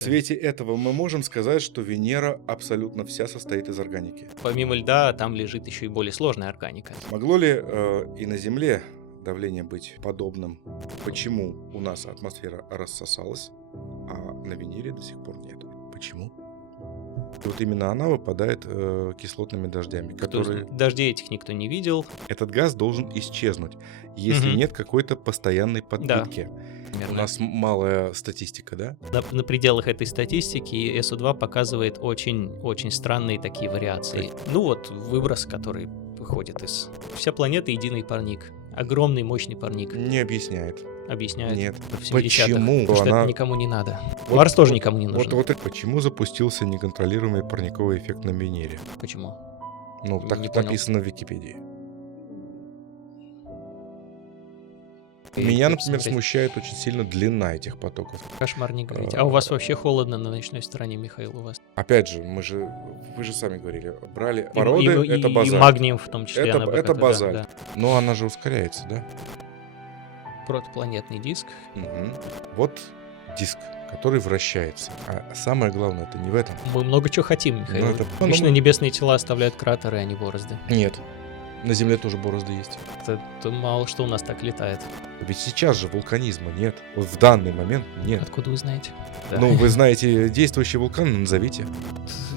В свете этого мы можем сказать, что Венера абсолютно вся состоит из органики. Помимо льда, там лежит еще и более сложная органика. Могло ли и на Земле давление быть подобным? Почему у нас атмосфера рассосалась, а на Венере до сих пор нет? Почему? И вот именно она выпадает кислотными дождями, которые... Дождей этих никто не видел. Этот газ должен исчезнуть, если Мгм. нет какой-то постоянной Да. подпитки. У Примерно. нас малая статистика, да? На пределах этой статистики СО2 показывает очень странные такие вариации. Ну вот выброс, который выходит из... Вся планета единый парник. Огромный, мощный парник. Не объясняет. Объясняет. Нет. В 70-х. Почему Потому что она... это никому не надо. Вот- Марс тоже вот- никому не нужен. Вот почему запустился неконтролируемый парниковый эффект на Венере? Почему? Ну, так Не понял. написано в Википедии. Я Меня, не например, посмотреть. смущает очень сильно длина этих потоков. Кошмар не говорите. А у вас вообще холодно на ночной стороне, Михаил, у вас? Опять же, вы же сами говорили, брали И- породы, это и базальт. магнием в том числе. Это она богата, да, базальт. да. Но она же ускоряется, да? Протопланетный диск. Мгм. Вот диск, который вращается. А самое главное, это не в этом. Мы много чего хотим, Михаил. Ну, это- Обычно небесные тела оставляют кратеры, а не борозды. Нет. На Земле тоже борозды есть. Это мало что у нас так летает. Ведь сейчас же вулканизма нет. Вот в данный момент нет. Откуда вы знаете? Да. Ну, вы знаете действующий вулкан, назовите.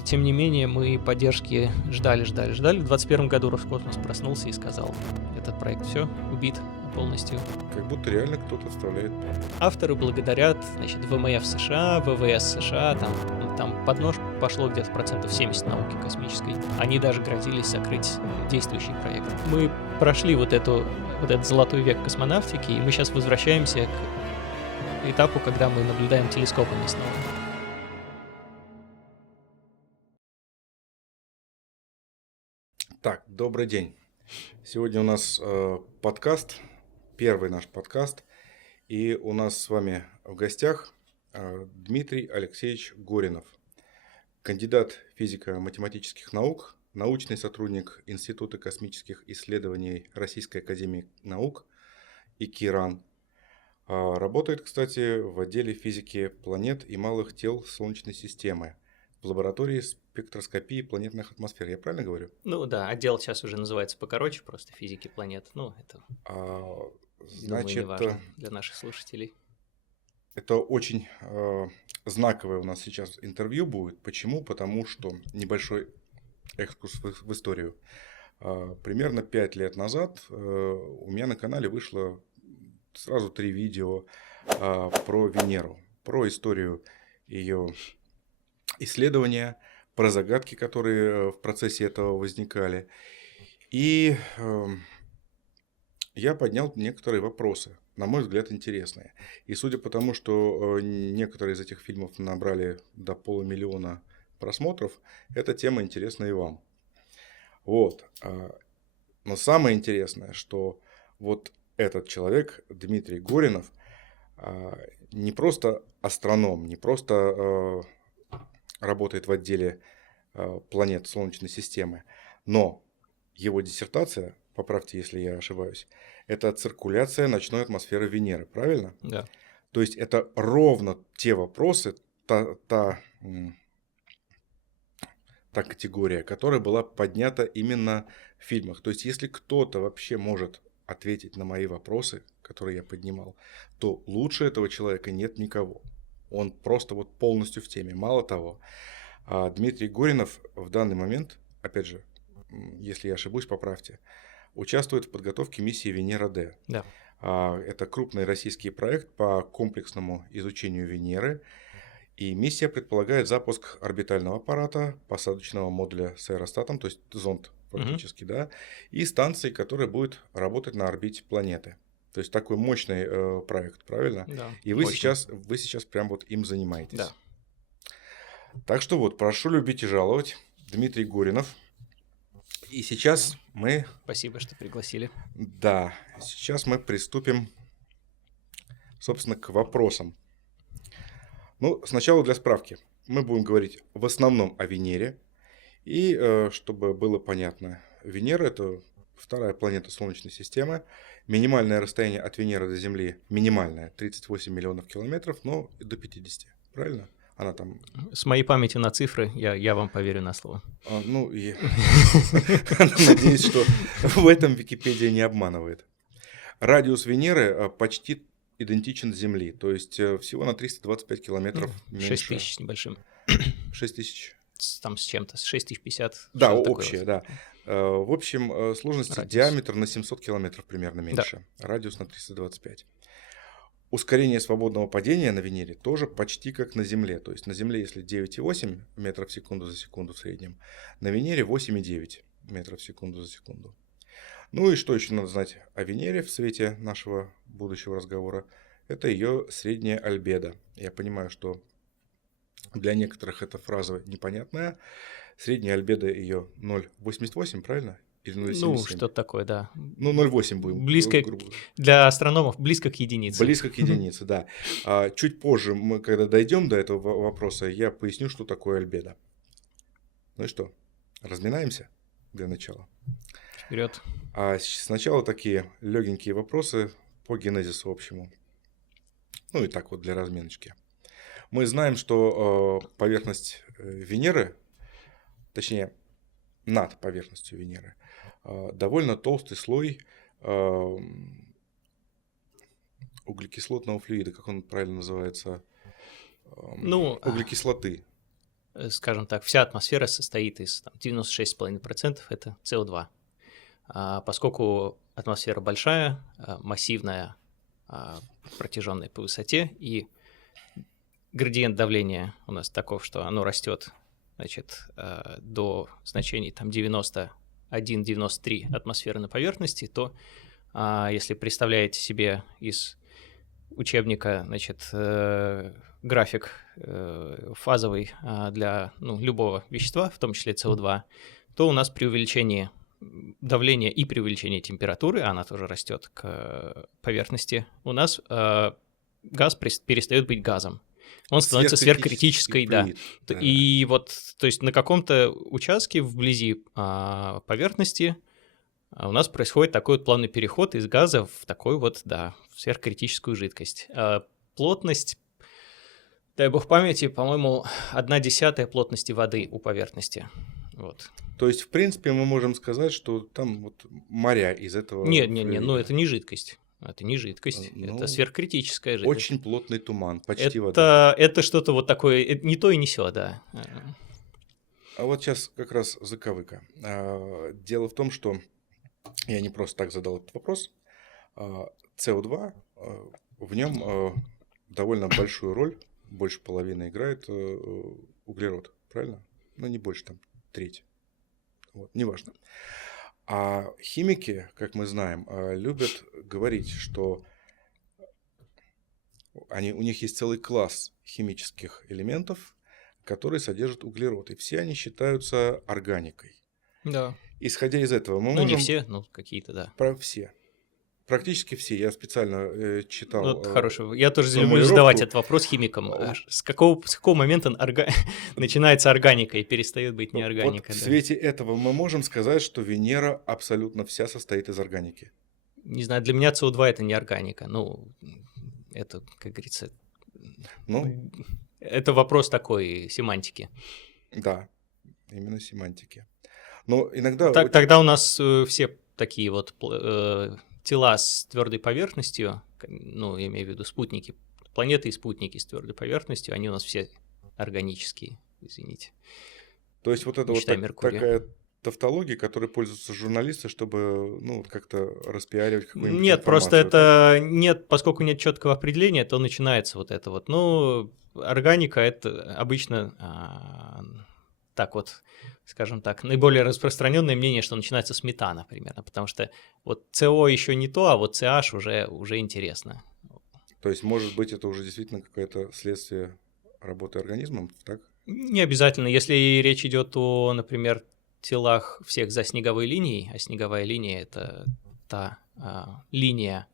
Тем не менее, мы поддержки ждали. В 2021 году Роскосмос проснулся и сказал, этот проект все, убит полностью. Как будто реально кто-то вставляет. Авторы благодарят, значит, ВМФ США, ВВС США, там под нож пошло где-то процентов 70 науки космической. Они даже грозились закрыть действующий проект. Мы прошли вот этот золотой век космонавтики, и мы сейчас возвращаемся к этапу, когда мы наблюдаем телескопами снова. Так, добрый день. Сегодня у нас подкаст, первый наш подкаст. И у нас с вами в гостях Дмитрий Алексеевич Горинов, кандидат физико-математических наук, научный сотрудник Института космических исследований Российской академии наук ИКИРАН. Работает, кстати, в отделе физики планет и малых тел Солнечной системы в лаборатории спектроскопии планетных атмосфер. Я правильно говорю? Ну да, отдел сейчас уже называется покороче, просто физики планет. Ну, это, думаю, не Значит, важно для наших слушателей. это очень знаковое у нас сейчас интервью будет. Почему? Потому что небольшой экскурс в историю. Примерно 5 лет назад у меня на канале вышло сразу 3 видео про Венеру, про историю ее исследования, про загадки, которые в процессе этого возникали. И я поднял некоторые вопросы, на мой взгляд, интересные. И судя по тому, что некоторые из этих фильмов набрали до 500 000 просмотров, эта тема интересна и вам. Вот. Но самое интересное, что вот этот человек, Дмитрий Горинов, не просто астроном, не просто работает в отделе планет Солнечной системы, но его диссертация, поправьте, если я ошибаюсь, это циркуляция ночной атмосферы Венеры, правильно? Да. То есть это ровно те вопросы, та категория, которая была поднята именно в фильмах. То есть если кто-то вообще может ответить на мои вопросы, которые я поднимал, то лучше этого человека нет никого. Он просто вот полностью в теме. Мало того, Дмитрий Горинов в данный момент, опять же, если я ошибусь, поправьте, участвует в подготовке миссии Венера-Д. Да. Это крупный российский проект по комплексному изучению Венеры. И миссия предполагает запуск орбитального аппарата, посадочного модуля с аэростатом, то есть зонд фактически, да, и станции, которая будет работать на орбите планеты. То есть такой мощный проект, правильно? Да, и вы мощно. сейчас прям вот им занимаетесь. Да. Так что вот, прошу любить и жаловать. Дмитрий Горинов. И сейчас мы... Спасибо, что пригласили. Да, сейчас мы приступим, собственно, к вопросам. Ну, сначала для справки. Мы будем говорить в основном о Венере. И, чтобы было понятно, Венера – это вторая планета Солнечной системы. Минимальное расстояние от Венеры до Земли, минимальное, 38 миллионов километров, но до 50, правильно? Она там... С моей памятью на цифры я вам поверю на слово. Ну, надеюсь, что в этом Википедия не обманывает. Радиус Венеры почти идентичен Земли, то есть всего на 325 километров меньше. 6 тысяч с небольшим. 6 тысяч? Там с чем-то, с 6050. Да, общее, вот. Да. В общем, сложности радиус. Диаметр на 700 километров примерно меньше, да. Радиус на 325. Ускорение свободного падения на Венере тоже почти как на Земле. То есть на Земле, если 9,8 метров в секунду за секунду в среднем, на Венере 8,9 метров в секунду за секунду. Ну и что еще надо знать о Венере в свете нашего будущего разговора? Это ее средняя альбедо. Я понимаю, что для некоторых эта фраза непонятная. Средняя альбедо ее 0,88, правильно? Или 0,77? Ну, что-то такое, да. Ну, 0,8 будем. Близко, для астрономов близко к единице. Близко к единице, да. Чуть позже, мы когда дойдем до этого вопроса, я поясню, что такое альбедо. Ну и что, разминаемся для начала? Вперед. А сначала такие легенькие вопросы по генезису общему. Ну и так вот для разминочки. Мы знаем, что поверхность Венеры, точнее над поверхностью Венеры, довольно толстый слой углекислотного флюида, как он правильно называется, углекислоты. Скажем так, вся атмосфера состоит из 96,5% это СО2. Поскольку атмосфера большая, массивная, протяженная по высоте, и градиент давления у нас таков, что оно растет, значит, до значений там 91-93 атмосферы на поверхности, то если представляете себе из учебника, значит, график фазовый для любого вещества, в том числе СО2, то у нас при увеличении давления и при увеличении температуры, она тоже растет к поверхности, у нас газ перестает быть газом. Он становится сверхкритической, да. И вот, то есть на каком-то участке вблизи поверхности у нас происходит такой вот плавный переход из газа в такой вот, да, в сверхкритическую жидкость. Плотность, дай бог памяти, по-моему, 1/10 плотности воды у поверхности. Вот. То есть, в принципе, мы можем сказать, что там вот моря из этого... Нет, ну это не жидкость. Это не жидкость, это сверхкритическая жидкость. Очень плотный туман, почти вода. Это что-то вот такое, не то и не сё, да. А вот сейчас как раз заковыка. Дело в том, что я не просто так задал этот вопрос. СО2, в нем довольно большую роль, больше половины играет углерод, правильно? Ну, не больше, там, треть. Вот, неважно. А химики, как мы знаем, любят говорить, что у них есть целый класс химических элементов, которые содержат углерод, и все они считаются органикой. Да. Исходя из этого, мы можем... Ну, не все, но какие-то, да. Все. Практически все. Я специально читал... Вот хорошо. Я тоже люблю задавать этот вопрос химикам. С какого момента начинается органика и перестает быть неорганика? Вот в свете этого мы можем сказать, что Венера абсолютно вся состоит из органики. Не знаю, для меня СО2 это не органика. Ну, это, как говорится... Ну, это вопрос такой семантики. Да, именно семантики. Но иногда... Тогда у нас все такие вот... тела с твердой поверхностью, ну, я имею в виду спутники, планеты и спутники с твердой поверхностью, они у нас все органические, извините. То есть вот это вот такая тавтология, которой пользуются журналисты, чтобы, ну, как-то распиаривать какую-нибудь Нет, информацию. Просто это нет, поскольку нет четкого определения, то начинается вот это вот. Ну, органика это обычно так вот, скажем так, наиболее распространенное мнение, что начинается с метана примерно, потому что вот СО еще не то, а вот CH уже интересно. То есть, может быть, это уже действительно какое-то следствие работы организма, так? Не обязательно. Если речь идет о, например, телах всех за снеговой линией, а снеговая линия – это та линия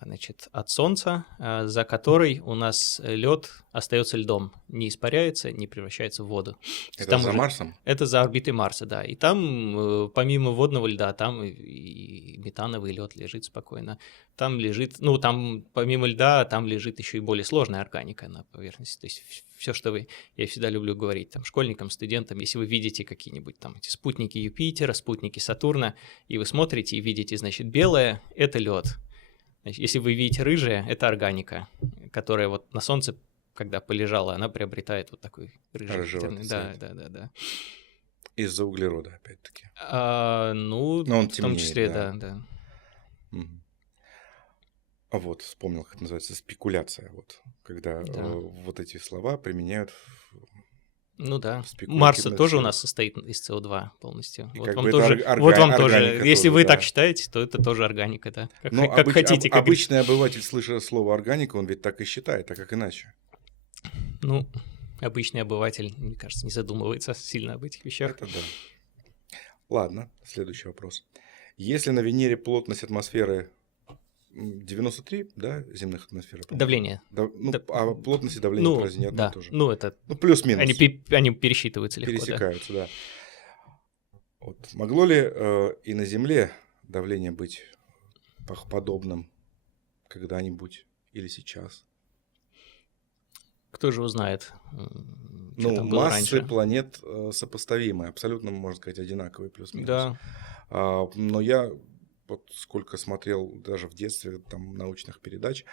значит, от Солнца, за которой у нас лед остается льдом, не испаряется, не превращается в воду. Это за Марсом? Это за орбитой Марса, да. И там, помимо водного льда, там и метановый лед лежит спокойно. Там лежит, ну, там помимо льда, там лежит еще и более сложная органика на поверхности. То есть все, что я всегда люблю говорить там школьникам, студентам, если вы видите какие-нибудь там эти спутники Юпитера, спутники Сатурна, и вы смотрите и видите, значит, белое – это лед. Если вы видите рыжее, это органика, которая вот на Солнце, когда полежала, она приобретает вот такой рыжий цвет. Да. Из-за углерода, опять-таки. Ну, но он в темнее, том числе, да. да. Угу. А вот, вспомнил, как это называется, спекуляция. Вот, когда вот эти слова применяют Ну да. Марс тоже у нас состоит из СО2 полностью. Вот вам тоже. Если вы так считаете, то это тоже органика, да. Как хотите. Обычный обыватель, слыша слово органика, он ведь так и считает, а как иначе? Ну, обычный обыватель, мне кажется, не задумывается сильно об этих вещах. Это да. Ладно, следующий вопрос. Если на Венере плотность атмосферы 93, да, земных атмосфер? Давление. А плотность и давление разве не одно тоже? Ну, это... плюс-минус. Они пересчитываются легко, пересекаются, да. Вот. Могло ли и на Земле давление быть подобным когда-нибудь или сейчас? Кто же узнает, что там было массы раньше? Планет сопоставимые, абсолютно, можно сказать, одинаковые, плюс-минус. Да. Но я вот сколько смотрел даже в детстве там научных передач,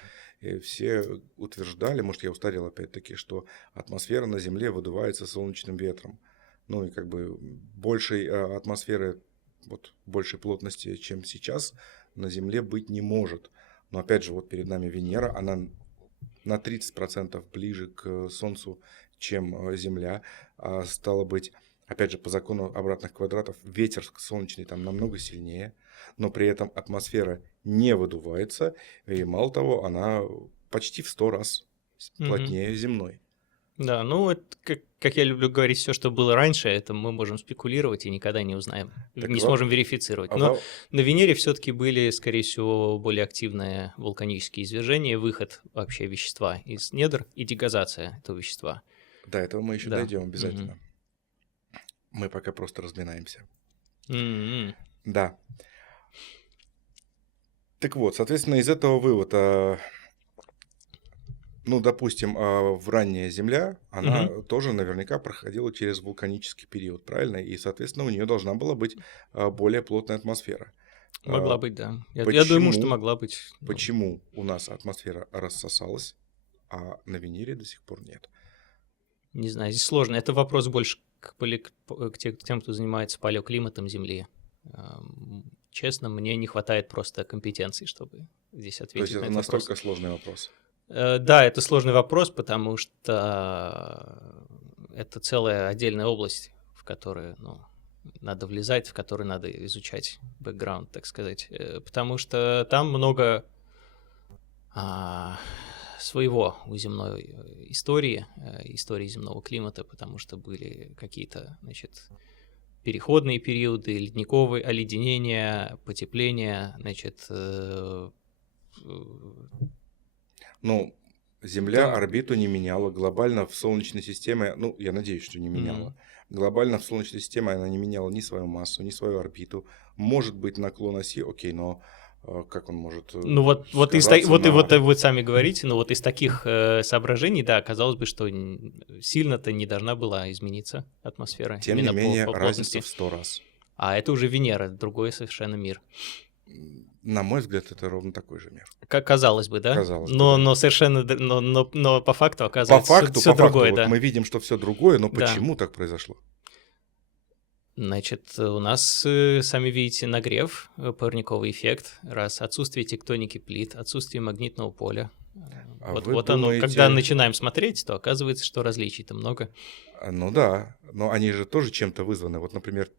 все утверждали, может, я устарел опять-таки, что атмосфера на Земле выдувается солнечным ветром. Ну и как бы большей атмосферы, вот большей плотности, чем сейчас, на Земле быть не может. Но опять же, вот перед нами Венера, она на 30% ближе к Солнцу, чем Земля. Стало быть, опять же, по закону обратных квадратов, ветер солнечный там намного сильнее, но при этом атмосфера не выдувается, и мало того, она почти в 100 раз плотнее земной. Да, ну, это, как я люблю говорить, все, что было раньше, это мы можем спекулировать и никогда не узнаем, не сможем верифицировать. Но на Венере все-таки были, скорее всего, более активные вулканические извержения, выход вообще вещества из недр и дегазация этого вещества. Да, этого мы еще дойдем обязательно. Мы пока просто разминаемся. Да. Так вот, соответственно, из этого вывод, ну, допустим, в ранняя Земля, она тоже наверняка проходила через вулканический период, правильно? И, соответственно, у нее должна была быть более плотная атмосфера. Могла быть, да. Я думаю, что могла быть. Почему у нас атмосфера рассосалась, а на Венере до сих пор нет? Не знаю, здесь сложно. Это вопрос больше к тем, кто занимается палеоклиматом Земли. Честно, мне не хватает просто компетенций, чтобы здесь ответить. То есть это настолько сложный вопрос? Да, это сложный вопрос, потому что это целая отдельная область, в которую надо влезать, в которую надо изучать бэкграунд, так сказать. Потому что там много своего у земной истории земного климата, потому что были какие-то, значит, переходные периоды, ледниковые, оледенения, потепления, значит... Ну, Земля орбиту не меняла, глобально в Солнечной системе, ну, я надеюсь, что не меняла. Глобально в Солнечной системе она не меняла ни свою массу, ни свою орбиту. Может быть, наклон оси, окей, но как он может... Ну, вот вы сами говорите, но вот из таких соображений, да, казалось бы, что сильно-то не должна была измениться атмосфера. Тем не менее, разница в 100 раз. А это уже Венера, другой совершенно мир. На мой взгляд, это ровно такой же мир. Казалось бы, да? Казалось бы, но совершенно, но по факту оказывается все другое, да. Вот мы видим, что все другое, но почему так произошло? Значит, у нас, сами видите, нагрев, парниковый эффект, раз, отсутствие тектоники плит, отсутствие магнитного поля. Вот оно, когда начинаем смотреть, то оказывается, что различий-то много. Ну да, но они же тоже чем-то вызваны. Вот, например,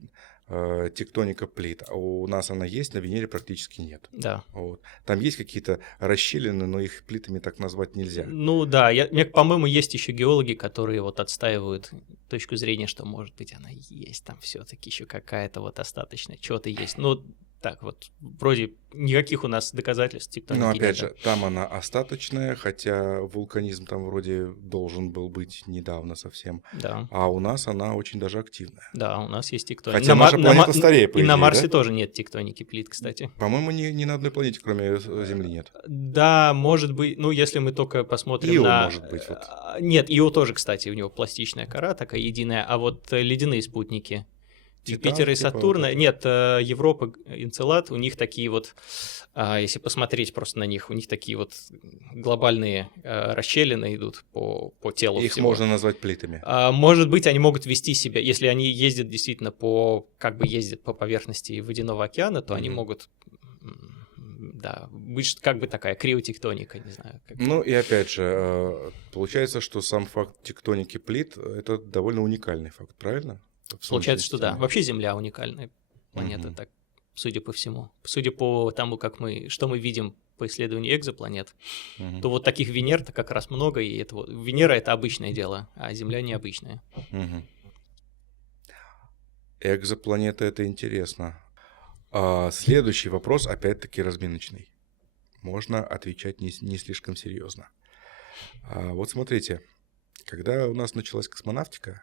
тектоника плит, а у нас она есть, на Венере практически нет. Да. Вот. Там есть какие-то расщелины, но их плитами так назвать нельзя. Ну да, по-моему, есть еще геологи, которые вот отстаивают точку зрения, что, может быть, она есть там все-таки еще какая-то вот остаточная, что-то есть. Но Так, вот вроде никаких у нас доказательств тектоники Но опять нет. же, там она остаточная, хотя вулканизм там вроде должен был быть недавно совсем. Да, А у нас она очень даже активная. да, у нас есть тектоника. Хотя наша планета старее, по И на идее, Марсе да? тоже нет тектоники плит, кстати. По-моему, ни на одной планете, кроме Земли, нет. Да, может быть, ну, если мы только посмотрим Ио, на... может быть, вот. Нет, Ио тоже, кстати, у него пластичная кора такая единая, а вот ледяные спутники Титан, Юпитера и типа, Сатурна, вот это. нет, Европа, Энцелад, у них такие вот, если посмотреть просто на них, у них такие вот глобальные расщелины идут по телу Их всего. можно назвать плитами. Может быть, они могут вести себя, если они ездят действительно ездят по поверхности водяного океана, то они могут, да, быть как бы такая криотектоника, не знаю. Ну и опять же, получается, что сам факт тектоники плит – это довольно уникальный факт, правильно? Получается, что да. Вообще Земля уникальная планета, так, судя по всему. Судя по тому, что мы видим по исследованию экзопланет, то вот таких Венер-то как раз много, и это вот Венера — это обычное дело, а Земля необычная. Экзопланета – это интересно. Следующий вопрос, опять-таки, разминочный. Можно отвечать не слишком серьезно. Вот смотрите, когда у нас началась космонавтика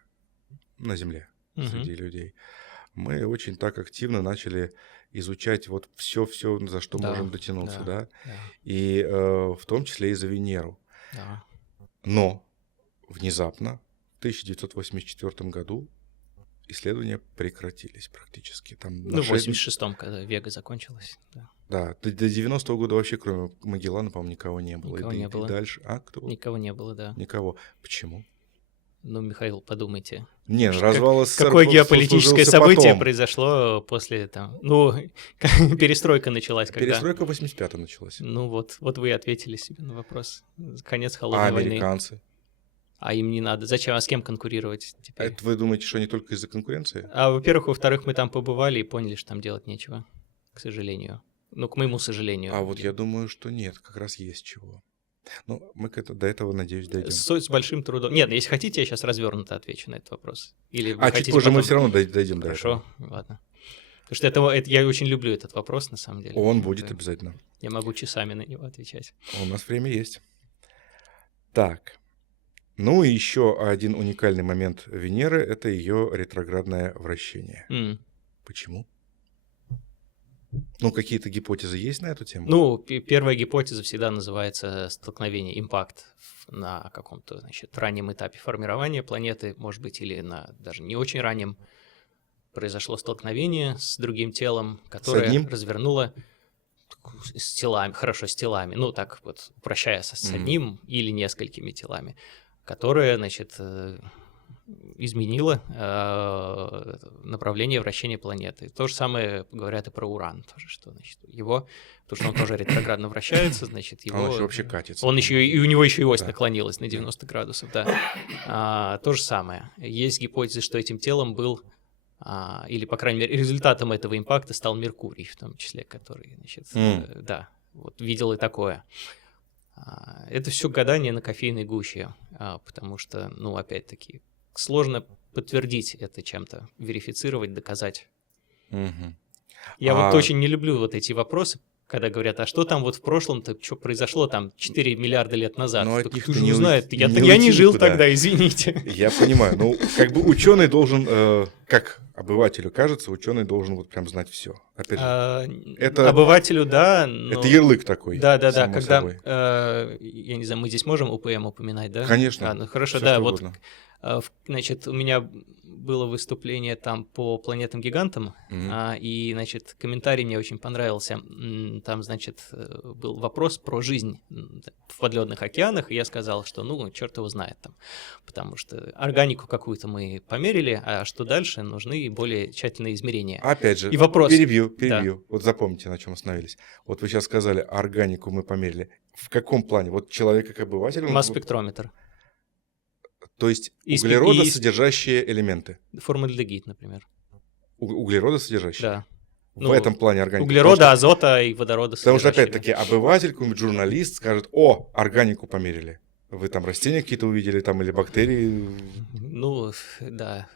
на Земле, среди людей, мы очень так активно начали изучать вот все, за что можем дотянуться, да? И в том числе и за Венеру. Да. Но внезапно в 1984 году исследования прекратились практически. Там в 86-м, когда Вега закончилась. Да, до 90-го года вообще, кроме Магеллана, по-моему, никого не было. Никого не было. И дальше... кто? Никого не было, да. Никого. Почему? Ну, Михаил, подумайте. Не, развал СССР какое геополитическое событие потом. произошло после там... Ну, перестройка началась когда? Перестройка в 85-м началась. Ну вот вы и ответили себе на вопрос. Конец холодной войны. Американцы? А им не надо. Зачем? А с кем конкурировать теперь? Это вы думаете, что не только из-за конкуренции? Во-первых, во-вторых, мы там побывали и поняли, что там делать нечего, к сожалению. Ну, к моему сожалению. А вот я думаю, что нет, как раз есть чего. Ну, мы до этого, надеюсь, дойдем. С большим трудом. Нет, если хотите, я сейчас развернуто отвечу на этот вопрос. Или чуть позже мы все равно дойдем до этого. Хорошо, ладно. Потому что я очень люблю этот вопрос, на самом деле. Он будет обязательно. Я могу часами на него отвечать. У нас время есть. Так. Ну и еще один уникальный момент Венеры – это ее ретроградное вращение. Почему? Ну, какие-то гипотезы есть на эту тему? Ну, первая гипотеза всегда называется столкновение, импакт на каком-то, раннем этапе формирования планеты, может быть, или на даже не очень раннем. Произошло столкновение с другим телом, которое развернуло с телами, с телами, ну, так вот, упрощая, с одним или несколькими телами, которое, изменило направление вращения планеты. То же самое говорят и про Уран, тоже, что, потому что он тоже ретроградно вращается, его... Он еще вообще катится. И у него еще и ось наклонилась на 90 градусов, да. То же самое. Есть гипотеза, что этим телом был, или, по крайней мере, результатом этого импакта стал Меркурий, в том числе, который, да, вот видел и такое. Это все гадание на кофейной гуще, потому что, ну, опять-таки, сложно подтвердить это чем-то, верифицировать, доказать. Я вот очень не люблю вот эти вопросы, когда говорят, а что там вот в прошлом-то, что произошло там 4 миллиарда лет назад? Ну, Кто же узнает? Я не жил тогда, извините. Я понимаю. Ну, как бы ученый должен, как обывателю кажется, ученый должен вот прям знать все. Опять же, это обывателю, да. Но... Это ярлык такой. Да. Когда, я не знаю, мы здесь можем УПМ упоминать, да? Конечно. Ну, хорошо, да. Вот, у меня было выступление там по планетам-гигантам, и, комментарий мне очень понравился. Там, был вопрос про жизнь в подледных океанах, и я сказал, что, ну, черт его знает там, потому что органику какую-то мы померили, а что дальше, нужны более тщательные измерения. Опять же, и вопрос... перебью. Да. Вот запомните, на чем остановились. Вот вы сейчас сказали, органику мы померили. В каком плане? Вот человек как обыватель... Масс-спектрометр. То есть углеродосодержащие элементы. Формальдегид, например. Углеродосодержащие? Да. В этом плане органика. Углерода, азота и водорода. Потому что, опять-таки, обыватель, какой-нибудь журналист скажет, органику померили. Вы там растения какие-то увидели там или бактерии? Ну, да.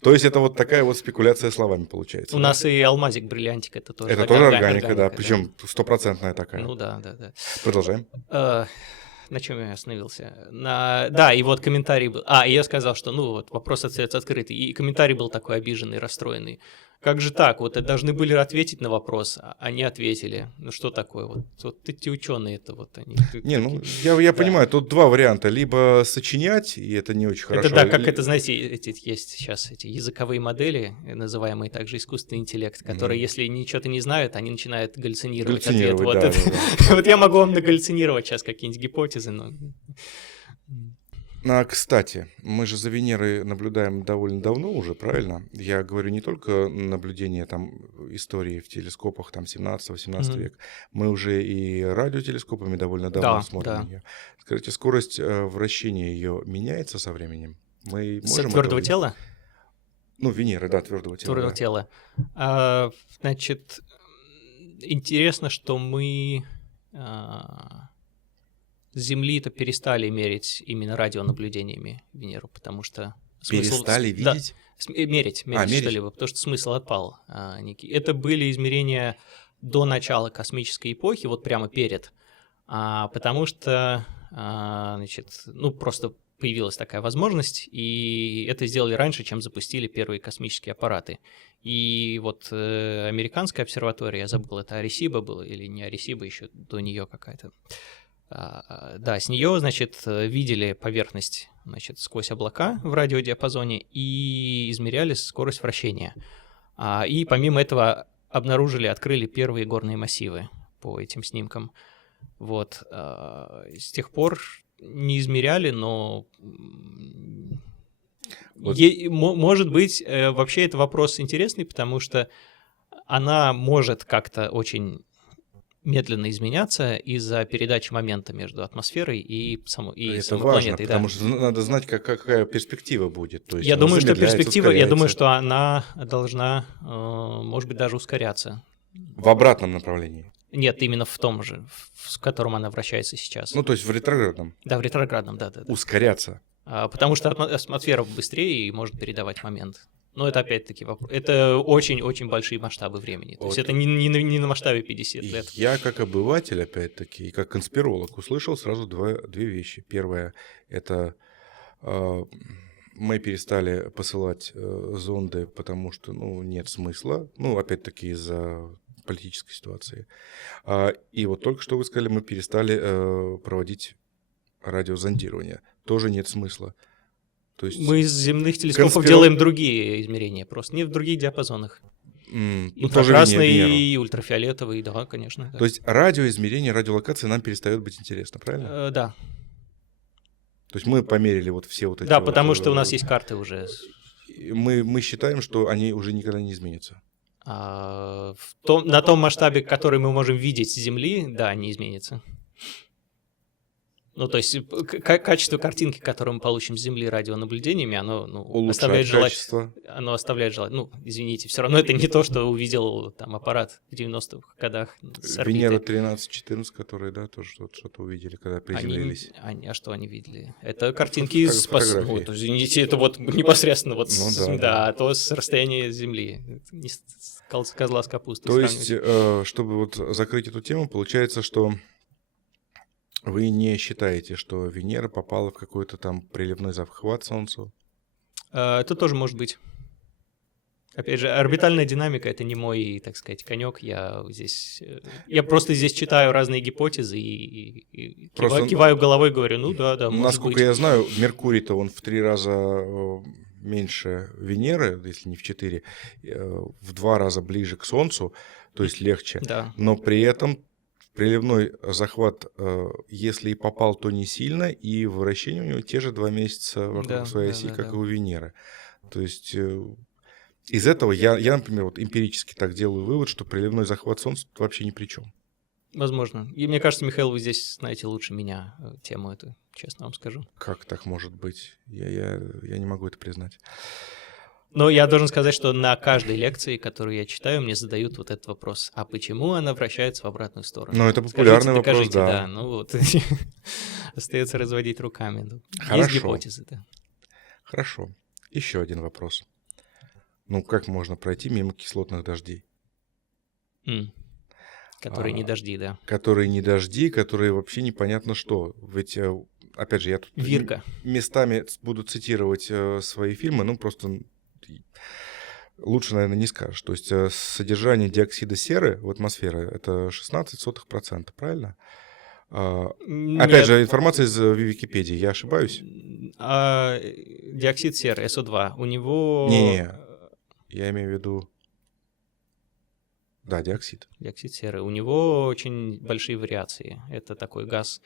То есть это вот такая вот спекуляция словами получается. У нас и алмазик, бриллиантик, это тоже Это тоже органика, да, причем стопроцентная такая. Ну да. Продолжаем. На чем я остановился? Да, и вот комментарий был. И я сказал, что, вопрос остается открытый. И комментарий был такой обиженный, расстроенный. Как же так? Вот должны были ответить на вопрос, а не ответили. Ну что такое? Вот эти ученые это вот они. Я понимаю, тут два варианта. Либо сочинять, и это не очень хорошо. Это да, как это, знаете, есть сейчас эти языковые модели, называемые также искусственный интеллект, которые, если ничего-то не знают, они начинают галлюцинировать ответ. Вот я могу вам нагаллюцинировать сейчас какие-нибудь гипотезы, но... Кстати, мы же за Венерой наблюдаем довольно давно уже, правильно? Я говорю не только наблюдение там истории в телескопах там 17-18 век, мы уже и радиотелескопами довольно давно смотрим на нее. Скажите, скорость вращения ее меняется со временем? Мы можем твердого тела? Венеры, да, твердого тела. Твердого тела. Значит, интересно, что мы... с Земли-то перестали мерить именно радионаблюдениями Венеру, потому что... Перестали видеть? Да, мерить что-либо, потому что смысл отпал некий. Это были измерения до начала космической эпохи, вот прямо перед, потому что, просто появилась такая возможность, и это сделали раньше, чем запустили первые космические аппараты. И вот американская обсерватория, я забыл, это Аресиба было или не Аресиба, еще до нее какая-то. Да, с нее, значит, видели поверхность, значит, сквозь облака в радиодиапазоне и измеряли скорость вращения. И помимо этого открыли первые горные массивы по этим снимкам. Вот. С тех пор не измеряли, но может быть, вообще это вопрос интересный, потому что она может как-то очень медленно изменяться из-за передачи момента между атмосферой и самой планетой. Это важно, потому что надо знать, какая перспектива будет. То есть я думаю, что она должна, может быть, даже ускоряться. В обратном направлении? Нет, именно в том же, в котором она вращается сейчас. То есть в ретроградном? Да, в ретроградном, да. Ускоряться? Потому что атмосфера быстрее и может передавать момент. Но это опять-таки вопрос. Это очень-очень большие масштабы времени. То есть это не на масштабе 50 лет. Я как обыватель, опять-таки, и как конспиролог услышал сразу две вещи. Первое – это мы перестали посылать зонды, потому что нет смысла. Опять-таки из-за политической ситуации. И вот только что вы сказали, мы перестали проводить радиозондирование. Тоже нет смысла. То есть мы из земных телескопов делаем другие измерения, просто не в других диапазонах. Инфракрасный и ультрафиолетовый, да, конечно. Да. То есть радиоизмерение, радиолокация нам перестает быть интересно, правильно? Да. То есть мы померили вот все вот эти... Да, потому что у нас есть карты уже. Мы считаем, что они уже никогда не изменятся. На том масштабе, который мы можем видеть с Земли, да, не изменится. То есть качество картинки, которую мы получим с Земли радионаблюдениями, оно оставляет желать. Оно оставляет желать. Извините, все равно это не то, что увидел там аппарат в 90-х годах с орбиты. Венера 13-14, которые, да, тоже что-то увидели, когда приземлились. А что они видели? Это картинки из извините, это вот непосредственно вот то с расстояния Земли. Не с козла с капустой. То есть, чтобы вот закрыть эту тему, получается, что вы не считаете, что Венера попала в какой-то там приливной захват Солнцу? Это тоже может быть. Опять же, орбитальная динамика — это не мой, так сказать, конек. Я просто здесь читаю разные гипотезы и киваю головой, говорю, да, может быть. Насколько я знаю, Меркурий-то он в 3 раза меньше Венеры, если не в 4, в 2 раза ближе к Солнцу, то есть легче. Да. Но при этом приливной захват, если и попал, то не сильно, и вращение у него те же 2 месяца вокруг своей оси, как и у Венеры. То есть из этого я, например, вот эмпирически так делаю вывод, что приливной захват Солнца вообще ни при чем. Возможно. И мне кажется, Михаил, вы здесь знаете лучше меня тему эту, честно вам скажу. Как так может быть? Я не могу это признать. Но я должен сказать, что на каждой лекции, которую я читаю, мне задают вот этот вопрос. А почему она вращается в обратную сторону? Ну, это популярный вопрос, докажите, да. Ну вот, остается разводить руками. Есть Хорошо. гипотезы, да. Хорошо. Еще один вопрос. Ну, как можно пройти мимо кислотных дождей? Которые не дожди, да. Которые не дожди, которые вообще непонятно что. Ведь, опять же, я тут Вирка. местами буду цитировать свои фильмы, ну, просто лучше, наверное, не скажешь. То есть содержание диоксида серы в атмосфере — это 0,16%, правильно? Опять же, информация из Википедии, я ошибаюсь? Диоксид серы, СО2, у него... Не, я имею в виду... Да, диоксид. Диоксид серы. У него очень большие вариации. Это такой газ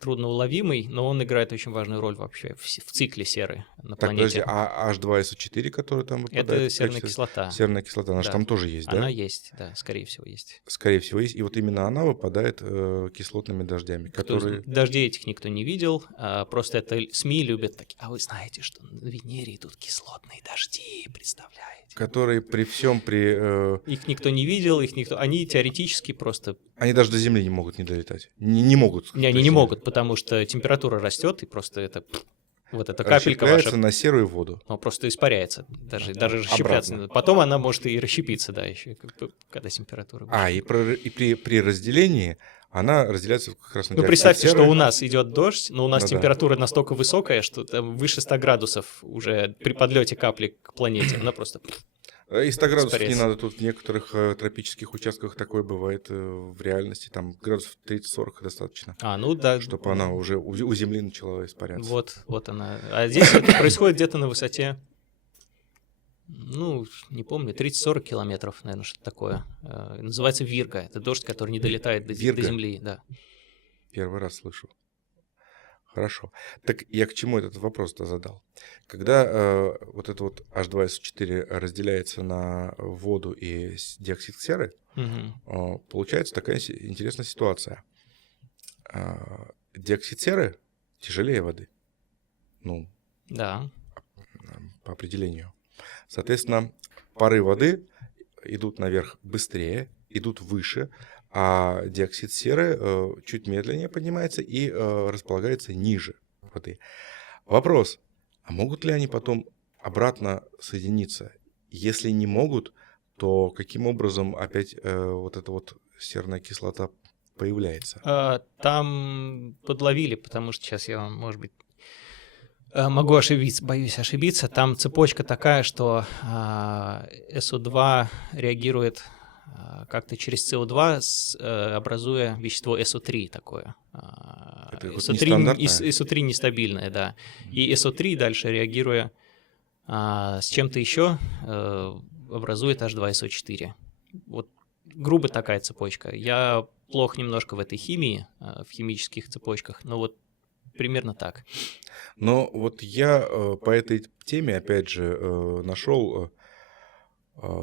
трудноуловимый, но он играет очень важную роль вообще в цикле серы на планете. Так, подожди, а H2SO4, который там выпадает? Это серная кислота. Серная кислота, она же там тоже есть, да? Она есть, да, скорее всего есть. Скорее всего есть, и вот именно она выпадает кислотными дождями, которые... Дождей этих никто не видел, просто это СМИ любят такие. А вы знаете, что на Венере идут кислотные дожди, представляете? Которые при всем Их никто не видел, они теоретически просто... Они даже до Земли не могут не долетать. Не могут. Не, они не могут, потому что температура растет, и просто это... Вот эта капелька ваша... на серую воду. Ну, просто испаряется, даже расщепляться. Обратно. Потом она может и расщепиться, да, еще, когда температура... И при разделении она разделяется как раз на диоксид представьте, серы. что у нас идет дождь, но у нас Ну, температура настолько высокая, что там выше 100 градусов уже при подлете капли к планете. Она просто... И 100 градусов не испаряется. надо, тут в некоторых тропических участках такое бывает в реальности, там градусов 30-40 достаточно, ну да. чтобы она уже у Земли начала испаряться. Вот она. А здесь это происходит где-то на высоте, не помню, 30-40 километров, наверное, что-то такое. Называется вирга. Это дождь, который не долетает до Земли. Да. Первый раз слышу. Хорошо. Так я к чему этот вопрос-то задал? Когда вот это вот H2SO4 разделяется на воду и диоксид серы, получается такая интересная ситуация. Диоксид серы тяжелее воды. Да. По определению. Соответственно, пары воды идут наверх быстрее, идут выше, а диоксид серы чуть медленнее поднимается и располагается ниже воды. Вопрос, а могут ли они потом обратно соединиться? Если не могут, то каким образом опять вот эта вот серная кислота появляется? Там подловили, потому что сейчас я вам, может быть, могу ошибиться, боюсь ошибиться. Там цепочка такая, что СО2 реагирует как-то через СО2, образуя вещество СО3 такое. СО3 нестабильное, да. И СО3 дальше, реагируя с чем-то еще, образует H2SO4. Вот грубо такая цепочка. Я плох немножко в этой химии, в химических цепочках, но вот примерно так. Но вот я по этой теме, опять же, нашел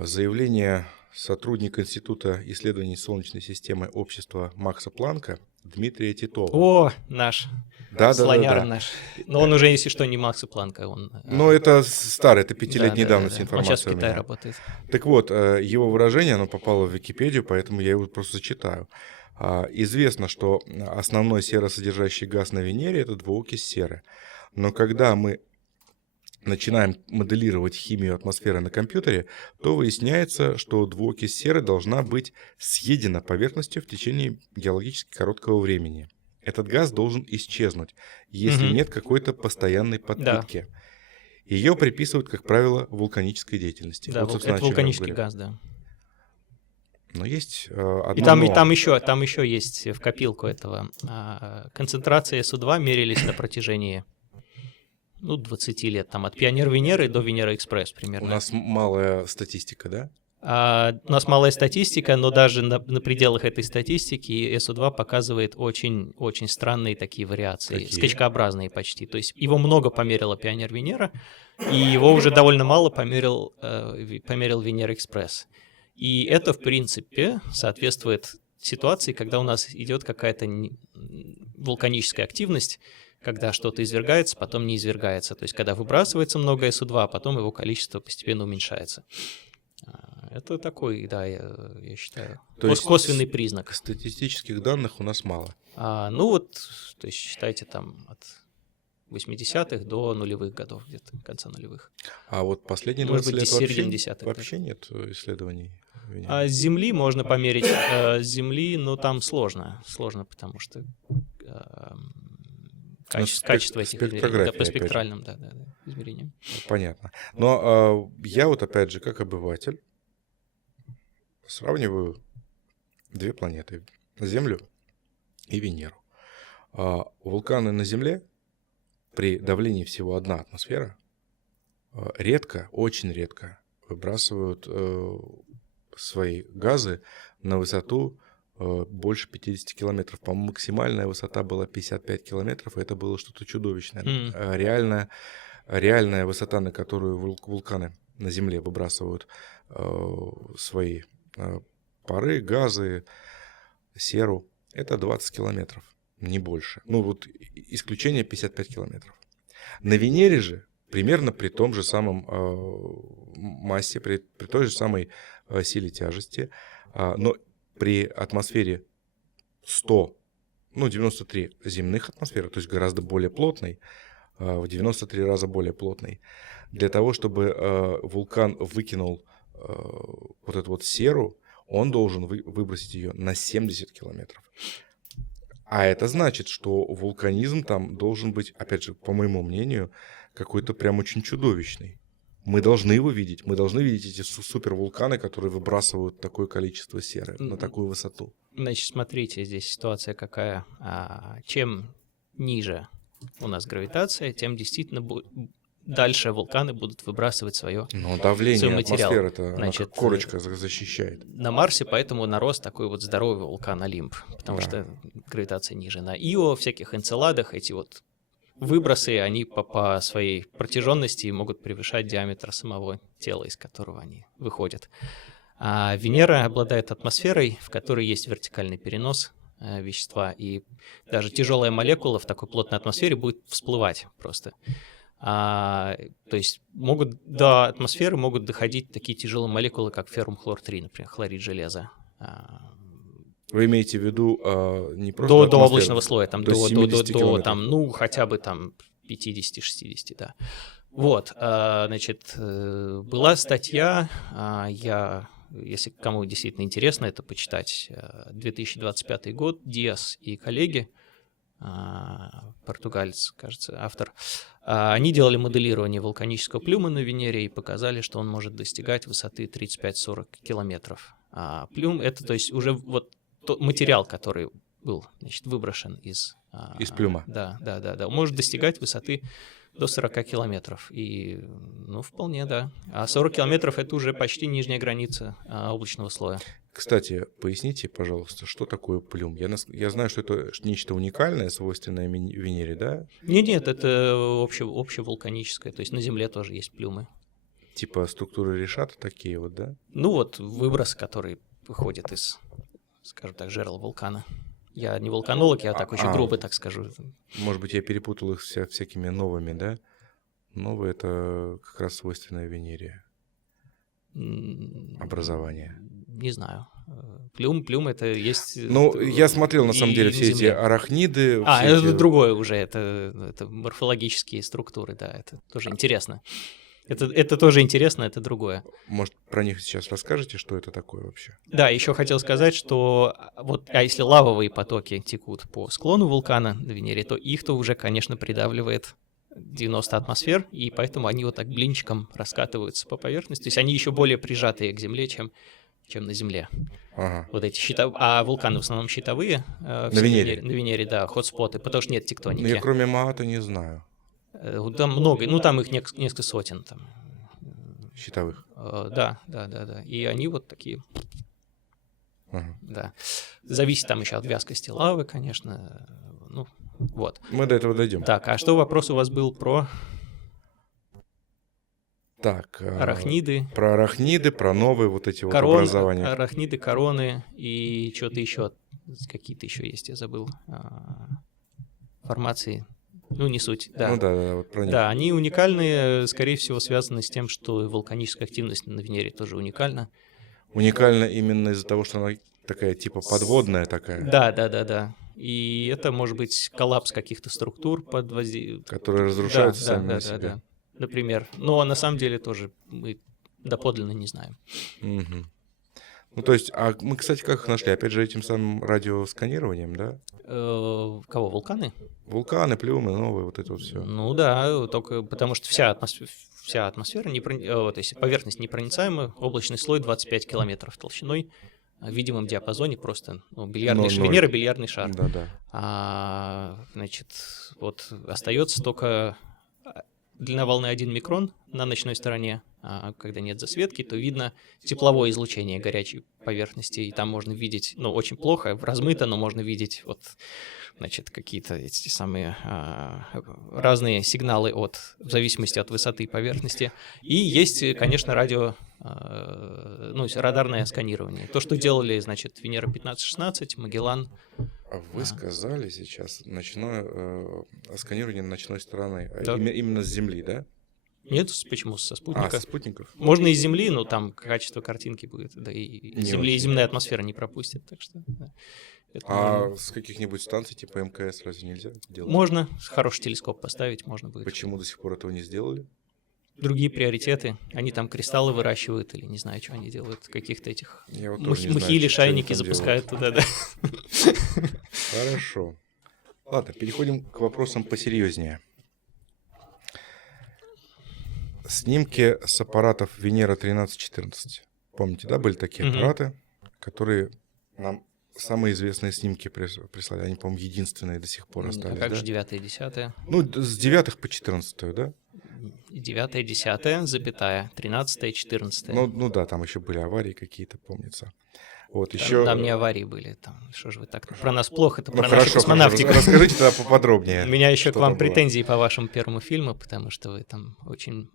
заявление сотрудника Института исследований Солнечной системы общества Макса Планка Дмитрия Титова. О, наш слоняра наш. Но он уже, если что, не Макса Планка. Ну, это старый, это 5-летней давности информация. Он сейчас в Китае работает. Так вот, его выражение, оно попало в Википедию, поэтому я его просто зачитаю. Известно, что основной серосодержащий газ на Венере — это двуокись серы. Но когда мы начинаем моделировать химию атмосферы на компьютере, то выясняется, что двуокись серы должна быть съедена поверхностью в течение геологически короткого времени. Этот газ должен исчезнуть, если нет какой-то постоянной подпитки. Ее приписывают, как правило, вулканической деятельности. Да, вот, это вулканический газ, да. Но есть одно и там еще есть в копилку этого. Концентрации СО2 мерились на протяжении 20 лет, там от Пионер Венеры до Венера Экспресс примерно. У нас малая статистика, да? У нас малая статистика, но даже на пределах этой статистики СО2 показывает очень странные такие вариации, скачкообразные почти. То есть его много померила Пионер Венера, и его уже довольно мало померил Венера Экспресс. И это, в принципе, соответствует ситуации, когда у нас идет какая-то вулканическая активность, когда что-то извергается, потом не извергается. То есть когда выбрасывается много СО2, а потом его количество постепенно уменьщается. Это такой, да, я считаю, То есть косвенный признак. Статистических данных у нас мало. Ну вот, то есть считайте там от 80-х до нулевых годов, где-то конца нулевых. А вот последние Может 20 быть, лет середины десятых вообще нет исследований Венеры? А с Земли можно померить, с Земли, но там сложно, потому что качество этих измерений, да, по спектральным измерениям. Понятно. Но я вот опять же, как обыватель, сравниваю две планеты, Землю и Венеру. Вулканы на Земле при давлении всего 1 атмосфера редко, очень редко выбрасывают свои газы на высоту больше 50 километров. По-моему, максимальная высота была 55 километров, и это было что-то чудовищное. Реальная высота, на которую вулканы на Земле выбрасывают свои пары, газы, серу, это 20 километров, не больше. Ну вот исключение 55 километров. На Венере же примерно при том же самом массе, при той же самой силе тяжести, но при атмосфере 93 земных атмосфер, то есть гораздо более плотной, в 93 раза более плотной, для того, чтобы вулкан выкинул вот эту вот серу, он должен выбросить ее на 70 километров. А это значит, что вулканизм там должен быть, опять же, по моему мнению, какой-то прям очень чудовищный. Мы должны его видеть. Мы должны видеть эти супервулканы, которые выбрасывают такое количество серы на такую высоту. Значит, смотрите, здесь ситуация какая. Чем ниже у нас гравитация, тем действительно дальше вулканы будут выбрасывать свое давление атмосферы, это как корочка защищает. На Марсе поэтому нарос такой вот здоровый вулкан Олимп, потому что гравитация ниже. На Ио, всяких Энцеладах эти вот выбросы, они по своей протяженности могут превышать диаметр самого тела, из которого они выходят. А Венера обладает атмосферой, в которой есть вертикальный перенос вещества, и даже тяжелая молекула в такой плотной атмосфере будет всплывать просто. То есть до атмосферы могут доходить такие тяжелые молекулы, как феррум-хлор-3, например, хлорид железа. Вы имеете в виду не просто до облачного слоя, там, до там, хотя бы там 50-60, да. Вот, значит, была статья, если кому действительно интересно это почитать, 2025 год, Диас и коллеги, португалец, кажется, автор, они делали моделирование вулканического плюма на Венере и показали, что он может достигать высоты 35-40 километров. Плюм — это, то есть, уже вот тот материал, который был, значит, выброшен из плюма. Да, может достигать высоты до 40 километров. И, вполне, да. А 40 километров — это уже почти нижняя граница облачного слоя. Кстати, поясните, пожалуйста, что такое плюм? Я знаю, что это нечто уникальное, свойственное Венере, да? Нет, это общевулканическое. То есть на Земле тоже есть плюмы. Типа структуры Решата такие вот, да? Выброс, который выходит из, скажем так, жерла вулкана. Я не вулканолог, я так очень грубо так скажу. Может быть, я перепутал их всякими новыми, да? Новые — это как раз свойственное Венере образование. Не знаю. Плюм это есть... я смотрел, на самом деле, все эти арахниды. Это другое уже, это морфологические структуры, да, это тоже интересно. Это тоже интересно, это другое. Может, про них сейчас расскажете, что это такое вообще? Да, еще хотел сказать, что если лавовые потоки текут по склону вулкана на Венере, то их-то уже, конечно, придавливает 90 атмосфер, и поэтому они вот так блинчиком раскатываются по поверхности. То есть они еще более прижатые к Земле, чем на Земле. Ага. Вот эти а вулканы в основном щитовые. На Венере? На Венере, да, хотспоты, потому что нет тектоники. Я кроме Маата не знаю. Там много, там их несколько сотен. Там. Щитовых? Да. И они вот такие. Ага. Да. Зависит там еще от вязкости лавы, конечно. Вот. Мы до этого дойдем. Так, а что вопрос у вас был про... Так, арахниды. Про арахниды, про новые вот эти образования. Арахниды, короны и что-то еще. Какие-то еще есть, я забыл. Формации Ну, не суть, да. Ну да, вот про них. Да, они уникальны, скорее всего, связаны с тем, что вулканическая активность на Венере тоже уникальна. Уникально именно из-за того, что она такая типа подводная такая. Да. И это может быть коллапс каких-то структур под воздействием. Которые разрушаются сами на себе. Да. Например. Но на самом деле тоже мы доподлинно не знаем. Угу. Ну, то есть, а мы, кстати, как их нашли? Опять же, этим самым радиосканированием, да? Кого, вулканы? Вулканы, плюмы, новые, вот это вот все. Ну да, только потому что вся атмосфера, то есть поверхность непроницаемая, облачный слой 25 километров толщиной, в видимом диапазоне просто Венера бильярдный шар. Да. Значит, вот остается только длина волны 1 микрон на ночной стороне. Когда нет засветки, то видно тепловое излучение горячей поверхности, и там можно видеть, очень плохо, размыто, но можно видеть какие-то эти самые разные сигналы в зависимости от высоты поверхности. И есть, конечно, радарное сканирование. То, что делали, Венера 15-16, Магеллан. А вы сказали сейчас ночное сканирование ночной стороны, Да. Именно с Земли, да? Нет, почему? Со спутника. Со спутников? Можно из Земли, но там качество картинки будет, да и Земли, и земная атмосфера не пропустит, так что... Да. С каких-нибудь станций типа МКС разве нельзя делать? Можно, хороший телескоп поставить, можно будет. Почему до сих пор этого не сделали? Другие приоритеты. Они там кристаллы выращивают или не знаю, что они делают. Каких-то этих мухи или шайники запускают туда, да. Хорошо. Ладно, переходим к вопросам посерьезнее. Снимки с аппаратов Венера 13-14. Помните, да, были такие аппараты, которые нам самые известные снимки прислали. Они, по-моему, единственные до сих пор остались. А как же 9-е, 10-е? С 9 по 14, да? 9-е, 10-е, запятая, 13-е, 14-е. Ну да, там еще были аварии какие-то, помнится. Вот еще... Там не аварии были. Что же вы так? Про нас плохо, это про нашу космонавтику. Расскажите тогда поподробнее. У меня еще к вам претензии по вашему первому фильму, потому что вы там очень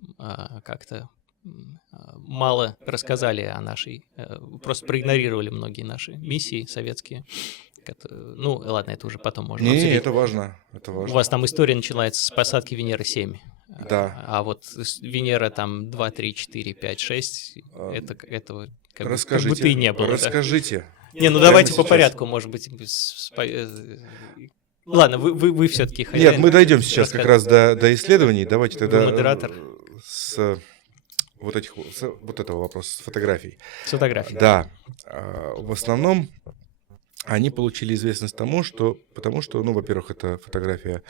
как-то мало рассказали о нашей... Просто проигнорировали многие наши миссии советские. Ну, ладно, это уже потом можно обсудить. Не, это важно. У вас там история начинается с посадки Венеры-7. Да. А вот Венера там 2, 3, 4, 5, 6, этого как будто и не было. Расскажите. Не, давайте по порядку, может быть. Ладно, вы все-таки хозяин. Нет, мы дойдем сейчас как раз до исследований. Давайте тогда модератор. с вот этого вопроса, с фотографий. С фотографий. Да. В основном они получили известность потому что, во-первых, это фотография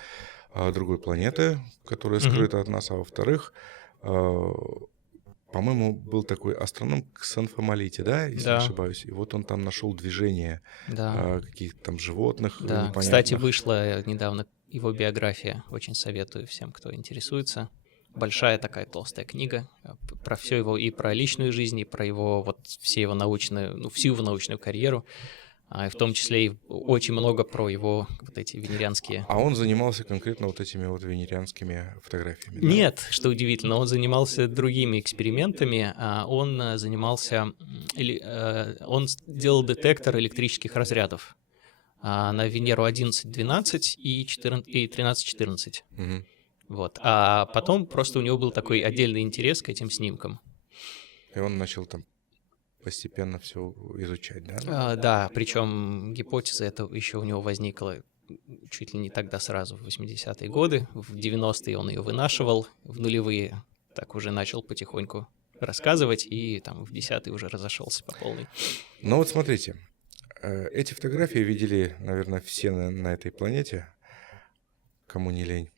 другой планеты, которая скрыта от нас, а во-вторых, по-моему, был такой астроном Ксенфомолите, да, если не ошибаюсь, и вот он там нашел движение каких-то там животных. Да, кстати, вышла недавно его биография, очень советую всем, кто интересуется. Большая такая толстая книга про все его, и про личную жизнь, и про его всю его научную карьеру. В том числе и очень много про его эти венерианские... А он занимался конкретно этими венерианскими фотографиями? Да? Нет, что удивительно, он занимался другими экспериментами. Он занимался... Он делал детектор электрических разрядов на Венеру 11-12 и 13-14. Угу. Вот. А потом просто у него был такой отдельный интерес к этим снимкам. И он начал там постепенно все изучать, да? Да, причем гипотеза эта еще у него возникла чуть ли не тогда сразу, в 80-е годы. В 90-е он ее вынашивал, в нулевые так уже начал потихоньку рассказывать, и там в 10-е уже разошелся по полной. Ну вот смотрите, эти фотографии видели, наверное, все на этой планете, кому не лень.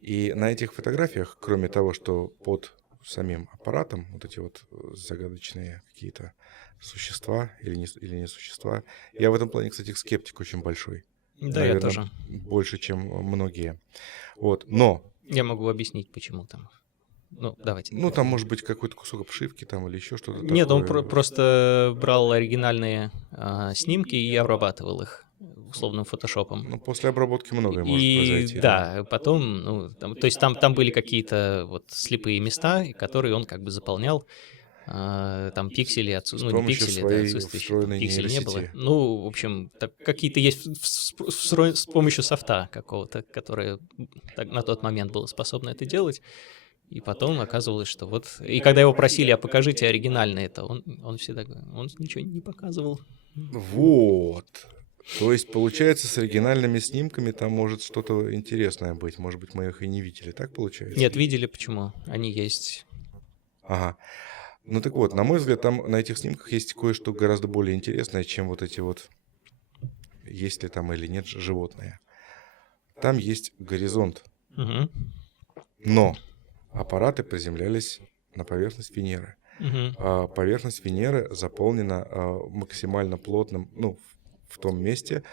И на этих фотографиях, кроме того, что под самим аппаратом эти загадочные какие-то существа или не существа. Я в этом плане, кстати, скептик очень большой. Да, наверное, я тоже. Больше, чем многие. Но... Я могу объяснить, почему там. Давайте. Там может быть какой-то кусок обшивки там или еще что-то. Нет, такое. Он просто брал оригинальные снимки и обрабатывал их условным фотошопом. После обработки многое может произойти. Да, потом, то есть там были какие-то слепые места, которые он как бы заполнял. там пиксели С помощью своей встроенной пикселей не было. нейросети. Ну, в общем, какие-то есть с помощью софта какого-то, которое на тот момент было способно это делать. И потом оказывалось, что вот... И когда его просили, а покажите оригинальное это, он всегда он ничего не показывал. Вот. То есть, получается, с оригинальными снимками там может что-то интересное быть. Может быть, мы их и не видели. Так получается? Нет, видели, почему. Они есть. Ага. Ну так вот, на мой взгляд, там на этих снимках есть кое-что гораздо более интересное, чем вот эти вот, есть ли там или нет животные. Там есть горизонт. Угу. Но аппараты приземлялись на поверхность Венеры. Угу. А поверхность Венеры заполнена максимально плотным, ну, в том месте,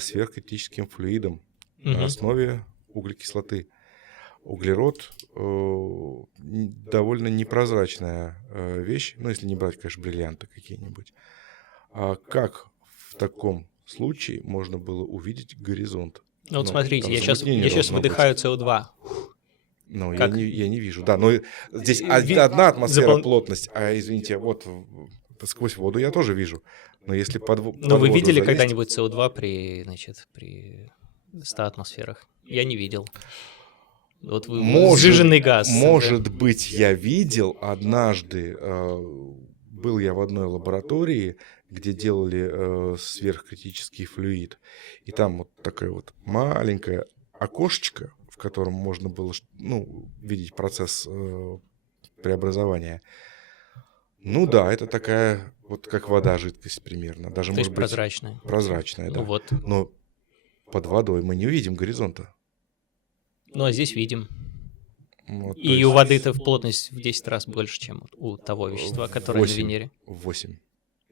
сверхкритическим флюидом на основе углекислоты. Углерод довольно непрозрачная вещь, ну, если не брать, конечно, бриллианты какие-нибудь. А как в таком случае можно было увидеть горизонт? Ну, вот смотрите, я сейчас выдыхаю СО2. Ну, я не вижу. Да, но здесь одна атмосфера, плотность, а, извините, вот сквозь воду я тоже вижу. Но если под воду Но вы видели залезть... когда-нибудь СО2 при 100 атмосферах? Я не видел. Вот сжиженный газ. Может быть, я видел однажды, был я в одной лаборатории, где делали сверхкритический флюид, и там вот такое вот маленькое окошечко, в котором можно было, ну, видеть процесс преобразования. Ну да, это такая вот как вода жидкость примерно, даже То может есть быть прозрачная. Прозрачная, да. Ну вот. Но под водой мы не увидим горизонта. Ну, а здесь видим. Вот, и есть... у воды-то плотность в 10 раз больше, чем у того вещества, которое 8, на Венере. В 8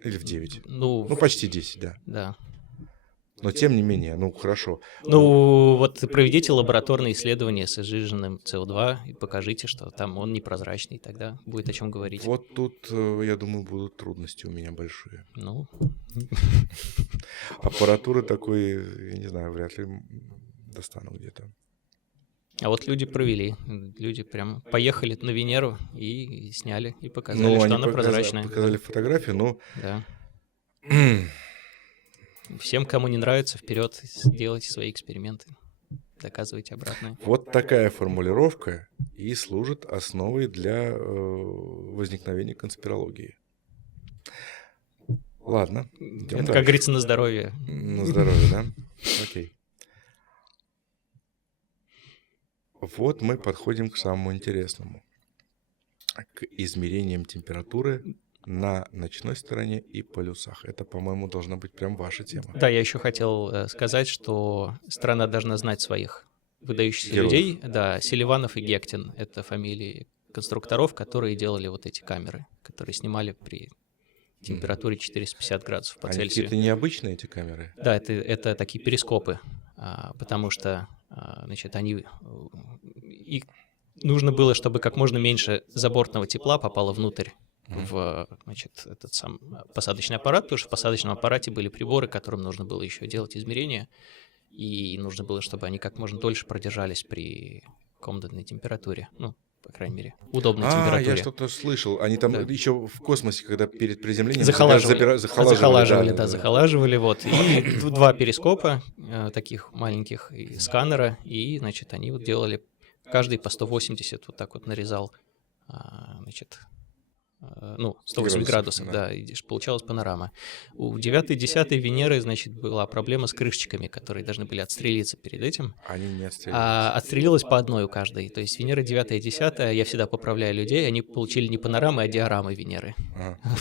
или в 9. Ну, почти 10, да. Да. Но тем не менее, ну, хорошо. Ну, вот проведите лабораторные исследования с сжиженным СО2 и покажите, что там он непрозрачный, тогда будет о чем говорить. Вот тут, я думаю, будут трудности у меня большие. Ну. Аппаратуры такой, я не знаю, вряд ли достану где-то. А вот люди провели. Люди прям поехали на Венеру и сняли, и показали, что она прозрачная. Показали фотографию, но... Да. Всем, кому не нравится, вперед, делайте свои эксперименты. Доказывайте обратное. Вот такая формулировка и служит основой для возникновения конспирологии. Ладно. Это, как говорится, на здоровье. На здоровье, да? Окей. Вот мы подходим к самому интересному. К измерениям температуры на ночной стороне и полюсах. Это, по-моему, должна быть прям ваша тема. Да, я еще хотел сказать, что страна должна знать своих выдающихся героев. Людей. Да, Селиванов и Гектин — это фамилии конструкторов, которые делали вот эти камеры, которые снимали при температуре 450 градусов по Цельсию. Они какие-то необычные, эти камеры? Да, это такие перископы, потому что, значит, они... И нужно было, чтобы как можно меньше забортного тепла попало внутрь в, значит, этот сам посадочный аппарат, потому что в посадочном аппарате были приборы, которым нужно было еще делать измерения, и нужно было, чтобы они как можно дольше продержались при комнатной температуре, ну, по крайней мере, удобной температуре. Я что-то слышал. Они там еще в космосе, когда перед приземлением захолаживали, вот. И 2 перископа, таких маленьких, и сканера, и, значит, они вот делали, каждый по 180 вот так вот нарезал, значит, ну, 180 градусов, да, и получалась панорама. У 9-й, 10-й Венеры, значит, была проблема с крышечками, которые должны были отстрелиться перед этим. Они не отстрелились. Отстрелилось по одной у каждой. То есть Венера 9 и 10, я всегда поправляю людей, они получили не панорамы, а диорамы Венеры.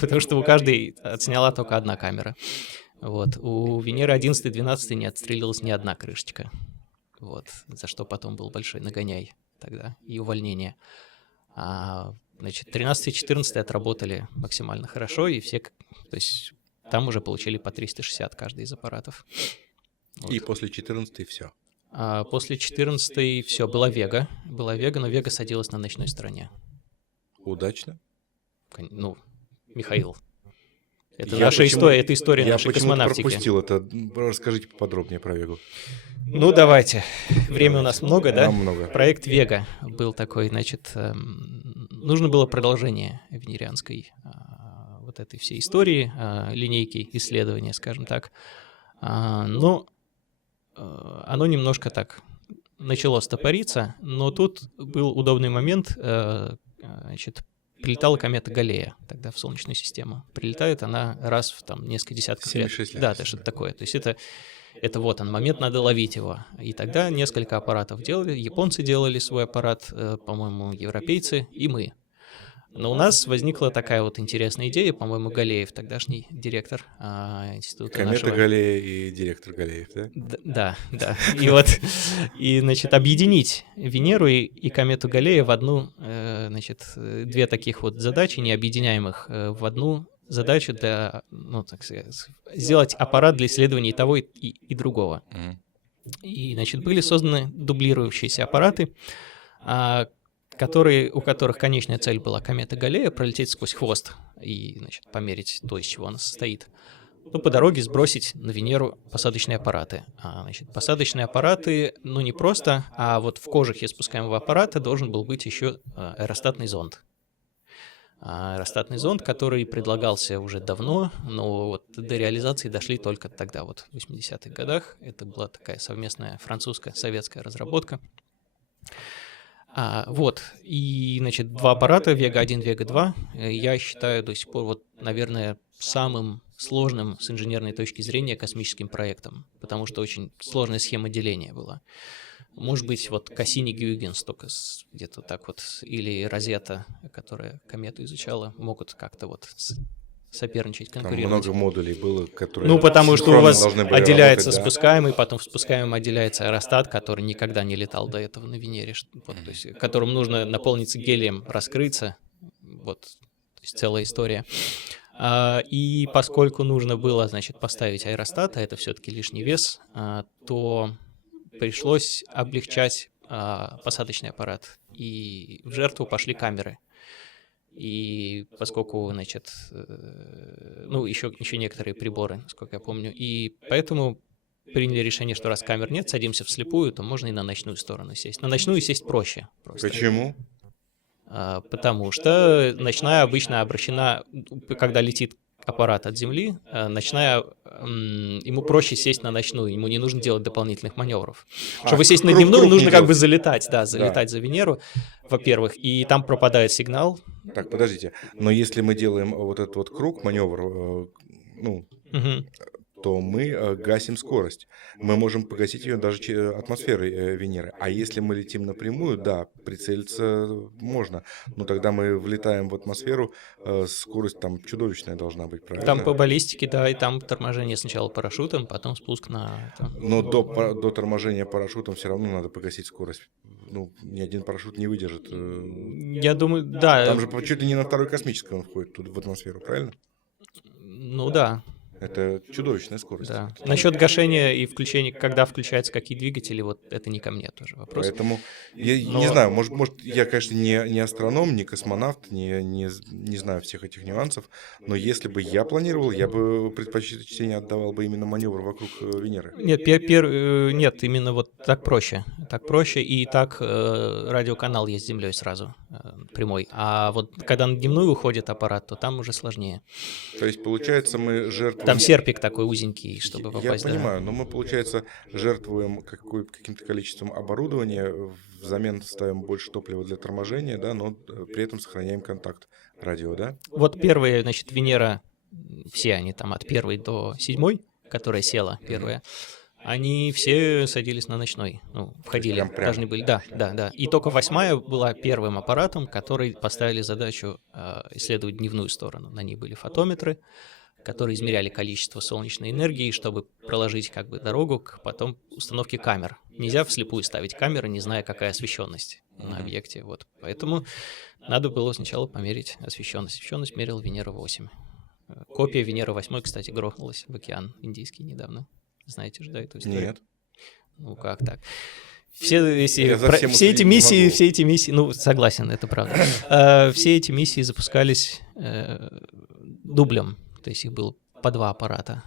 Потому что у каждой отсняла только одна камера. Вот. У Венеры 11 и 12 не отстрелилась ни одна крышечка. Вот. За что потом был большой нагоняй тогда и увольнение. Значит, 13 и 14 отработали максимально хорошо, и все, то есть там уже получили по 360 каждый из аппаратов. Вот. И после 14 все. После 14 все, была Вега, но Вега садилась на ночной стороне. Удачно? Ну, Михаил. Это наша история, это история нашей космонавтики. Я пропустил это. Расскажите поподробнее про Вегу. Ну, давайте. Времени у нас много, да? Много. Проект Вега был такой, значит, нужно было продолжение венерианской вот этой всей истории, линейки исследования, скажем так. Но оно немножко так начало стопориться, но тут был удобный момент, значит, прилетала комета Галлея тогда в Солнечную систему. Прилетает она раз в там несколько десятков лет. Да, это что-то такое. То есть это вот он, момент, надо ловить его. И тогда несколько аппаратов делали. Японцы делали свой аппарат, по-моему, европейцы и мы. Но у нас возникла такая вот интересная идея, по-моему, Галлеев, тогдашний директор института комета нашего. Галлея и директор Галлеев, да? Да. И вот, значит, объединить Венеру и комету Галлея в одну, значит, две таких вот задачи, не объединяемых в одну задачу для, ну, так сказать, сделать аппарат для исследований того и другого. И, значит, были созданы дублирующиеся аппараты, у которых конечная цель была комета Галлея, пролететь сквозь хвост и, значит, померить то, из чего она состоит. Ну, по дороге сбросить на Венеру посадочные аппараты. Значит, посадочные аппараты, ну, не просто, а вот в кожухе спускаемого аппарата должен был быть еще аэростатный зонд. Аэростатный зонд, который предлагался уже давно, но вот до реализации дошли только тогда, вот в 80-х годах. Это была такая совместная французско-советская разработка. Вот, и, значит, два аппарата, Вега-1, Вега-2, я считаю до сих пор, вот, наверное, самым сложным с инженерной точки зрения космическим проектом, потому что очень сложная схема деления была. Может быть, вот Кассини-Гюйгенс только где-то так вот, или Розетта, которая комету изучала, могут как-то вот соперничать, конкурировать. Там много модулей было, которые... Ну, потому что у вас отделяется работать, спускаемый, потом в спускаемом отделяется аэростат, который никогда не летал до этого на Венере, вот, то есть, которому нужно наполниться гелием, раскрыться, вот, то есть целая история. И поскольку нужно было, значит, поставить аэростат, а это все-таки лишний вес, то пришлось облегчать посадочный аппарат, и в жертву пошли камеры. И поскольку, значит, ну, еще некоторые приборы, насколько я помню, и поэтому приняли решение, что раз камер нет, садимся вслепую, то можно и на ночную сторону сесть. На ночную сесть проще. Просто. Почему? Потому что ночная обычно обращена, когда летит аппарат от Земли, ночная, ему проще сесть на ночную, ему не нужно делать дополнительных маневров. Чтобы сесть на дневную, нужно как бы залетать, залетать за Венеру, во-первых, и там пропадает сигнал. Так, подождите, но если мы делаем вот этот вот круг, маневр, то мы гасим скорость. Мы можем погасить ее даже атмосферой Венеры. А если мы летим напрямую, да, прицелиться можно. Но тогда мы влетаем в атмосферу, скорость там чудовищная должна быть, правильно? Там по баллистике, да, и там торможение сначала парашютом, потом спуск на... Но до торможения парашютом все равно надо погасить скорость. Ну, ни один парашют не выдержит. Я думаю, да. Там же чуть ли не на второй космической он входит тут в атмосферу, правильно? Ну да. Это чудовищная скорость. Да. Насчет гашения и включения, когда включаются какие двигатели, вот это не ко мне тоже вопрос. Поэтому, я не знаю, может, я, конечно, не астроном, не космонавт, не знаю всех этих нюансов, но если бы я планировал, я бы предпочтение отдавал бы именно маневр вокруг Венеры. Нет, нет, именно вот так проще. Так проще, и так радиоканал есть с Землей сразу, прямой. А вот когда на дневную уходит аппарат, то там уже сложнее. То есть, получается, мы жертвуем... Там серпик такой узенький, чтобы попасть. Я понимаю, но мы, получается, жертвуем каким-то количеством оборудования, взамен ставим больше топлива для торможения, да, но при этом сохраняем контакт радио, да? Вот первые, значит, Венера, все они там от 1 до 7, которая села первая, они все садились на ночной, ну, входили, должны были, да. И только 8-я была первым аппаратом, который поставили задачу исследовать дневную сторону. На ней были фотометры, которые измеряли количество солнечной энергии, чтобы проложить как бы дорогу к потом установке камер. Нельзя вслепую ставить камеры, не зная, какая освещенность на объекте. Вот. Поэтому надо было сначала померить освещенность. Освещенность мерил Венера-8. Копия Венеры-8, кстати, грохнулась в океан Индийский недавно. Знаете же, да, эту историю? Нет. Ну, как так? Все эти миссии, ну, согласен, это правда. Все эти миссии запускались дублем. То есть их было по 2 аппарата.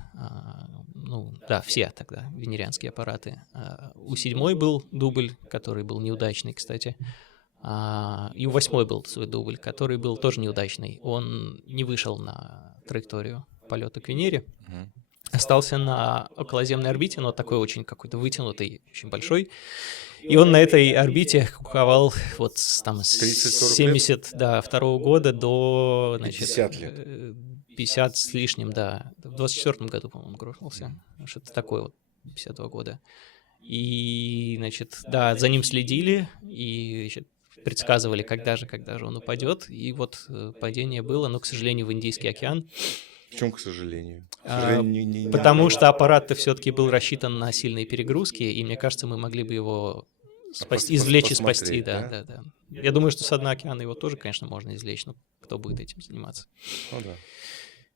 Ну, да, все тогда венерианские аппараты. У 7-й был дубль, который был неудачный, кстати. И у 8-й был свой дубль, который был тоже неудачный. Он не вышел на траекторию полета к Венере. Мгм. Остался на околоземной орбите, но такой очень какой-то вытянутый, очень большой. И он на этой орбите куковал вот там с 30-40 лет? 72 года до, значит, 50 лет. 50 с лишним, да. В 24-м году, по-моему, грохнулся. Что-то такое вот, 52 года. И, значит, да, за ним следили и, значит, предсказывали, когда же он упадет. И вот падение было, но, к сожалению, в Индийский океан. В чем, к сожалению? К А, сожалению, не Потому что аппарат-то все-таки был рассчитан на сильные перегрузки, и мне кажется, мы могли бы его извлечь и спасти, посмотреть, да? да. Я думаю, что со дна океана его тоже, конечно, можно извлечь, но кто будет этим заниматься? Ну да.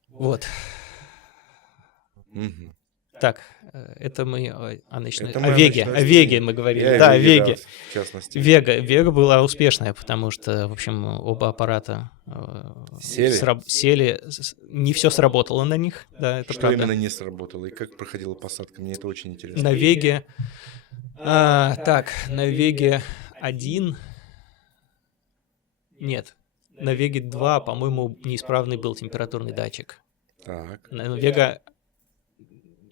Вот. Мгм. Так, это мы о Это мы о Веге. ночной О Веге смене. мы говорили. Я Да, о Веге, Веге. в частности. Вега была успешная, потому что, в общем, оба аппарата Сели? сели. Не все сработало на них, да, это Что правда. именно не сработало и как проходила посадка? Мне это очень интересно. На Веге... на Веге 1... Нет, на Веге 2, по-моему, неисправный был температурный датчик. Так. На Вега...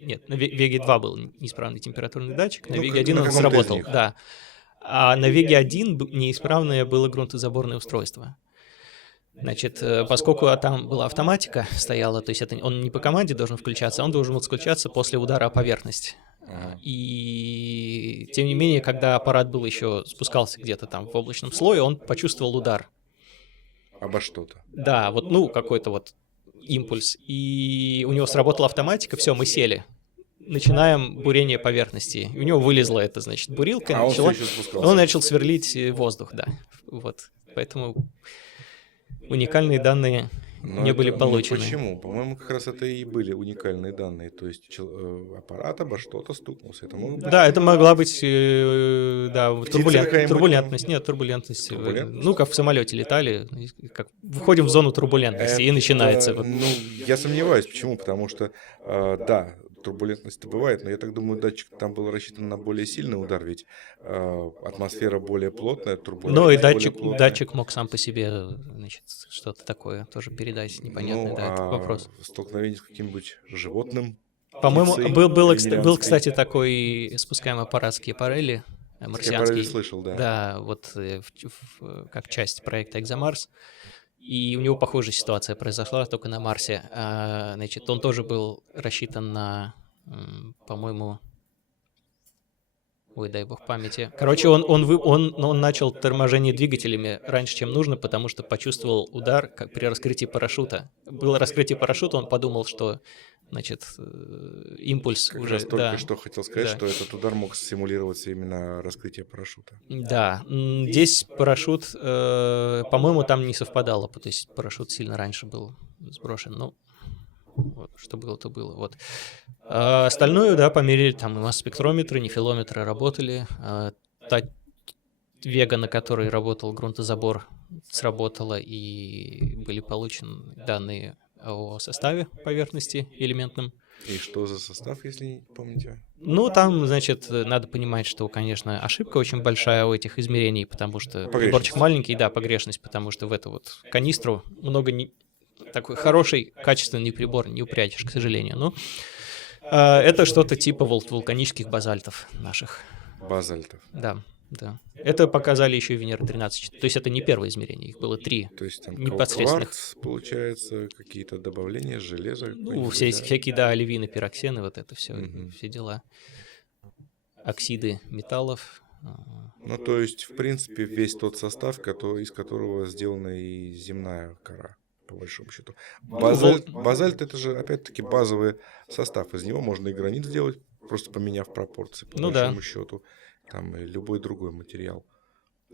Нет, на Веге 2 был неисправный температурный датчик, на Ну, Веге как- 1 на он каком-то из сработал, них. да. А на Веге 1 неисправное было грунтозаборное устройство. Значит, поскольку там была автоматика стояла, то есть это он не по команде должен включаться, он должен включаться после удара о поверхность. Ага. И тем не менее, когда аппарат был еще спускался где-то там в облачном слое, он почувствовал удар. Обо что-то. Да, вот, ну, какой-то вот импульс. И у него сработала автоматика, все, мы сели. Начинаем бурение поверхности. И у него вылезла эта, значит, бурилка. А он начала... все еще спускался. Он начал сверлить воздух, да. Вот. Поэтому уникальные данные Но не это- были ну, получены. почему? По-моему, как раз это и были уникальные данные. То есть аппарат обо что-то стукнулся. Это могло быть... Да, это могла быть, да, какая-нибудь турбулентность. Нет, турбулентность. Турбулентность? Ну, как в самолете летали, как выходим в зону турбулентности, и начинается. Это, ну, я сомневаюсь. Почему? Потому что, да, турбулентность-то бывает, но я так думаю, датчик там был рассчитан на более сильный удар, ведь атмосфера более плотная, турбулентность Но и более плотная. датчик мог сам по себе, значит, что-то такое тоже передать. Непонятный, Ну, да, это вопрос. столкновение с каким-нибудь животным, По-моему, птицей был, венерианской. кстати, такой спускаемый аппарат Скиапарелли, марсианский. слышал, да. Да, вот как часть проекта «Экзомарс». И у него похожая ситуация произошла, только на Марсе. Значит, он тоже был рассчитан на, по-моему... Ой, дай бог памяти. Короче, он начал торможение двигателями раньше, чем нужно, потому что почувствовал удар при раскрытии парашюта. Было раскрытие парашюта, он подумал, что, значит, импульс Как уже... раз только что хотел сказать, да. что этот удар мог симулироваться именно раскрытие парашюта. Да, здесь парашют, по-моему, там не совпадало, то есть парашют сильно раньше был сброшен, ну, вот, что было, то было, вот. А остальное, да, померили, там и масс-спектрометры, нефилометры работали, та Вега, на которой работал грунтозабор, сработала, и были получены данные о составе поверхности элементном. И что за состав, если не помните? Ну, там, значит, надо понимать, что, конечно, ошибка очень большая у этих измерений, потому что приборчик маленький, да, погрешность, потому что в эту вот канистру много такой хороший, качественный прибор не упрячешь, к сожалению. Но это что-то типа вулканических базальтов наших. Базальтов. Да. Это показали еще и Венера-13. То есть это не первое измерение, их было 3. То есть там непосредственных. Кварц, получается, какие-то добавления, железа. Ну, всякие, да, оливины, пироксены, вот это все, все дела. Оксиды металлов. Ну, то есть, в принципе, весь тот состав, из которого сделана и земная кора, по большому счету. Базальт это же, опять-таки, базовый состав. Из него можно и гранит сделать, просто поменяв пропорции, по большому счету. Там и любой другой материал.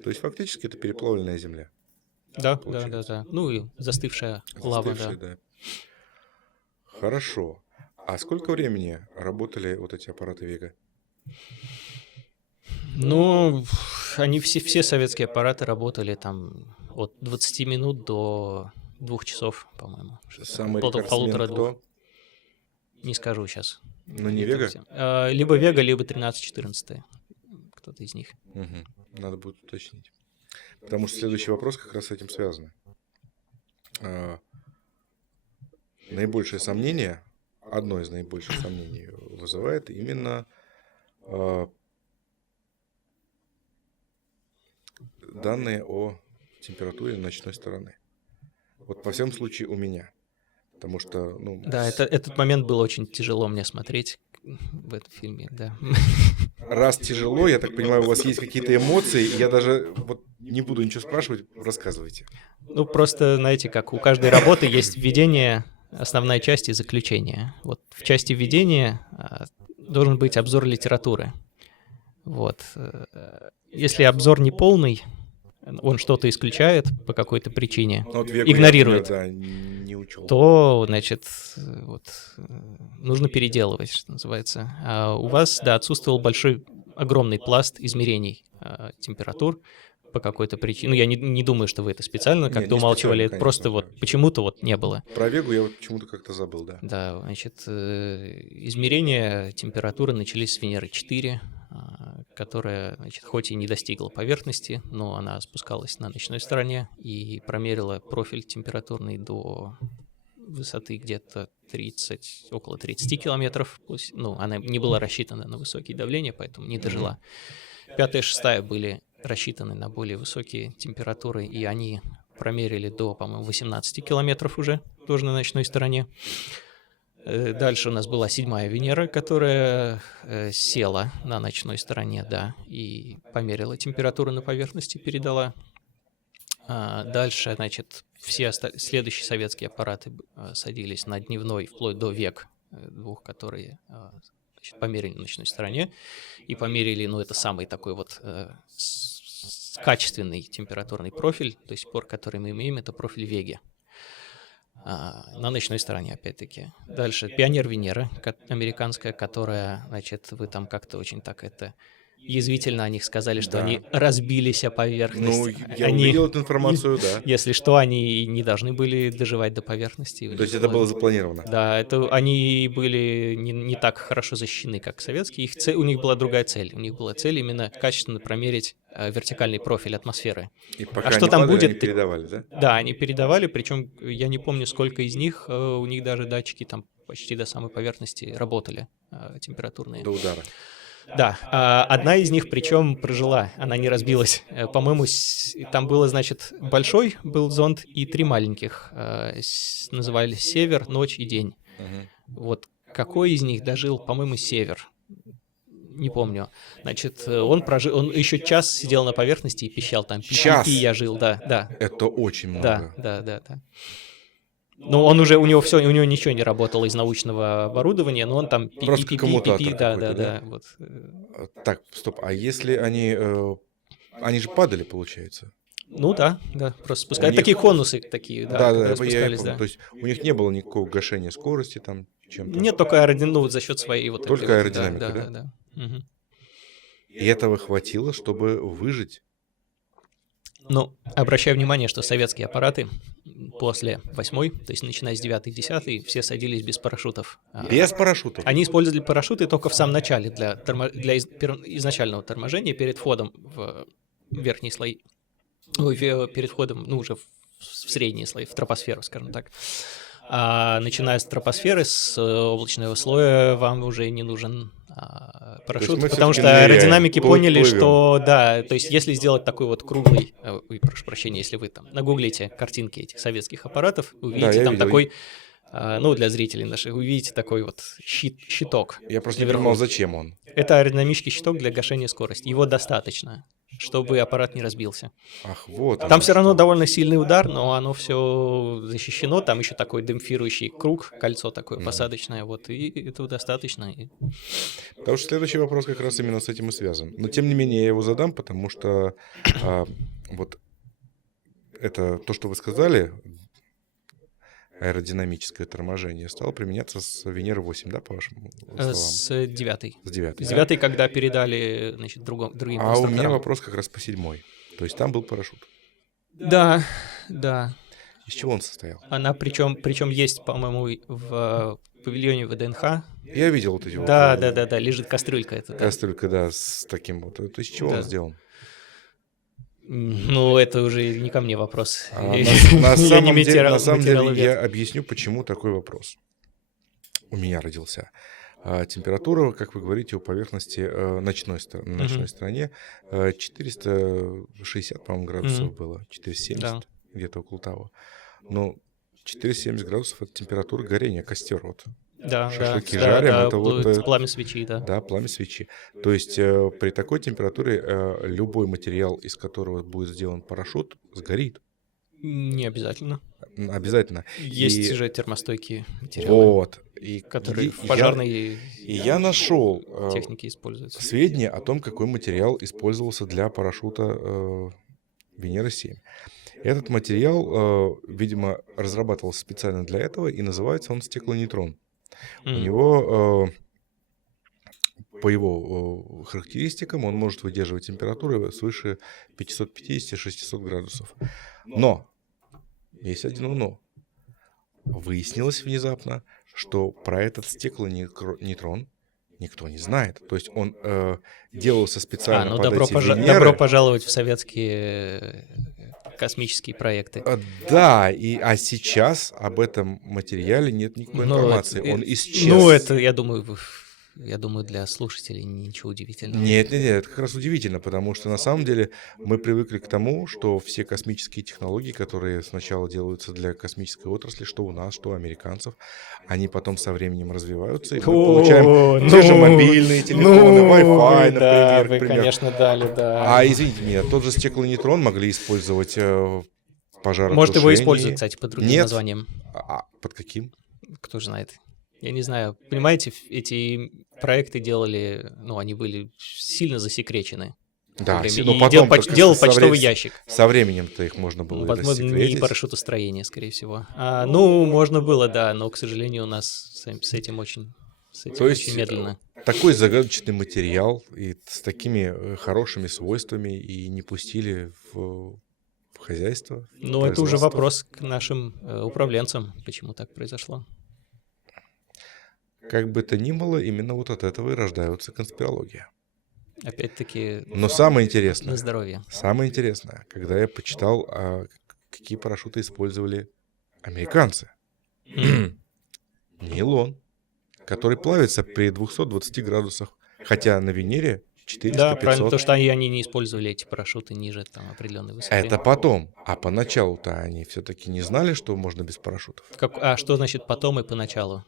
То есть, фактически, это переплавленная земля. Да. Ну и застывшая лава, да. Хорошо. А сколько времени работали вот эти аппараты Вега? Ну, они все советские аппараты работали там от 20 минут до 2 часов, по-моему. Самый рекордсмен кто? Не скажу сейчас. Ну, не Вега? Либо Вега, либо 13-14. Кто-то из них. Угу. Надо будет уточнить. Потому что следующий вопрос как раз с этим связан. наибольшее сомнение, одно из наибольших сомнений вызывает именно данные о температуре ночной стороны. Вот во всяком случае у меня. Потому что, ну... Да, этот момент было очень тяжело мне смотреть в этом фильме, да. Раз тяжело, я так понимаю, у вас есть какие-то эмоции, и я даже вот не буду ничего спрашивать, рассказывайте. Ну, просто, знаете, как у каждой работы есть введение, основная часть и заключение. Вот в части введения должен быть обзор литературы. Вот. Если обзор не полный, он что-то исключает по какой-то причине, Ну, вот веку игнорирует, я, например, не учел. то, значит, вот, нужно переделывать, что называется. А у вас, да, отсутствовал огромный пласт измерений температур по какой-то причине. Ну, я не думаю, что вы это специально как-то не умалчивали, специально, просто конечно, вот конечно. почему-то вот не было. Про Вегу я вот почему-то как-то забыл, да. Да, значит, измерения температуры начались с Венеры-4, которая, значит, хоть и не достигла поверхности, но она спускалась на ночной стороне и промерила профиль температурный до высоты где-то около 30 километров. Ну, она не была рассчитана на высокие давления, поэтому не дожила. 5-я и 6-я были рассчитаны на более высокие температуры, и они промерили до, по-моему, 18 километров уже, тоже на ночной стороне. Дальше у нас была 7-я Венера, которая села на ночной стороне, да, и померила температуру на поверхности, передала. Дальше, значит, все следующие советские аппараты садились на дневной, вплоть до Вег-2, которые, значит, померили на ночной стороне, и померили, ну, это самый такой вот качественный температурный профиль, до сих пор, который мы имеем, это профиль Веги. На ночной стороне, опять-таки. Дальше Пионер Венера, американская, которая, значит, вы там как-то очень так это язвительно о них сказали, что Да. они разбились о поверхность. Ну, я увидел эту информацию, да. Если что, они не должны были доживать до поверхности. То есть это было запланировано? Да, они были не так хорошо защищены, как советские. У них была другая цель. У них была цель именно качественно промерить вертикальный профиль атмосферы. И пока А что они там падали, будет? они передавали, да? Да, они передавали, причем я не помню, сколько из них, у них даже датчики там почти до самой поверхности работали, температурные. До удара. Да, одна из них, причем, прожила, она не разбилась. По-моему, там было, значит, большой был зонд и 3 маленьких, назывались Север, Ночь и День. Угу. Вот какой из них дожил, по-моему, Север. Не помню. Значит, он еще час сидел на поверхности и пищал там. Час? Я жил, да. Это очень много. Да. Но он уже, у него ничего не работало из научного оборудования, но он там Просто коммутатор какой-то, да. Вот. Так, стоп, а если они же падали, получается? Ну да, просто спускались. Такие конусы такие, да, Да, спускались, да. То есть у них не было никакого гашения скорости там чем-то? Нет, только аэродинамика, за счет своей вот только этой аэродинамика, вот, да. Угу. И этого хватило, чтобы выжить? Ну, обращаю внимание, что советские аппараты после 8-й, то есть начиная с 9-й, 10-й, все садились без парашютов. Без парашютов? Они использовали парашюты только в самом начале для изначального торможения перед входом в верхние слои, перед входом, ну, уже в средние слои, в тропосферу, скажем так. А начиная с тропосферы, с облачного слоя, вам уже не нужен парашют, потому что аэродинамики поняли, что да, то есть если сделать такой вот круглый, прошу прощения, если вы там нагуглите картинки этих советских аппаратов, увидите там такой, ну, для зрителей наших, увидите такой вот щиток. Я просто не понимал, зачем он. Это аэродинамический щиток для гашения скорости, его достаточно, чтобы аппарат не разбился. Ах, вот. Там все равно довольно сильный удар, но оно все защищено. Там еще такой демпфирующий круг, кольцо такое посадочное, вот, и этого достаточно. Потому что следующий вопрос как раз именно с этим и связан. Но тем не менее я его задам, потому что вот это то, что вы сказали, аэродинамическое торможение, стало применяться с Венеры 8, да, по вашим словам? С 9-й. С 9-й. С 9-й, когда передали, значит, другим конструкторам. А у меня вопрос как раз по 7-й. То есть там был парашют. Да. Из чего он состоял? Она причем есть, по-моему, в павильоне ВДНХ. Я видел вот эти вот. Да, лежит кастрюлька. Кастрюлька, да, с таким вот. То есть из чего он сделан? Ну, это уже не ко мне вопрос. На Я не самом материаловед. деле я объясню, почему такой вопрос у меня родился. Температура, как вы говорите, у поверхности на ночной стороне 460, по-моему, градусов было, 470, Да. где-то около того. Но 470 градусов — это температура горения, костер. Вот. Да, Шашлыки да, жарим, да, это вот пламя свечи, да. да, пламя свечи. То есть при такой температуре любой материал, из которого будет сделан парашют, сгорит. Не обязательно. Обязательно. Есть же термостойкие материалы, Вот. которые в пожарной И я нашел технике используются. сведения о том, какой материал использовался для парашюта Венера-7. Этот материал, видимо, разрабатывался специально для этого, и называется он стеклонейтрон. У него, по его характеристикам, он может выдерживать температуры свыше 550-600 градусов. Но есть один но. Выяснилось внезапно, что про этот стеклонейтрон никто не знает. То есть он делался специально под эти Венеры. Добро пожаловать в советские космические проекты. Да, а сейчас об этом материале нет никакой информации. Он исчез. Ну, это, я думаю, для слушателей ничего удивительного. Нет, это как раз удивительно, потому что на самом деле мы привыкли к тому, что все космические технологии, которые сначала делаются для космической отрасли, что у нас, что у американцев, они потом со временем развиваются, и мы получаем те же мобильные телефоны, Wi-Fi, например. Вы, конечно, дали, да. А извините меня, тот же стеклонейтрон могли использовать в пожаротушении. Может, его используют, кстати, под другим названием. А под каким? Кто знает. Я не знаю. Понимаете, эти проекты делали, они были сильно засекречены. Да, но потом делал почтовый ящик. Со временем-то их можно было рассекретить. И парашютостроение, скорее всего. Можно было, да, но, к сожалению, у нас с этим очень медленно. Такой загадочный материал и с такими хорошими свойствами и не пустили в хозяйство. Ну, это уже вопрос к нашим управленцам, почему так произошло. Как бы то ни было, именно вот от этого и рождаются конспирологии. Опять-таки, но самое интересное, на здоровье. Самое интересное, когда я почитал, какие парашюты использовали американцы. Нейлон, который плавится при 220 градусах, хотя на Венере 400-500. Да, правильно, потому что они не использовали эти парашюты ниже там определенной высоты. Это потом. А поначалу-то они все-таки не знали, что можно без парашютов. Что значит потом и поначалу?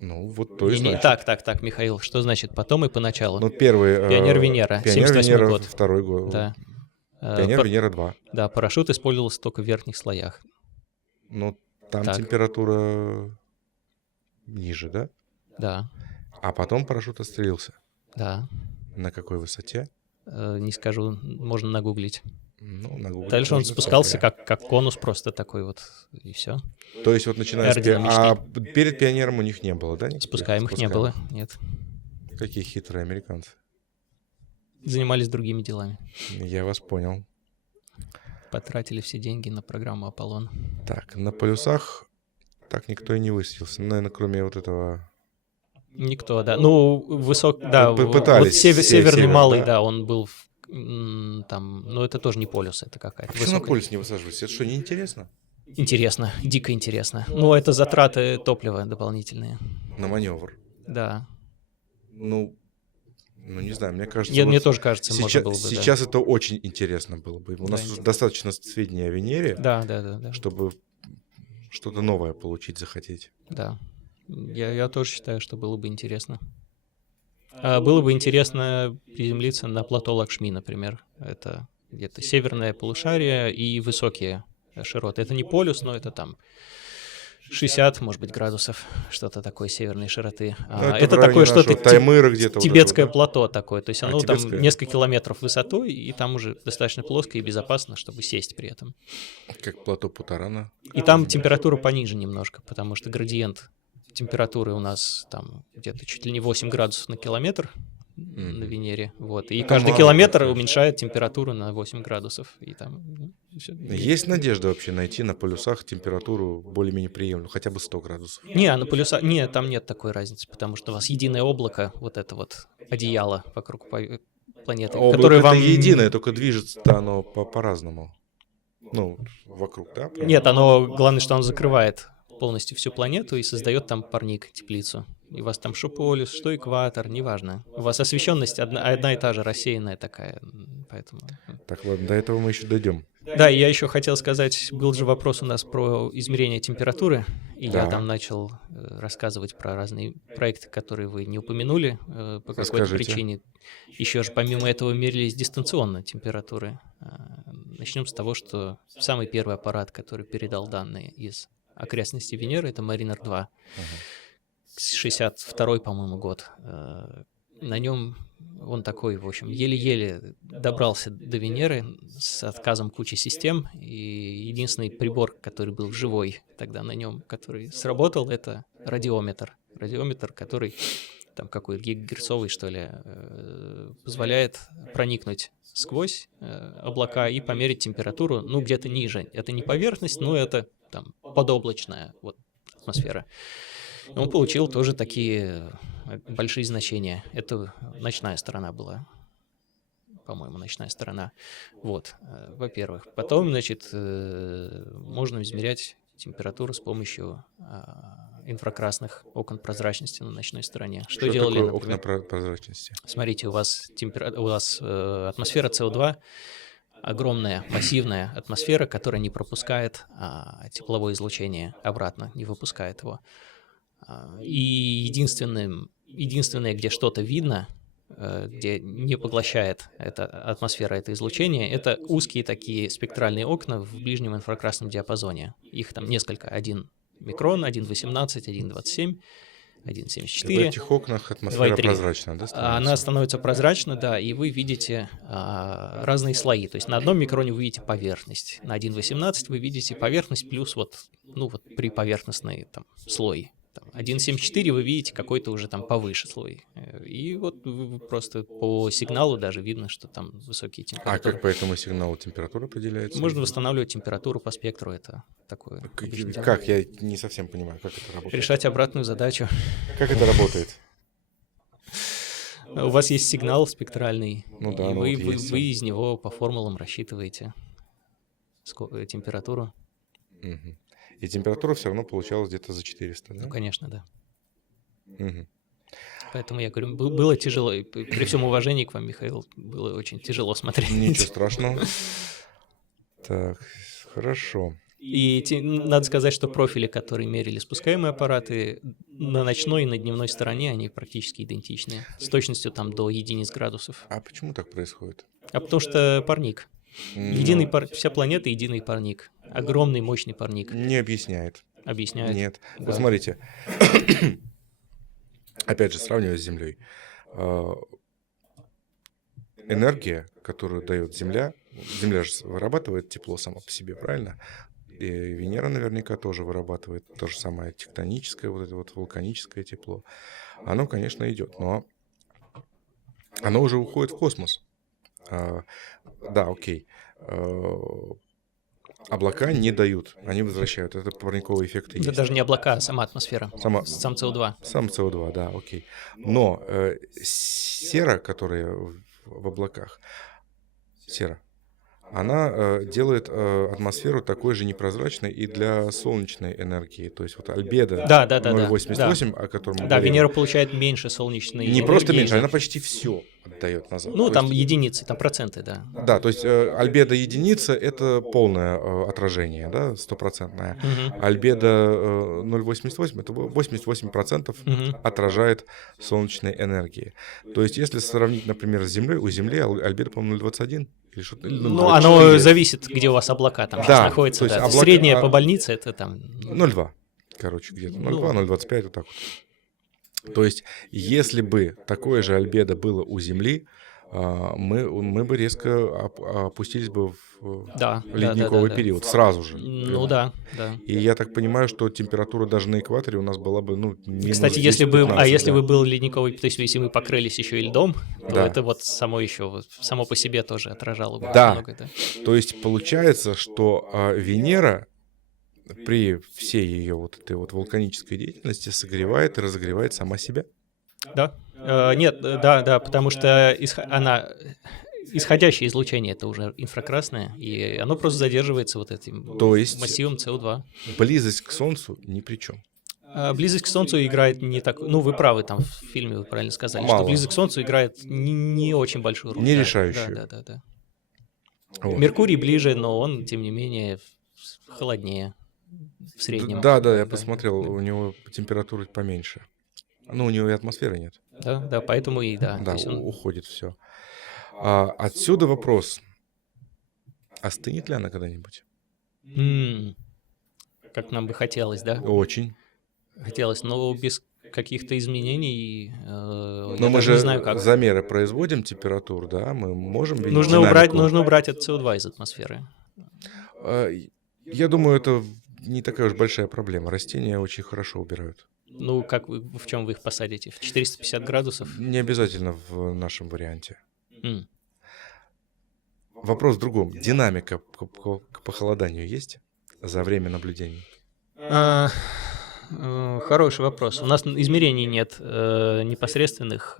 Ну, вот то и значит. Так, Михаил, что значит потом и поначалу? Ну, первый... Пионер Венера, 78 год. Второй год. Да. Пионер Венера 2. Да, парашют использовался только в верхних слоях. Ну, там температура ниже, да? Да. А потом парашют отстрелился? Да. На какой высоте? Не скажу, можно нагуглить. Ну, нагуглить. Дальше он спускался как конус просто такой вот, и все. То есть вот начиная с... перед Пионером у них не было, да? Спускаемых не было, нет. Какие хитрые американцы. Занимались другими делами. Я вас понял. Потратили все деньги на программу «Аполлон». Так, на полюсах так никто и не высадился. Наверное, кроме вот этого... Никто, да. Ну, да, пытались. Вот северный малый, да, он был там... Но это тоже не полюс, это какая-то Почему на полюс не высаживались? Это что, не интересно? Интересно, дико интересно. Ну, это затраты топлива дополнительные. На маневр? Да. Ну, не знаю, мне кажется... Мне тоже кажется, можно было бы, сейчас это очень интересно было бы. У нас достаточно сведений о Венере, да. чтобы что-то новое получить, захотеть. Да. Я тоже считаю, что было бы интересно. Было бы интересно приземлиться на плато Лакшми, например. Это где-то северное полушарие и высокие широты. Это не полюс, но это там 60, может быть, градусов, что-то такое северной широты. Это такое что-то Таймыра где-то. Тибетское плато такое. То есть оно там несколько километров высотой, и там уже достаточно плоско и безопасно, чтобы сесть при этом. Как плато Путарана. И там температура пониже немножко, потому что градиент температуры у нас там где-то чуть ли не 8 градусов на километр на Венере. Вот. И каждый километр уменьшает температуру на 8 градусов. И там, есть надежда вообще найти на полюсах температуру более-менее приемлемую, хотя бы 100 градусов? На полюсах... там нет такой разницы, потому что у вас единое облако, вот это вот одеяло вокруг планеты, Облако которые это вам... единое, только движется-то оно по-разному. Ну, вокруг, да? Правильно? Нет, оно, главное, что оно закрывает полностью всю планету и создает там парник, теплицу. И у вас там что полюс, что экватор, неважно. У вас освещенность одна и та же, рассеянная такая, поэтому... Так, ладно, до этого мы еще дойдем. Да, и я еще хотел сказать, был же вопрос у нас про измерение температуры, и Да. я там начал рассказывать про разные проекты, которые вы не упомянули по какой-то Расскажите. причине. Еще же помимо этого мерились дистанционно температуры. Начнем с того, что самый первый аппарат, который передал данные из окрестностей Венеры, это Маринер 2. 62-й, по-моему, год. На нем он такой, в общем, еле-еле добрался до Венеры с отказом кучи систем, и единственный прибор, который был живой тогда на нем, который сработал, это радиометр. Радиометр, который там какой-то гигагерцовый, что ли, позволяет проникнуть сквозь облака и померить температуру, ну, где-то ниже. Это не поверхность, но это там подоблачная вот атмосфера. Он получил тоже такие большие значения. Это ночная сторона была, по-моему, ночная сторона. Вот, во-первых. Потом, значит, можно измерять температуру с помощью инфракрасных окон прозрачности на ночной стороне. Что делали, такое например? окна прозрачности? Смотрите, у вас атмосфера СО2, огромная, массивная атмосфера, которая не пропускает тепловое излучение обратно, не выпускает его. И единственное, где что-то видно, где не поглощает эта атмосфера это излучение, это узкие такие спектральные окна в ближнем инфракрасном диапазоне. Их там несколько. 1 микрон, 1,18, 1,27, 1,74. В этих окнах атмосфера 2,3. прозрачна, да, становится? Она становится прозрачна, да, и вы видите разные слои. То есть на одном микроне вы видите поверхность, на 1,18 вы видите поверхность плюс вот при поверхностный там слой. 1.7.4 вы видите какой-то уже там повыше слой. И вот просто по сигналу даже видно, что там высокие температуры. А как по этому сигналу температура определяется? Можно восстанавливать температуру по спектру, это такое. Как? Я не совсем понимаю, как это работает. Решать обратную задачу. Как это работает? У вас есть сигнал спектральный, Ну да, и ну вы вот есть. из него по формулам рассчитываете температуру. Мгм. И температура все равно получалась где-то за 400, да? Ну, конечно, да. Мгм. Поэтому я говорю, было тяжело. И при всем уважении к вам, Михаил, было очень тяжело смотреть. Ничего страшного. Так, хорошо. И надо сказать, что профили, которые мерили спускаемые аппараты, на ночной и на дневной стороне, они практически идентичны. С точностью там до единиц градусов. А почему так происходит? А потому что парник. Вся планета — единый парник. Огромный, мощный парник. Не объясняет. Объясняет. Нет. Да. Вот смотрите. Опять же, сравнивая с Землей. Энергия, которую дает Земля же вырабатывает тепло сама по себе, правильно? И Венера наверняка тоже вырабатывает то же самое тектоническое, вот это вот вулканическое тепло. Оно, конечно, идет, но оно уже уходит в космос. Да, окей. Облака не дают, они возвращают. Это парниковый эффект и Это есть. даже не облака, а сама атмосфера. Сам СО2. Сам СО2, да, окей. Но сера, которая в облаках, сера, она делает атмосферу такой же непрозрачной и для солнечной энергии. То есть вот альбедо Да. 0,88, о котором мы Да, говорили. Венера получает меньше солнечной Не просто энергии. меньше, она почти все отдает назад. Ну, То там есть- единицы, там проценты, да. Да, то есть альбедо единица — это полное отражение, да, стопроцентное. Мгм. Альбедо 0,88 — это 88% Мгм. отражает солнечной энергии. То есть если сравнить, например, с Землей, у Земли альбедо, по-моему, 0,21 или что-то. Ну, оно зависит, где у вас облака там сейчас Да, находятся. то есть Да. облака- Среднее по больнице это там... 0,2, короче, где-то 0,2, 0,25, вот так вот. То есть если бы такое же альбедо было у Земли, мы бы резко опустились бы в Да, ледниковый да. период сразу же. Ну да. И я так понимаю, что температура даже на экваторе у нас была бы, минус Кстати, если 10-15, бы был ледниковый, то есть если мы покрылись еще и льдом, то Да. это вот само по себе тоже отражало бы Да. много, да. То есть получается, что Венера при всей ее вот этой вот вулканической деятельности согревает и разогревает сама себя. Да? Нет, да, потому что исходящее излучение — это уже инфракрасное, и оно просто задерживается вот этим То есть массивом СО2. близость к Солнцу ни при чем. Близость к Солнцу играет не так... Ну, вы правы, там в фильме вы правильно сказали, что Мало. близость к Солнцу играет не очень большую роль. Не Да, решающую. Да. Вот. Меркурий ближе, но он, тем не менее, холоднее в среднем. Да, я посмотрел, у него температура поменьше. Ну, у него и атмосферы нет. Да, поэтому и да. Да, То есть он... уходит все. Отсюда вопрос. Остынет ли она когда-нибудь? Как нам бы хотелось, да? Очень. Хотелось, но без каких-то изменений. Но я мы даже же не знаю, как. замеры производим температур, да? Мы можем видеть Нужно динамику. убрать от СО2 из атмосферы. Я думаю, это не такая уж большая проблема. Растения очень хорошо убирают. Ну, в чем вы их посадите? В 450 градусов? Не обязательно в нашем варианте. Вопрос в другом. Динамика к похолоданию есть за время наблюдений? Хороший вопрос. У нас измерений нет непосредственных,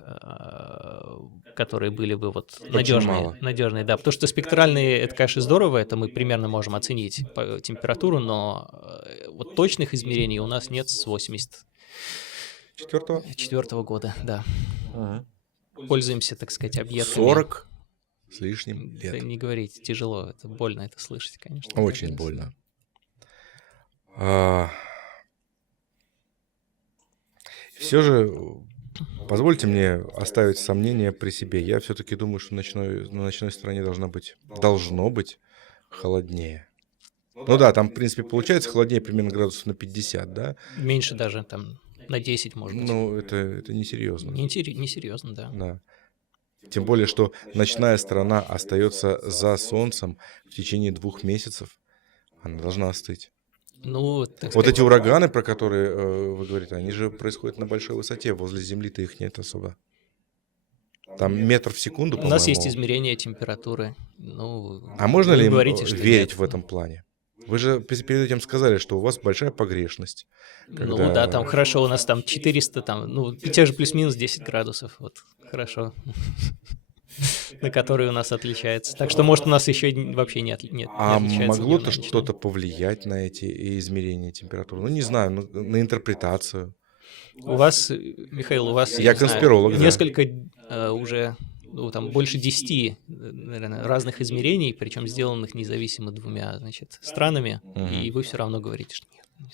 которые были бы вот надежные, да. Потому что спектральные, это, конечно, здорово, это мы примерно можем оценить температуру, но вот точных измерений у нас нет с 84-го года, да. Пользуемся, так сказать, объектами. 40 с лишним лет. Да не говорите, тяжело, это больно это слышать, конечно. Очень больно. Все же, позвольте мне оставить сомнения при себе. Я все-таки думаю, что на ночной стороне должно быть холоднее. Ну да, там, в принципе, получается холоднее примерно градусов на 50, да? Меньше даже, там, на 10, может быть. Ну, это несерьезно. Несерьезно, да. Да. Тем более, что ночная сторона остается за Солнцем в течение 2 месяцев. Она должна остыть. Ну, так вот сказать, эти ураганы, про которые вы говорите, они же происходят на большой высоте. Возле Земли-то их нет особо. Там метр в секунду, по-моему. У нас есть измерение температуры. Ну, можно ли говорите, что верить нет в этом плане? Вы же перед этим сказали, что у вас большая погрешность. Ну да, там хорошо, у нас там 400, там, ну, те же плюс-минус 10 градусов, вот, хорошо, на которые у нас отличается. Так что, может, у нас еще вообще не отличается. Могло-то что-то повлиять на эти измерения температуры? Ну, не знаю, на интерпретацию. У вас, Михаил, Я конспиролог, да. Несколько уже... Ну, там больше 10, наверное, разных измерений, причем сделанных независимо 2, значит, странами, и вы все равно говорите, что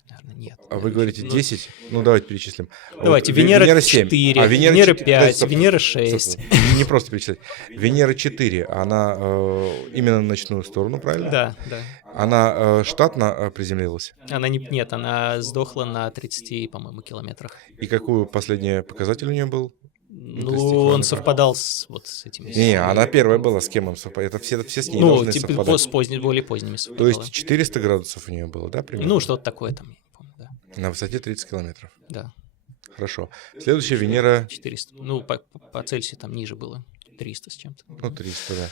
наверное, нет. А вы говорите 10? Ну, давайте перечислим. Давайте, вот, Венера 4, Венера 5, Венера 6. Не просто перечислять. Венера 4, она именно на ночную сторону, правильно? Да. Она штатно приземлилась? Нет, она сдохла на 30, по-моему, километрах. И какой последний показатель у нее был? Ну, он совпадал с этими... Не, она первая была, с кем он совпадал? Это все с ней должны совпадать. С более поздними совпадало. То есть 400 градусов у нее было, да, примерно? Ну, что-то такое там, я не помню, да. На высоте 30 километров? Да. Хорошо. Следующая Венера... 400. Ну, по Цельсию там ниже было. 300 с чем-то. Ну, 300, да.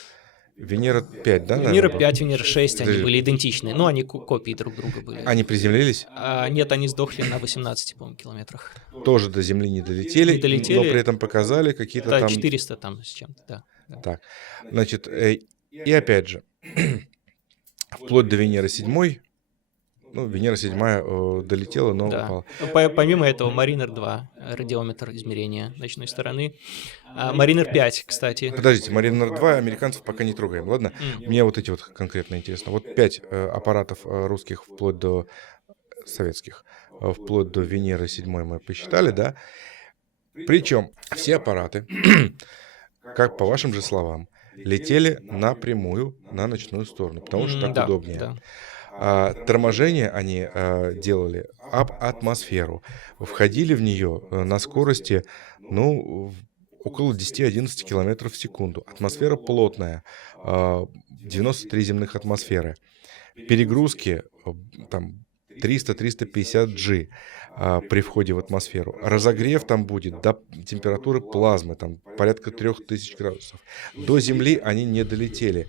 Венера 5, да? Венера 5, Венера 6, они были идентичны. Ну, они копии друг друга были. Они приземлились? Нет, они сдохли на 18, по-моему, километрах. Тоже до Земли не долетели, но при этом показали какие-то там... 400 там с чем-то, да. Так, значит, и опять же, вплоть до Венеры 7, ну, Венера 7 долетела, но упала. Помимо этого, Маринер 2, радиометр измерения ночной стороны. Маринер 5, кстати. Подождите, Маринер 2 американцев пока не трогаем, ладно? Мне вот эти вот конкретно интересно. Вот 5 аппаратов русских вплоть до советских, вплоть до Венеры 7 мы посчитали, да? Причем все аппараты, как по вашим же словам, летели напрямую на ночную сторону, потому что так удобнее. Да. Торможение они делали об атмосферу, входили в нее на скорости, ну, около 10-11 километров в секунду. Атмосфера плотная, 93 земных атмосферы. Перегрузки там 300-350 G при входе в атмосферу. Разогрев там будет до температуры плазмы, там порядка 3000 градусов. До Земли они не долетели.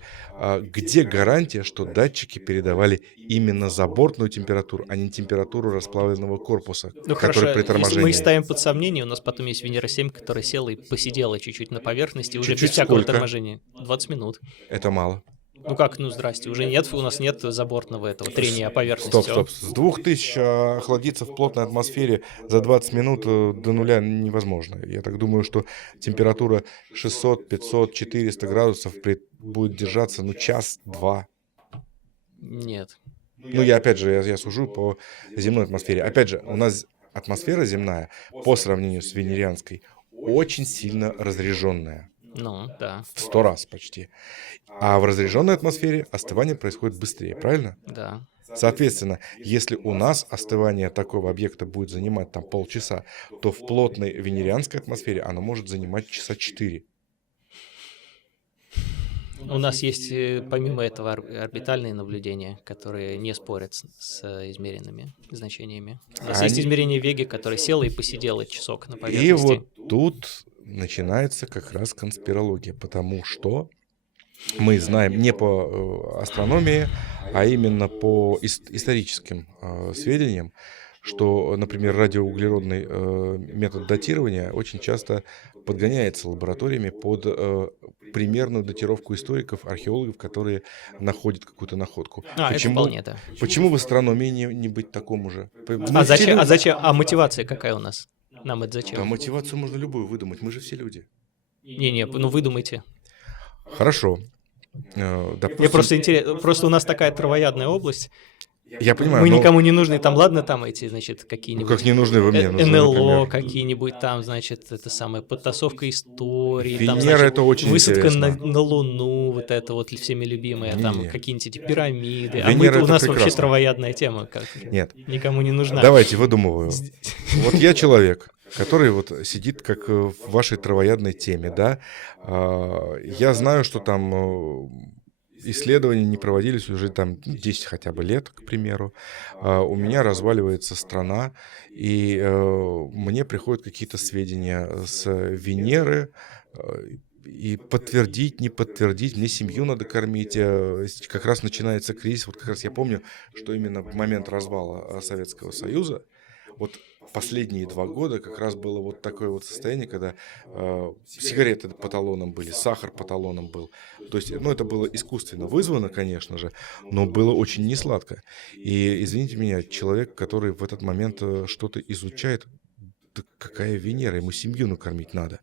Где гарантия, что датчики передавали именно забортную температуру, а не температуру расплавленного корпуса, Ну который хорошо, при если торможении? мы их ставим под сомнение, у нас потом есть Венера-7, которая села и посидела чуть-чуть на поверхности, уже без Чуть-чуть всякого сколько? торможения. 20 минут. Это мало. Ну как, ну здрасте, уже нет, у нас нет забортного этого трения о поверхность. Стоп, всё. стоп. С 2000 охладиться в плотной атмосфере за 20 минут до нуля невозможно. Я так думаю, что температура 600, 500, 400 градусов будет держаться, ну, час-два. Нет. Ну, я опять же, я сужу по земной атмосфере. Опять же, у нас атмосфера земная, по сравнению с венерианской, очень сильно разряженная. Ну, да, В 100 раз почти. А в разряженной атмосфере остывание происходит быстрее, правильно? да. Соответственно, если у нас остывание такого объекта будет занимать там полчаса, то в плотной венерианской атмосфере оно может занимать часа 4. У нас есть, помимо этого, орбитальные наблюдения, которые не спорят с измеренными значениями. У нас есть Они- измерение Веги, которое село и посидело часок на И поверхности. вот тут начинается как раз конспирология, потому что мы знаем не по астрономии, а именно по историческим сведениям, что, например, радиоуглеродный метод датирования очень часто подгоняется лабораториями под примерную датировку историков, археологов, которые находят какую-то находку. Это вполне, да. Почему в астрономии не быть такому же? А зачем? А мотивация какая у нас? Нам это А зачем? мотивацию можно любую выдумать, мы же все люди. Не-не, ну выдумайте. Хорошо. Мне Допустим, просто интересно, просто у нас такая травоядная область. я понимаю, Мы но никому не нужны, там, ладно, там эти, значит, ну, какие-нибудь как не нужны вы мне нужны, НЛО, например. какие-нибудь там, значит, это самое, подтасовка истории, там, Венера значит, это очень высадка интересно. на Луну, вот это вот всеми любимое, там Не-не. какие-нибудь эти пирамиды. Венера У это нас вообще прекрасно. травоядная тема, как Нет, никому не нужна. давайте выдумываю. Вот я человек, который вот сидит как в вашей травоядной теме, да. Я знаю, что там исследования не проводились уже там 10 хотя бы лет, к примеру. У меня разваливается страна, и мне приходят какие-то сведения с Венеры, и подтвердить, не подтвердить, мне семью надо кормить, как раз начинается кризис. Вот как раз я помню, что именно в момент развала Советского Союза, вот последние 2 года как раз было вот такое вот состояние, когда сигареты по талонам были, сахар по талонам был. То есть, ну, это было искусственно вызвано, конечно же, но было очень несладко. И, извините меня, человек, который в этот момент что-то изучает, да какая Венера, ему семью накормить надо.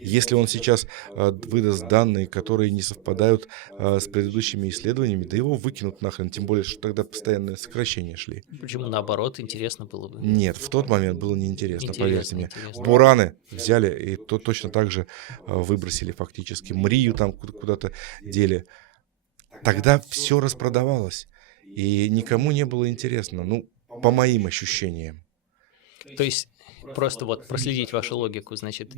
Если он сейчас выдаст данные, которые не совпадают с предыдущими исследованиями, да его выкинут нахрен, тем более, что тогда постоянные сокращения шли. Почему наоборот, интересно было бы? Нет, в тот момент было неинтересно, поверьте Интересно, мне. интересно. Бураны взяли и точно так же выбросили фактически. Мрию там куда-то дели. Тогда все распродавалось, и никому не было интересно, ну, по моим ощущениям. То есть просто вот проследить вашу логику, значит,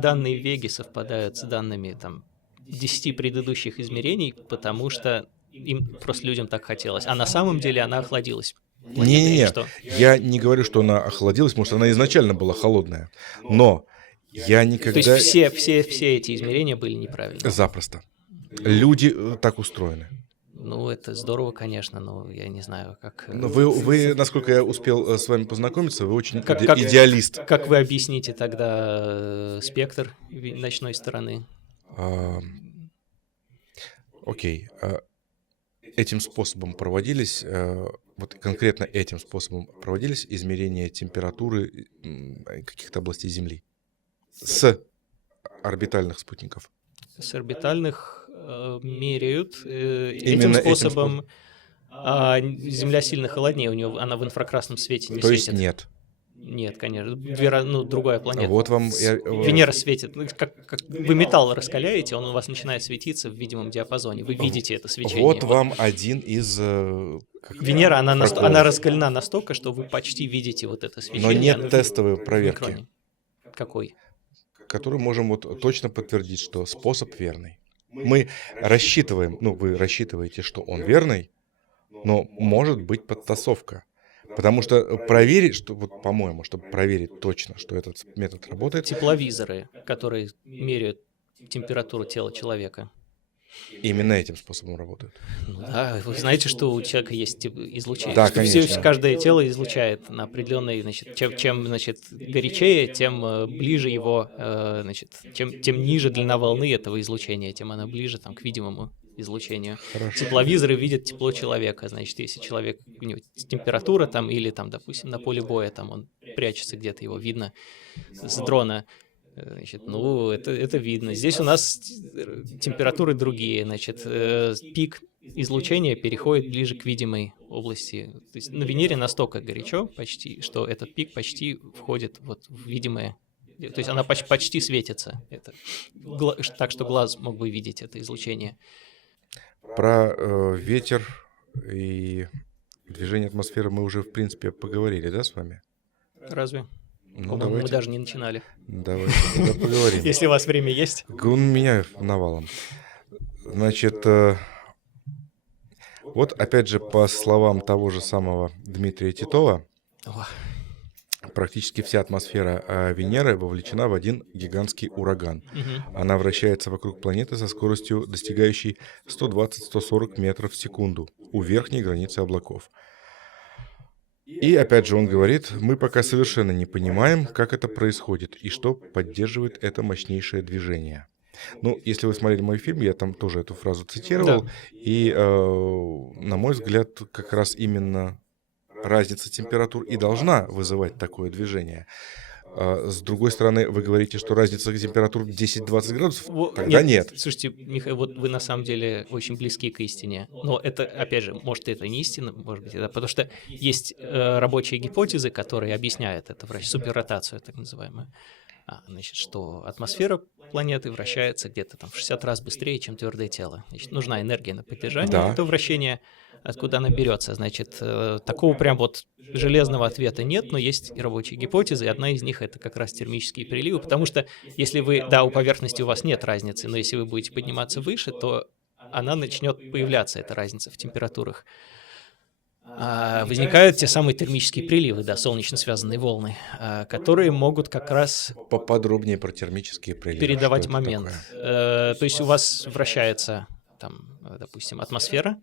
данные Веги совпадают с данными там 10 предыдущих измерений, потому что им просто людям так хотелось. А на самом деле она охладилась. Планета, или Не-не-не, что? я не говорю, что она охладилась, потому что она изначально была холодная. Но я То никогда... есть все эти измерения были неправильны. Запросто. Люди так устроены. Ну, это здорово, конечно, но я не знаю, как... Но вы, насколько я успел с вами познакомиться, вы очень Как- идеалист. Как вы объясните тогда спектр ночной стороны? Окей. Этим способом проводились, вот конкретно этим способом проводились измерения температуры каких-то областей Земли с орбитальных спутников. С орбитальных меряют Именно этим этим способом. А Земля сильно холоднее, у нее она в инфракрасном свете не То есть светит. нет. Нет, конечно, другая планета. Вот вам... Венера светит. Ну, как вы металл раскаляете, он у вас начинает светиться в видимом диапазоне. Вы видите это свечение. Вот вам один из... Венера, она проколов. раскалена настолько, что вы почти видите вот это свечение. Но нет Оно тестовой в проверки, микроне. Какой? которую можем вот точно подтвердить, что способ верный. Мы рассчитываем, ну вы рассчитываете, что он верный, но может быть подтасовка. Потому что проверить, что, вот, по-моему, чтобы проверить точно, что этот метод работает, Тепловизоры, которые меряют температуру тела человека. именно этим способом работают. Ну да, вы знаете, что у человека есть излучение. Да, Что конечно. каждое тело излучает на определенный, значит, чем значит, горячее, тем ближе его, значит, тем ниже длина волны этого излучения, тем она ближе там, к видимому излучению. Хорошо. Тепловизоры видят тепло человека. Значит, если человек, у него температура там, или там, допустим, на поле боя, там он прячется где-то, его видно с дрона. Значит, ну, это видно. Здесь у нас температуры другие. Значит, пик излучения переходит ближе к видимой области. То есть на Венере настолько горячо почти, что этот пик почти входит вот в видимое. То есть она почти светится. Так что глаз мог бы видеть это излучение. Про ветер и движение атмосферы мы уже, в принципе, поговорили, да, с вами? Разве? Ну, По-моему, давайте. мы даже не начинали. Давайте тогда поговорим. Если у вас время есть. У меня навалом. Значит, вот опять же, по словам того же самого Дмитрия Титова, практически вся атмосфера Венеры вовлечена в один гигантский ураган. Она вращается вокруг планеты со скоростью, достигающей 120-140 метров в секунду у верхней границы облаков. И опять же он говорит, мы пока совершенно не понимаем, как это происходит и что поддерживает это мощнейшее движение. Ну, если вы смотрели мой фильм, я там тоже эту фразу цитировал, Да. и, на мой взгляд, как раз именно разница температур и должна вызывать такое движение. С другой стороны, вы говорите, что разница температур 10-20 градусов, тогда нет. Слушайте, Михаил, вот вы на самом деле очень близки к истине. Но это, опять же, может, это не истина, может быть, это потому что есть рабочие гипотезы, которые объясняют это, суперротацию так называемую. Значит, что атмосфера планеты вращается где-то там в 60 раз быстрее, чем твердое тело. Значит, нужна энергия на поддержание этого вращения. Откуда она берется? Значит, такого прям вот железного ответа нет, но есть и рабочие гипотезы, и одна из них — это как раз термические приливы, потому что если вы, да, у поверхности у вас нет разницы, но если вы будете подниматься выше, то она начнет появляться, эта разница в температурах. Возникают те самые термические приливы, да, солнечно связанные волны, которые могут как раз поподробнее про термические приливы. Передавать момент. То есть у вас вращается, там, допустим, атмосфера,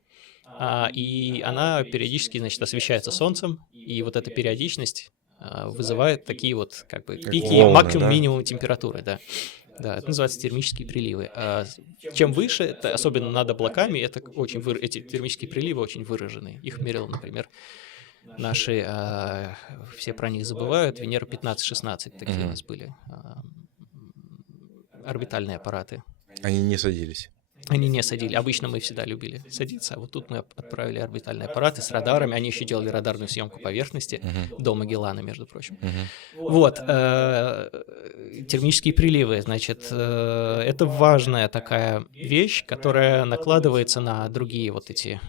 и она периодически, значит, освещается солнцем, и вот эта периодичность вызывает такие вот как бы пики, волны, максимум, да? минимум температуры, да. Да, это называется термические приливы. Чем выше, это, особенно над облаками, это эти термические приливы очень выражены. Их мерил, например, наши, все про них забывают, Венера 15-16 такие у нас были, орбитальные аппараты. Они не садились. Они не садили. Обычно мы всегда любили садиться, а вот тут мы отправили орбитальные аппараты с радарами. Они еще делали радарную съемку поверхности до Магеллана, между прочим. Вот. Термические приливы, значит, это важная такая вещь, которая накладывается на другие вот эти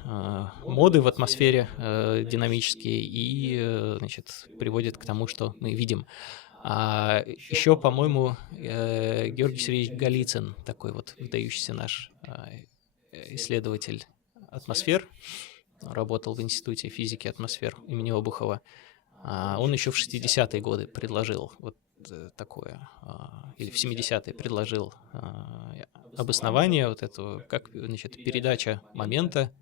моды в атмосфере динамические и, значит, приводит к тому, что мы видим. Еще, по-моему, Георгий Сергеевич Голицын, такой вот выдающийся наш исследователь атмосфер, работал в Институте физики атмосфер имени Обухова. Он еще в 60-е годы предложил вот такое, или в 70-е предложил обоснование вот этого, как, значит, передача момента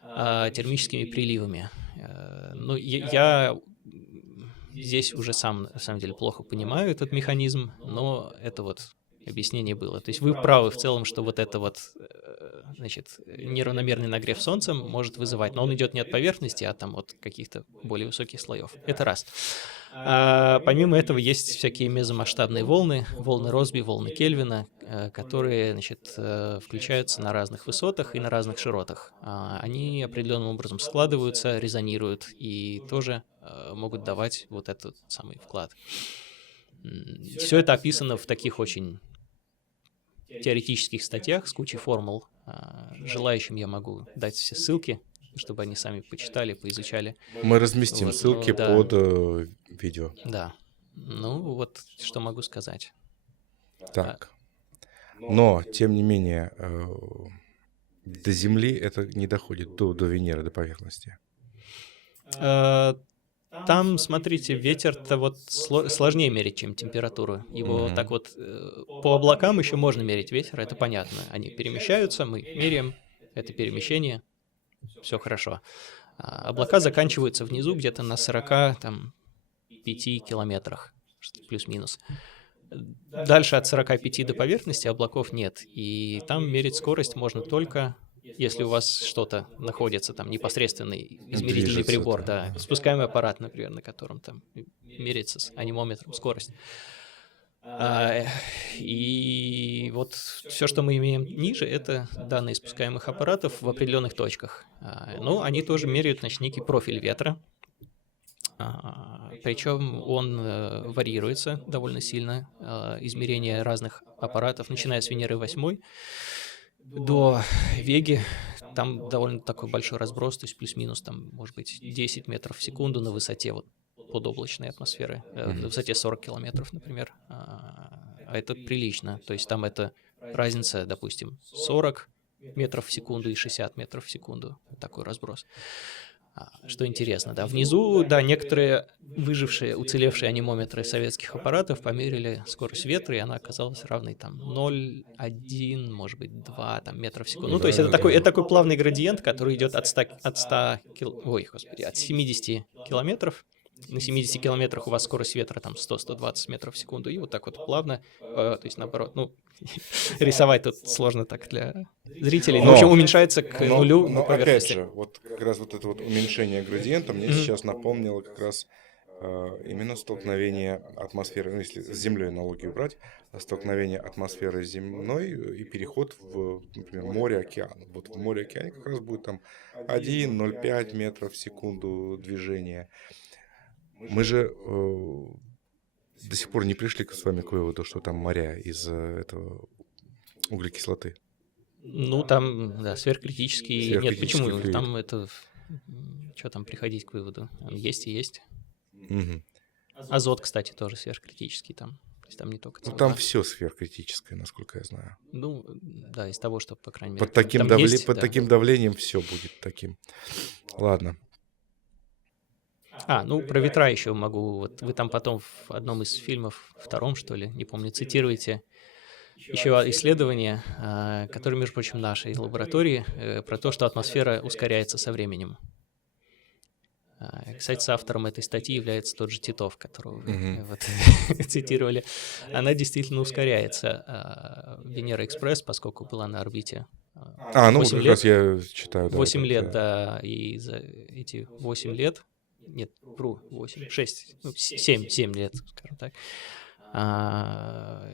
термическими приливами. Ну, я здесь уже сам, на самом деле, плохо понимаю этот механизм, но это вот объяснение было. То есть вы правы в целом, что вот это вот, значит, неравномерный нагрев солнцем может вызывать, но он идет не от поверхности, а там от каких-то более высоких слоев. Это раз. Помимо этого есть всякие мезомасштабные волны, волны Россби, волны Кельвина, которые, значит, включаются на разных высотах и на разных широтах. Они определенным образом складываются, резонируют и тоже могут давать вот этот самый вклад. Все это описано в таких очень теоретических статьях с кучей формул. Желающим я могу дать все ссылки, чтобы они сами почитали, поизучали. Мы разместим вот, ссылки под видео. Да. Ну, вот что могу сказать. Так. Но, тем не менее, до Земли это не доходит, до Венеры, до поверхности. Там, смотрите, ветер-то вот сложнее мерить, чем температуру. Его Мгм. так вот по облакам еще можно мерить ветер, это понятно. Они перемещаются, мы меряем это перемещение, все хорошо. Облака заканчиваются внизу где-то на 45 километрах, плюс-минус. Дальше от 45 до поверхности облаков нет, и там мерить скорость можно только если у вас что-то находится, там непосредственный измерительный Движется, прибор, да. да, спускаемый аппарат, например, на котором там меряется с анимометром скорость. И вот все, что мы имеем ниже, это данные спускаемых аппаратов в определенных точках. Ну, они тоже меряют, значит, некий профиль ветра. Причем он варьируется довольно сильно. Измерения разных аппаратов, начиная с Венеры 8 до Веги, там довольно такой большой разброс, то есть плюс-минус там, может быть, 10 метров в секунду на высоте вот подоблачной атмосферы, на высоте 40 километров, например. Это прилично, то есть там это разница, допустим, 40 метров в секунду и 60 метров в секунду, такой разброс. Что интересно, да, внизу, да, некоторые выжившие, уцелевшие анимометры советских аппаратов померили скорость ветра, и она оказалась равной там 0,1, может быть, 2 там, метра в секунду. Ну, то есть это такой плавный градиент, который идет от 70 километров. На 70 километрах у вас скорость ветра там 100-120 метров в секунду, и вот так вот плавно, то есть наоборот, ну, рисовать тут сложно так для зрителей, но, в общем, уменьшается к нулю на поверхности. Опять же, вот как раз вот это вот уменьшение градиента мне сейчас напомнило как раз именно столкновение атмосферы, ну, если с Землей аналогию брать, столкновение атмосферы земной и переход в, например, море-океан. Вот в море-океане как раз будет там 1,05 метров в секунду движения. Мы же до сих пор не пришли с вами к выводу, что там моря из этого углекислоты. Ну, там, да, сверхкритический. Нет, почему? флюид. Там это... Что там приходить к выводу? Он есть и есть. Угу. Азот, кстати, тоже сверхкритический там. То есть там не только CO2. Ну, там все сверхкритическое, насколько я знаю. Ну, да, из того, что, по крайней мере, Под таким, там есть, да. таким давлением все будет таким. Ладно. Ну, про ветра еще могу. Вот вы там потом в одном из фильмов, втором, что ли, не помню, цитируете еще исследование, которое, между прочим, нашей лаборатории, про то, что атмосфера ускоряется со временем. Кстати, соавтором этой статьи является тот же Титов, которого вы вот, цитировали. Она действительно ускоряется. Венера-экспресс, поскольку была на орбите 8 ну вот как лет, раз я читаю. Да, 8 лет, да, и за эти 8 лет, нет, 7 лет, скажем так,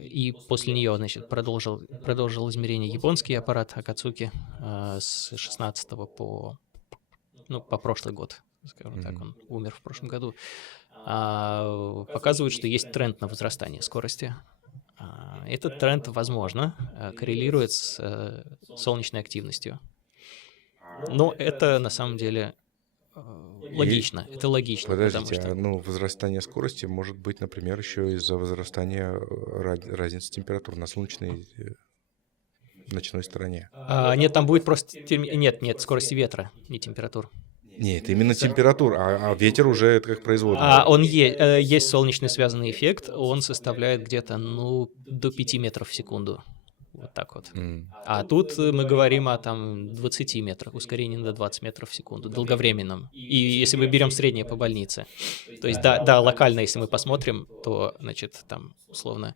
и после нее, значит, продолжил измерение японский аппарат Акацуки с 16 по прошлый год, скажем так, он умер в прошлом году, показывает, что есть тренд на возрастание скорости. Этот тренд, возможно, коррелирует с солнечной активностью. Но это, на самом деле, логично. Это логично. Подождите, возрастание скорости может быть, например, еще из-за возрастания разницы температур на солнечной ночной стороне. Нет, там будет просто... Нет, скорости ветра, не температур. Нет, именно температура, а ветер уже это как производный. Есть солнечный связанный эффект, он составляет где-то, до 5 метров в секунду. Вот так вот. А тут мы говорим о 20 метрах, ускорении до 20 метров в секунду, долговременном. И если мы берем среднее по больнице, то есть, да, локально, если мы посмотрим, то, значит, там, условно,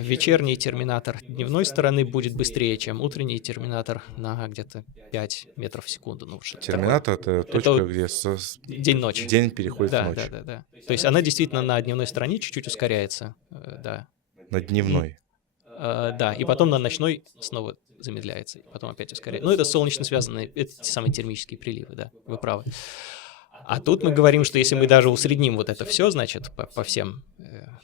вечерний терминатор дневной стороны будет быстрее, чем утренний терминатор на где-то 5 метров в секунду. Терминатор — это точка, где день-ночь. День переходит в ночь. Да. То есть она действительно на дневной стороне чуть-чуть ускоряется, да. На дневной. Да, и потом на ночной снова замедляется, и потом опять ускоряется. Это солнечно связанные, это те самые термические приливы, да, вы правы. А тут мы говорим, что если мы даже усредним вот это все, значит, по всем,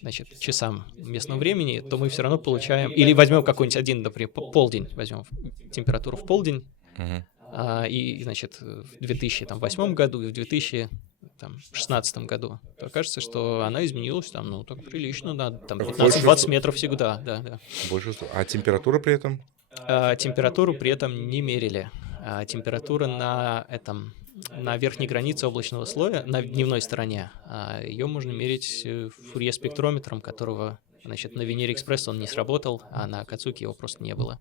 значит, часам местного времени, то мы все равно получаем... Или возьмем какой-нибудь один, например, полдень, возьмем температуру в полдень, и, значит, в 2008 году и в 2016 году, то окажется, что она изменилась там, так прилично, да, там 15-20 метров всегда, да. Больше. А температура при этом? Температуру при этом не мерили. Температура на этом... на верхней границе облачного слоя, на дневной стороне. Ее можно мерить фурье-спектрометром, которого, значит, на Венере-экспресс он не сработал, а на Акацуки его просто не было.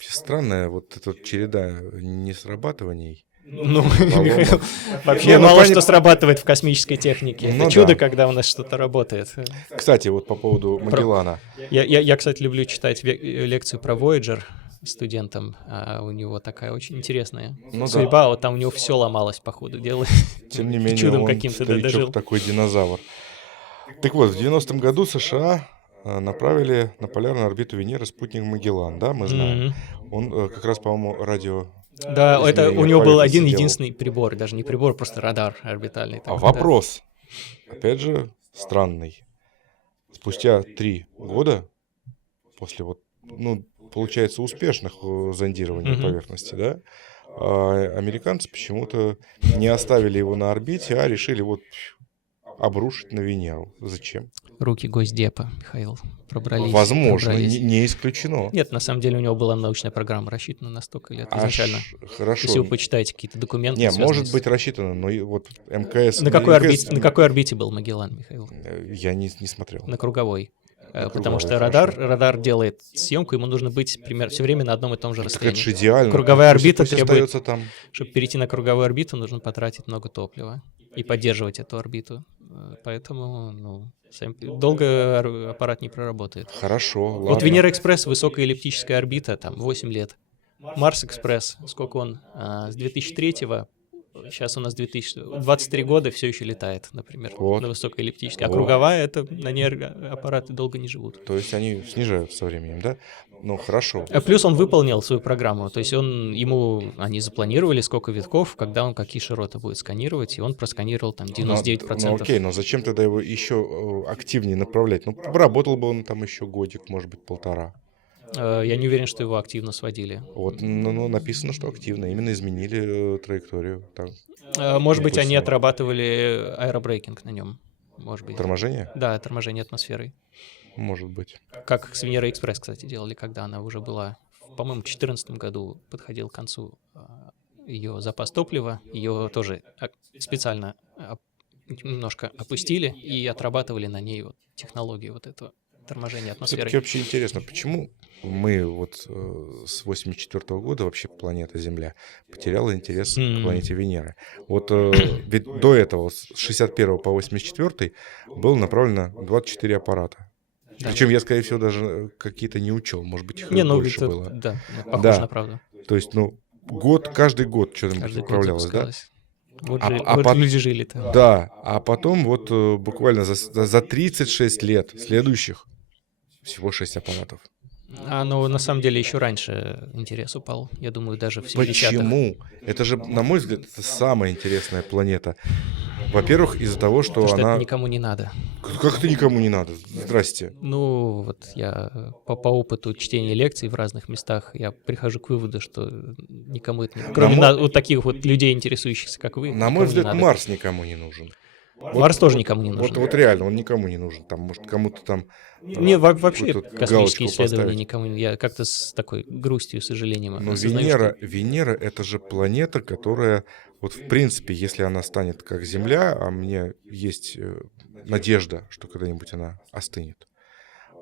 Странная вот эта вот череда несрабатываний. Ну, Баллонов. Михаил, вообще Не, ну, мало пони- что срабатывает в космической технике. Ну Это чудо, да. когда у нас что-то работает. Кстати, вот по поводу Магеллана. Я, кстати, люблю читать лекцию про Voyager студентам. У него такая очень интересная Ну да. судьба. Вот там у него все ломалось по ходу дела. Тем не менее, Чудом он каким-то старичок дожил. такой динозавр. Так вот, в 90-м году США направили на полярную орбиту Венеры спутник Магеллан, да, мы знаем. Он как раз, по-моему, радио... Да, это измерения у него был поверхности один делал. единственный прибор, даже не прибор, просто радар орбитальный. А там, да. вопрос, опять же, странный. Спустя 3 года после вот, ну, получается, успешных зондирований Мгм. поверхности, да, американцы почему-то не оставили его на орбите, а решили вот обрушить на Венеру. Зачем? Руки Госдепа, Михаил, пробрались. Возможно, пробрались. не исключено. Нет, на самом деле у него была научная программа рассчитана на столько лет изначально. Хорошо. Если вы почитаете какие-то документы, Не, связанные может быть рассчитано, но и вот МКС... На какой МКС орбите, был Магеллан, Михаил? Я не смотрел. На круговой. На Потому круговой, что радар делает съемку, ему нужно быть примерно все время на одном и том же Так это расстоянии. же идеально. Круговая Пусть- орбита пусть требует- остается там. Чтобы перейти на круговую орбиту, нужно потратить много топлива и поддерживать эту орбиту. Поэтому, долго аппарат не проработает. Хорошо, ладно. Вот Венера-экспресс, высокая эллиптическая орбита, там 8 лет. Марс-экспресс, сколько он? С 2003-го, сейчас у нас 23 года, все еще летает, например, Вот. на высокой эллиптической. А Вот. круговая, это на ней аппараты долго не живут. То есть они снижаются со временем, да? Ну, хорошо. А плюс он выполнил свою программу, то есть они запланировали, сколько витков, когда он какие широты будет сканировать, и он просканировал там 99%. Ну, окей, но зачем тогда его еще активнее направлять? Ну, поработал бы он там еще годик, может быть, 1,5. Я не уверен, что его активно сводили. Вот, ну, написано, что активно. Именно изменили траекторию. Там, Может быть, они Допустим. отрабатывали аэробрейкинг на нем. Может быть. торможение? Да, торможение атмосферой. Может быть. Как с Венерой Экспресс, кстати, делали, когда она уже была, по-моему, в 2014 году подходил к концу ее запас топлива. Ее тоже специально немножко опустили и отрабатывали на ней вот технологию вот этого торможения атмосферой. Все-таки вообще интересно, почему мы вот с 1984 года вообще планета Земля потеряла интерес к планете Венера. Вот ведь до этого, с 61 по 84 было направлено 24 аппарата. Да. Причем я, скорее всего, даже какие-то не учел. Может быть, их Не, больше это, было. да, похоже Да. на правду. То есть, каждый год что-нибудь Каждый год управлялось, да? запускалось. Вот, А пот- люди жили-то. Да, а потом вот буквально за 36 лет следующих всего 6 аппаратов. Но на самом деле еще раньше интерес упал. Я думаю, даже в 70-х. Почему? Это же, на мой взгляд, это самая интересная планета. Во-первых, из-за того, что Потому что она... это никому не надо. Как это никому не надо? Здрасте. Ну, вот я по опыту чтения лекций в разных местах, я прихожу к выводу, что никому это не надо. Кроме вот таких вот людей, интересующихся, как вы. На мой взгляд, Марс никому не нужен. Марс тоже никому не нужен. Вот реально, он никому не нужен. Там, может, кому-то там... Не, вообще какую-то космические галочку исследования поставить. никому не... Я как-то с такой грустью и сожалением Но осознаю, что- Венера — это же планета, которая, вот в принципе, если она станет как Земля, а мне есть надежда, что когда-нибудь она остынет,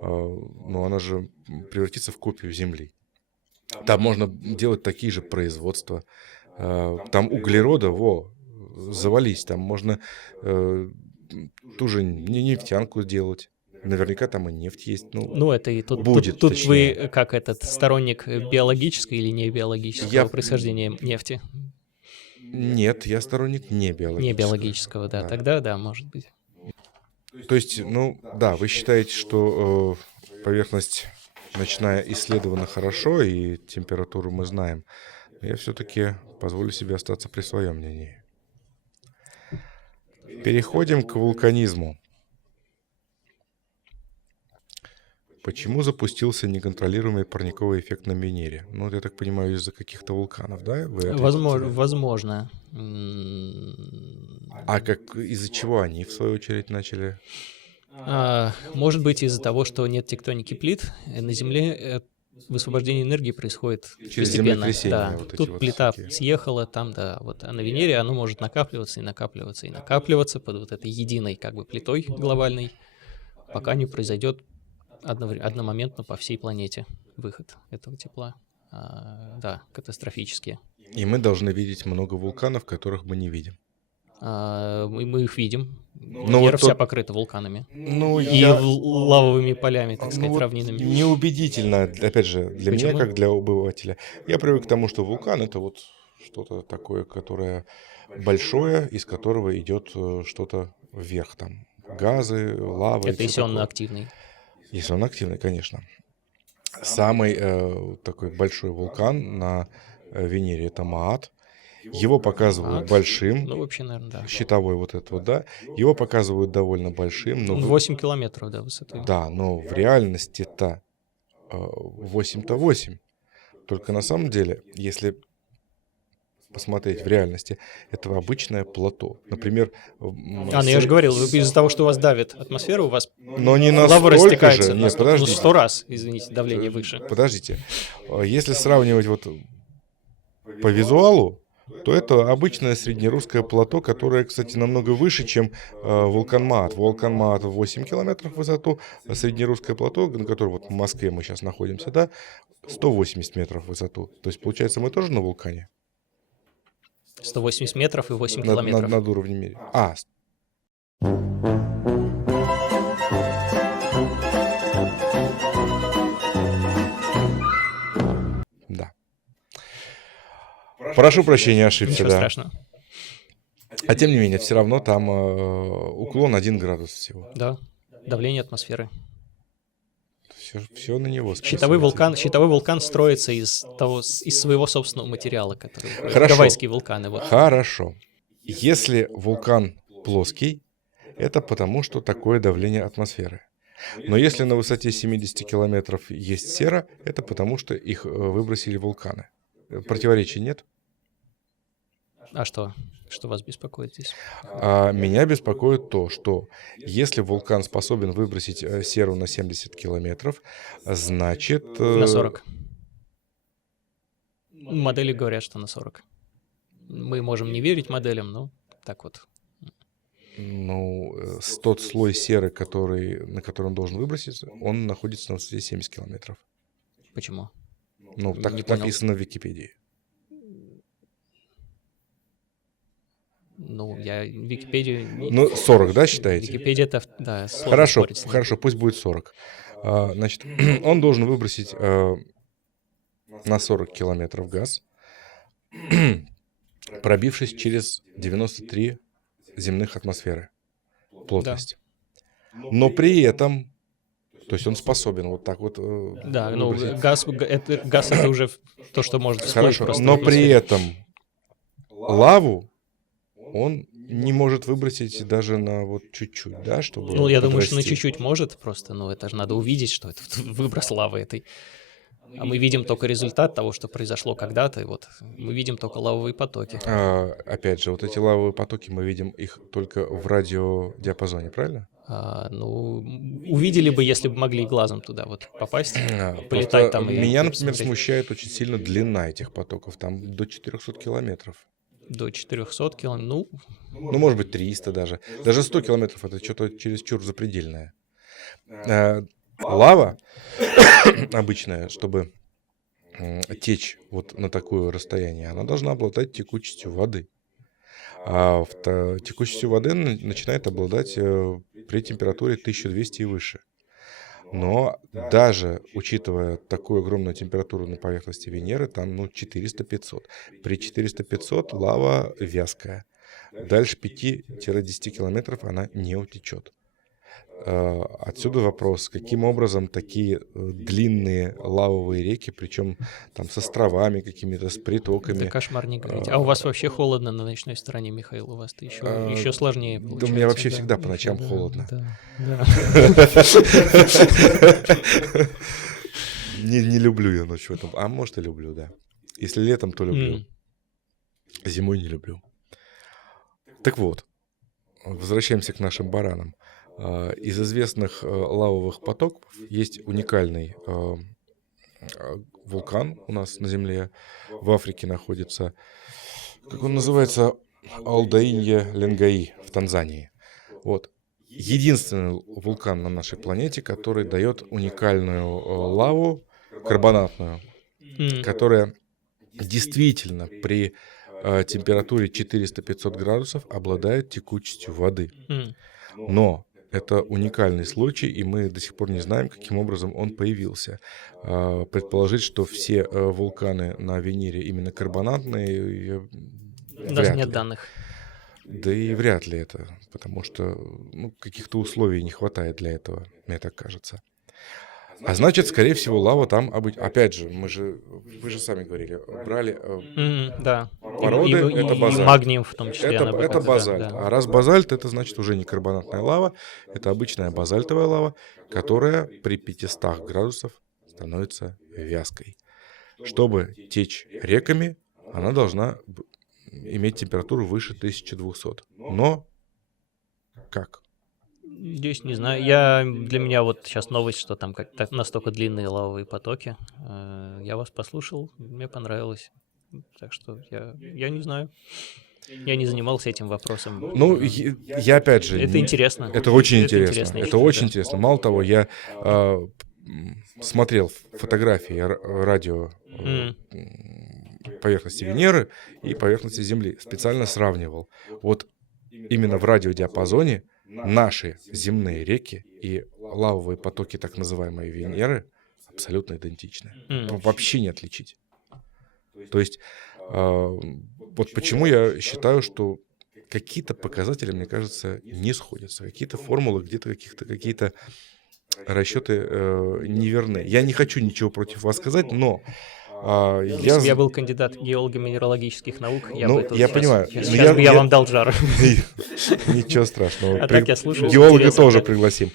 но она же превратится в копию Земли. Там можно делать такие же производства. Там углерода, завались. Там можно ту же нефтянку сделать. Наверняка там и нефть есть. Ну, это и тут, будет, тут точнее. вы как этот сторонник биологической или не биологического Я- происхождения нефти? Нет, я сторонник не биологического. Не биологического, да. Да. Тогда да, может быть. То есть, да, вы считаете, что поверхность ночная исследована хорошо, и температуру мы знаем. Но я все-таки позволю себе остаться при своем мнении. Переходим к вулканизму. Почему запустился неконтролируемый парниковый эффект на Венере? Ну, я так понимаю, из-за каких-то вулканов, да? Вы ответите? Возможно. А из-за чего они, в свою очередь, начали? Может быть, из-за того, что нет тектоники плит на Земле, высвобождение энергии происходит Через постепенно. землетрясения Да, вот эти тут вот плита всякие. съехала, там, да, вот. А на Венере оно может накапливаться и накапливаться и накапливаться под вот этой единой как бы плитой глобальной, пока не произойдет одномоментно по всей планете выход этого тепла. Да, катастрофически. И мы должны видеть много вулканов, которых мы не видим. Мы их видим. Ну, Венера вот вся тот- покрыта вулканами. Ну, И лавовыми полями, так сказать, вот равнинами. неубедительно, опять же, для меня, Почему? как для обывателя. Я привык к тому, что вулкан — это вот что-то такое, которое большое, из которого идет что-то вверх, там, газы, лава и Это все если он такое. активный. Если он активный, конечно. Самый такой большой вулкан на Венере — это Маат. Его показывают Маат? большим, Ну, вообще, наверное, да. щитовой вот этот вот, да. Его показывают довольно большим, но 8 километров, да, высоты. да, но в реальности-то 8-то 8. Только на самом деле, если посмотреть в реальности, это обычное плато. Например, Ну я же говорил, из-за того, что у вас давит атмосфера, у вас но не лава настолько растекается же. на Нет, 100, подождите. 100 раз, извините, давление выше. Подождите. Если сравнивать вот по визуалу, то это обычное среднерусское плато, которое, кстати, намного выше, чем вулкан Маат. Вулкан Маат 8 километров в высоту, а среднерусское плато, на котором вот в Москве мы сейчас находимся, да, 180 метров в высоту. То есть, получается, мы тоже на вулкане? 180 метров и 8 Над километров. уровнем мира. Да. Прошу прощения, ошибся, Ничего да. страшного. А тем не менее, все равно там уклон 1 градус всего. Да, давление атмосферы. Все на него Щитовой списывается. вулкан строится из своего собственного материала, который Хорошо. гавайские вулканы. Вот. Хорошо. Если вулкан плоский, это потому, что такое давление атмосферы. Но если на высоте 70 километров есть сера, это потому, что их выбросили вулканы. Противоречий нет? А что? Что вас беспокоит здесь? А меня беспокоит то, что если вулкан способен выбросить серу на 70 километров, значит... На 40. Модели говорят, что на 40. Мы можем не верить моделям, но так вот. Ну, тот слой серы, на который он должен выброситься, он находится на высоте 70 километров. Почему? Ну, так Не понял. написано в Википедии. Ну, я Википедию... Ну, 40, да, считаете? Википедия это, да, сложно Хорошо, спорить с ней. хорошо, пусть будет 40. Значит, он должен выбросить на 40 километров газ, пробившись через 93 земных атмосферы плотность. Но при этом, то есть он способен вот так вот Да, ну выбросить. газ это уже то, что может всплыть Хорошо, просто в но при атмосфере. этом лаву он не может выбросить даже на вот чуть-чуть, да, чтобы Ну, я думаю, что на подрасти. чуть-чуть может просто, но это же надо увидеть, что это выброс лавы этой. А мы видим только результат того, что произошло когда-то, и вот мы видим только лавовые потоки. Опять же, вот эти лавовые потоки, мы видим их только в радиодиапазоне, правильно? Ну, увидели бы, если бы могли глазом туда вот попасть, Просто полетать там и меня, например, посмотреть. смущает очень сильно длина этих потоков, там до 400 километров. До 400 километров. Ну, может быть, 300 даже. Даже 100 километров — это что-то чересчур запредельное. Лава обычная, чтобы течь вот на такое расстояние, она должна обладать текучестью воды. А текучестью воды начинает обладать при температуре 1200 и выше. Но даже учитывая такую огромную температуру на поверхности Венеры, там 400-500. При 400-500 лава вязкая. Дальше 5-10 километров она не утечет. Отсюда вопрос, каким образом такие длинные лавовые реки, причем там с островами какими-то, с притоками. Это кошмар, не говорите. А у вас вообще холодно на ночной стороне, Михаил? У вас-то еще сложнее Да получается. у меня вообще всегда по ночам Да, холодно. да. Не люблю я ночью в этом. А может и люблю, да. Если летом, то люблю. Зимой не люблю. Так вот, возвращаемся к нашим баранам. Из известных лавовых потоков есть уникальный вулкан у нас на Земле, в Африке находится, как он называется, Алдаинья-Ленгаи в Танзании. Вот. Единственный вулкан на нашей планете, который дает уникальную лаву, карбонатную, которая действительно при температуре 400-500 градусов обладает текучестью воды. Но это уникальный случай, и мы до сих пор не знаем, каким образом он появился. Предположить, что все вулканы на Венере именно карбонатные, Даже нет данных. Да и вряд ли это, потому что каких-то условий не хватает для этого, мне так кажется. А значит, скорее всего, лава там, опять же, вы же сами говорили, брали Да. породы, это И базальт. магнием в том числе. Это базальт. А раз базальт, это значит уже не карбонатная лава, это обычная базальтовая лава, которая при 500 градусов становится вязкой. Чтобы течь реками, она должна иметь температуру выше 1200. Но как? Здесь не знаю. Для меня вот сейчас новость, что там как-то настолько длинные лавовые потоки. Я вас послушал, мне понравилось. Так что я не знаю. Я не занимался этим вопросом. Ну, я опять же... Это интересно. Это очень интересно. интересно, Это очень интересно. Мало того, я смотрел фотографии радио поверхности Венеры и поверхности Земли. Специально сравнивал. Вот именно в радиодиапазоне наши земные реки и лавовые потоки так называемой Венеры абсолютно идентичны. Вообще не отличить. То есть, вот почему я считаю, что какие-то показатели, мне кажется, не сходятся. Какие-то формулы, где-то какие-то расчеты неверны. Я не хочу ничего против вас сказать, но... Если бы я был кандидат геолого-минералогических наук, я бы это... Я понимаю. Сейчас бы я вам дал жар. Ничего страшного. А так я слушаю. Геолога тоже пригласим.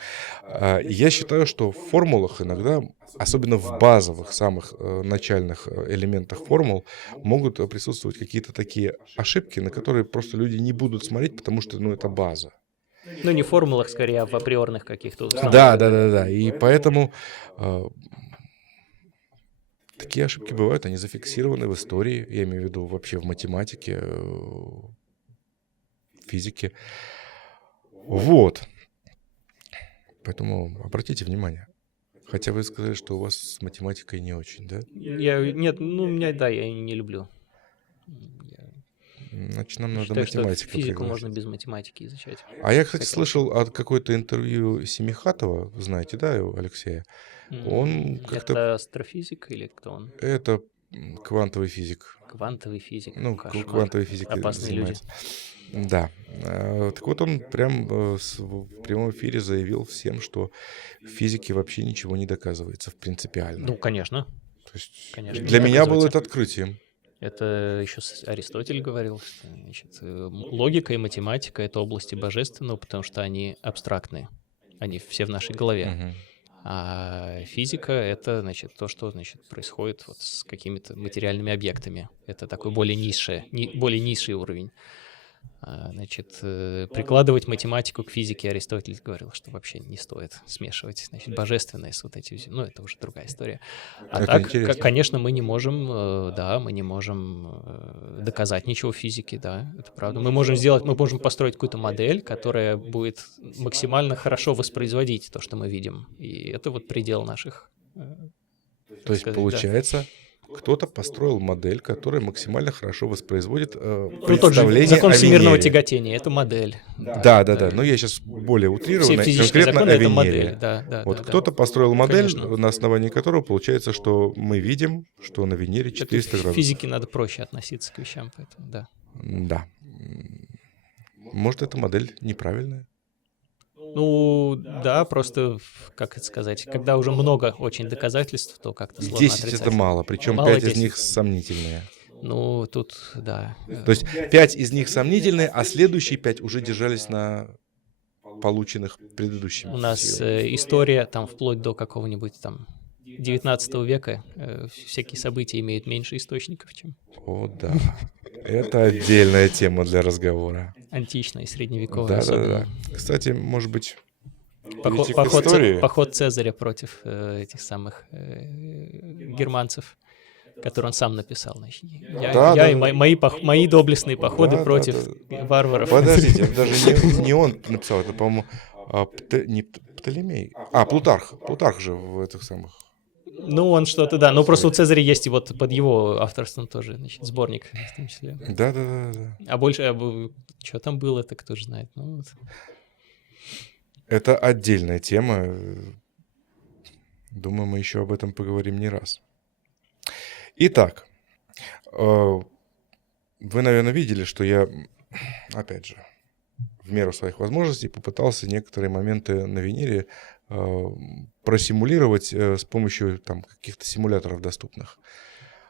Я считаю, что в формулах иногда, особенно в базовых, самых начальных элементах формул, могут присутствовать какие-то такие ошибки, на которые просто люди не будут смотреть, потому что, это база. Ну, не в формулах, скорее, а в априорных каких-то установках. Да. И поэтому... Такие ошибки бывают, они зафиксированы в истории, я имею в виду вообще в математике, в физике. Вот. Поэтому обратите внимание. Хотя вы сказали, что у вас с математикой не очень, да? Нет, я не люблю. Значит, нам надо Считаю, математику что физику пригласить. можно без математики изучать. А я, кстати, слышал от какое-то интервью Семихатова, вы знаете, да, Алексея? Он как-то... Это астрофизик или кто он? Это квантовый физик. Квантовый физик. Квантовый физик Опасные занимается. Люди. Да. Так вот он прям в прямом эфире заявил всем, что в физике вообще ничего не доказывается принципиально. Ну, конечно. То есть Конечно, для меня было это открытием. Это еще Аристотель говорил, что логика и математика — это области божественного, потому что они абстрактные. Они все в нашей голове. А физика — это, то, что, происходит вот с какими-то материальными объектами. Это такой более низший уровень. Прикладывать математику к физике Аристотель говорил, что вообще не стоит смешивать, божественное с вот этими... это уже другая история. А это так, конечно, мы не можем доказать ничего в физике, да, это правда. Мы можем построить какую-то модель, которая будет максимально хорошо воспроизводить то, что мы видим. И это вот предел наших... То есть, получается... Кто-то построил модель, которая максимально хорошо воспроизводит представление закон о всемирного Венере. тяготения — это модель. Да. Но я сейчас более утрированно, конкретно о Венере. Кто-то построил модель, конечно, на основании которой получается, что мы видим, что на Венере 400 градусов. В физике надо проще относиться к вещам, поэтому да. Да. Может, эта модель неправильная? Ну, да, просто, как это сказать, когда уже много очень доказательств, то как-то сложно 10 отрицать. это мало, причем 5 из них сомнительные. Ну, тут, да. То есть 5 из них сомнительные, а следующие 5 уже держались на полученных предыдущими. У нас история там вплоть до какого-нибудь там 19 века, всякие события имеют меньше источников, чем... О, да. Это отдельная тема для разговора. Античная и средневековая особенно. Да. Кстати, может быть, Перейти к истории. Поход Цезаря против этих самых германцев, который он сам написал. Значит, и мои доблестные походы против варваров. Подождите, даже не он написал, это, по-моему, не Птолемей. Плутарх. Плутарх же в этих самых... Ну, он что-то, да. Ну, просто у Цезаря есть и вот под его авторством тоже, значит, сборник, в том числе. Да. А больше, что там было, это кто же знает. Ну, вот. Это отдельная тема. Думаю, мы еще об этом поговорим не раз. Итак, вы, наверное, видели, что я, опять же, в меру своих возможностей попытался некоторые моменты на Венере просимулировать с помощью там каких-то симуляторов доступных.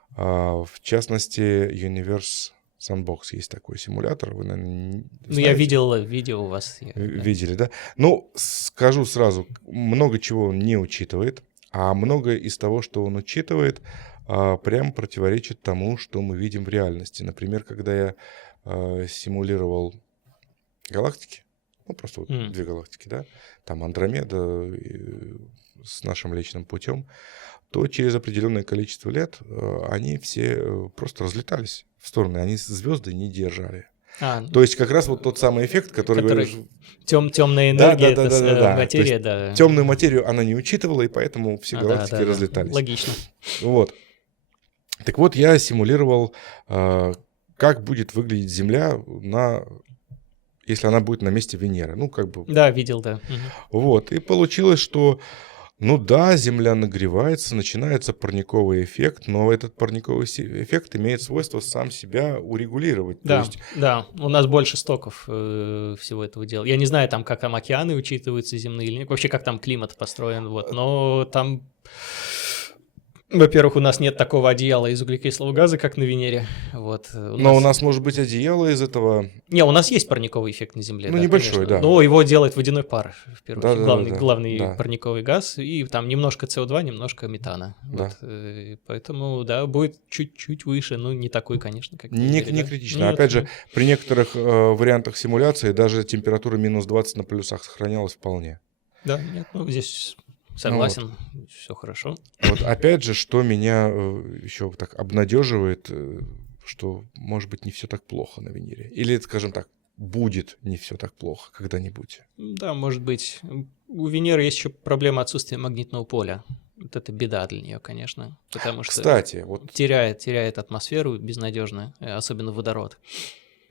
В частности, Universe Sandbox есть такой симулятор. Вы, наверное, знаете? Я видел видео у вас. Видели, да? Ну, скажу сразу, много чего он не учитывает, а многое из того, что он учитывает, прям противоречит тому, что мы видим в реальности. Например, когда я симулировал галактики, ну, просто вот 2 галактики, да, там Андромеда с нашим Млечным Путем, то через определенное количество лет они все просто разлетались в стороны, они звезды не держали. То есть как раз вот тот самый эффект, который говоришь... Темная энергия, это материя, да. Темную материю она не учитывала, и поэтому все галактики разлетались. Логично. Вот. Так вот, я симулировал, как будет выглядеть Земля, если она будет на месте Венеры. Ну, как бы... Да, видел, да. Вот. И получилось, что, ну да, Земля нагревается, начинается парниковый эффект, но этот парниковый эффект имеет свойство сам себя урегулировать. Да, да. У нас больше стоков всего этого дела. Я не знаю, там, как там океаны учитываются земные или нет, вообще, как там климат построен, вот, но там... Во-первых, у нас нет такого одеяла из углекислого газа, как на Венере. Вот. Но у нас может быть одеяло из этого... Не, у нас есть парниковый эффект на Земле. Ну, да, небольшой, конечно. да. Но его делает водяной пар, в первую очередь. Главный да. парниковый газ. И там немножко СО2, немножко метана. Да. Вот. Поэтому, да, будет чуть-чуть выше. Ну, не такой, конечно, как на Венере. Не критично. Нет, опять же, при некоторых вариантах симуляции даже температура минус 20 на полюсах сохранялась вполне. Да, нет, ну, здесь... Согласен, вот. Все хорошо. Вот опять же, что меня еще так обнадеживает, что, может быть, не все так плохо на Венере. Или, скажем так, будет не все так плохо когда-нибудь. Да, может быть. У Венеры есть еще проблема отсутствия магнитного поля. Вот это беда для нее, конечно. Потому что кстати, вот... теряет атмосферу безнадежно, особенно водород.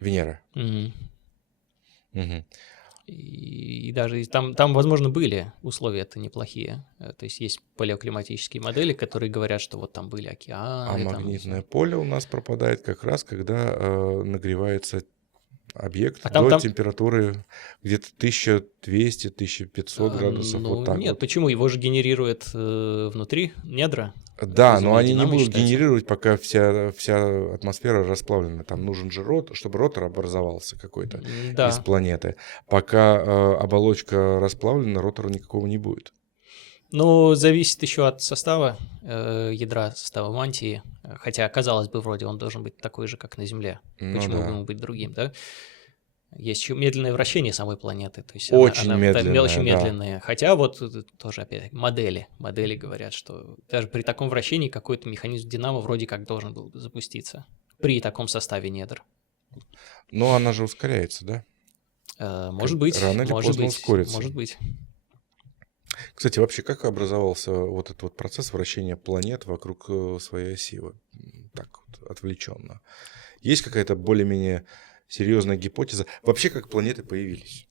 Венера. Угу. И даже там, возможно, были условия-то неплохие. То есть есть палеоклиматические модели, которые говорят, что вот там были океаны. А магнитное поле у нас пропадает как раз, когда нагревается объект до температуры где-то 1200-1500 градусов. Вот так нет, вот. Почему? Его же генерирует внутри недра. Да, но они не будут генерировать, пока вся атмосфера расплавлена. Там нужен же чтобы ротор образовался какой-то из планеты. Пока оболочка расплавлена, ротора никакого не будет. Ну, зависит еще от состава ядра, состава мантии. Хотя, казалось бы, вроде он должен быть такой же, как на Земле. Почему бы ему быть другим, да? Есть еще медленное вращение самой планеты. То есть очень медленное. Да. Хотя вот тоже опять модели говорят, что даже при таком вращении какой-то механизм динамо вроде как должен был запуститься. При таком составе недр. Но она же ускоряется, да? Может быть. Рано или поздно ускорится. Может быть. Кстати, вообще, как образовался вот этот вот процесс вращения планет вокруг своей оси? Вот, так вот, отвлеченно. Есть какая-то более-менее серьезная гипотеза? Вообще, как планеты появились?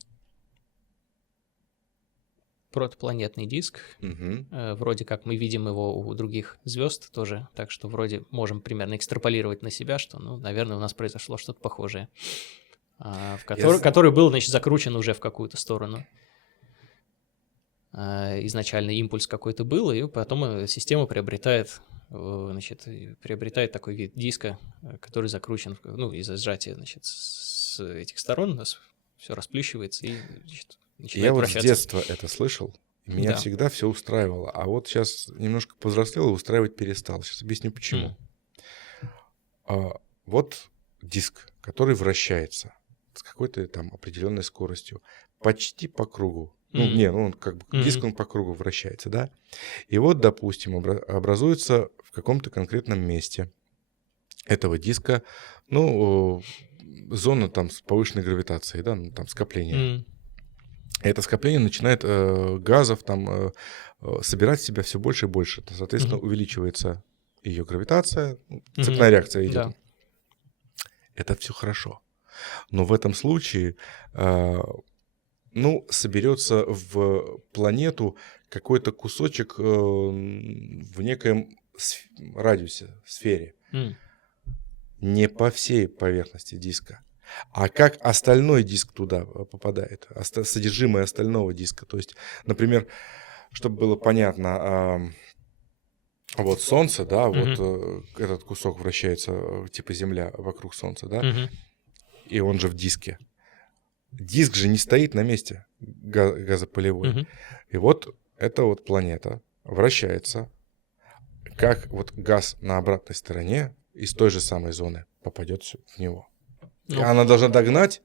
Протопланетный диск. Вроде как мы видим его у других звезд тоже. Так что вроде можем примерно экстраполировать на себя, что, ну, наверное, у нас произошло что-то похожее. Который был, значит, закручен уже в какую-то сторону. Изначально импульс какой-то был, и потом система приобретает такой вид диска, который закручен, ну, из-за сжатия, значит, с этих сторон все расплющивается и, значит, начинает вращаться. Я вот с детства это слышал, и меня всегда все устраивало, а вот сейчас немножко повзрослел и устраивать перестал. Сейчас объясню, почему. Вот диск, который вращается с какой-то там определенной скоростью, почти по кругу. Он как бы диск он по кругу вращается, да. И вот, допустим, образуется в каком-то конкретном месте этого диска, зона там с повышенной гравитацией, да, там скопление. Это скопление начинает газов там собирать в себя все больше и больше. Соответственно, увеличивается ее гравитация, цепная реакция идет. Да. Это все хорошо. Но в этом случае, соберется в планету какой-то кусочек в некоем радиусе, сфере. Не по всей поверхности диска. А как остальной диск туда попадает, содержимое остального диска. То есть, например, чтобы было понятно, вот Солнце, да, вот этот кусок вращается, типа Земля вокруг Солнца, да, и он же в диске. Диск же не стоит на месте газопылевой. И вот эта вот планета вращается, как вот газ на обратной стороне из той же самой зоны попадет в него. И она должна догнать,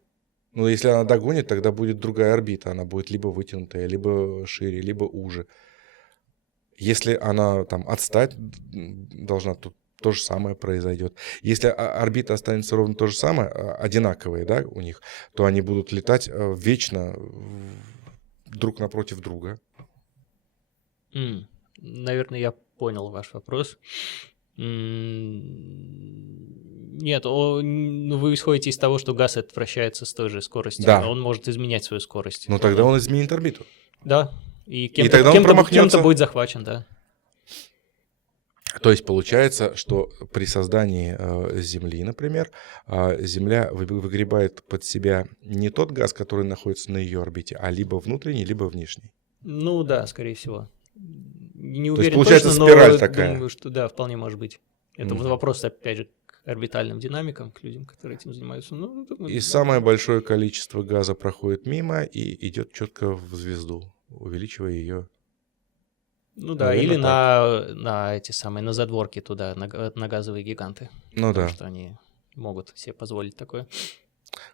но если она догонит, тогда будет другая орбита. Она будет либо вытянутая, либо шире, либо уже. Если она там отстать должна, то то же самое произойдет. Если орбита останется ровно то же самое, одинаковые, да, у них, то они будут летать вечно друг напротив друга. Наверное, я понял ваш вопрос. Нет, вы исходите из того, что газ этот вращается с той же скоростью. Да. Он может изменять свою скорость. Но тогда он изменит орбиту. Да. И тогда он промахнется. кем-то будет захвачен, да. То есть получается, что при создании Земли, например, Земля выгребает под себя не тот газ, который находится на ее орбите, а либо внутренний, либо внешний. Ну да, скорее всего. Не То уверен есть получается точно, спираль но такая. думаю, что да, вполне может быть. Это вопрос, опять же, к орбитальным динамикам, к людям, которые этим занимаются. И самое большое количество газа проходит мимо и идет четко в звезду, увеличивая ее. Ну да, или на эти самые, на задворки туда, на газовые гиганты. Ну потому да. что они могут себе позволить такое.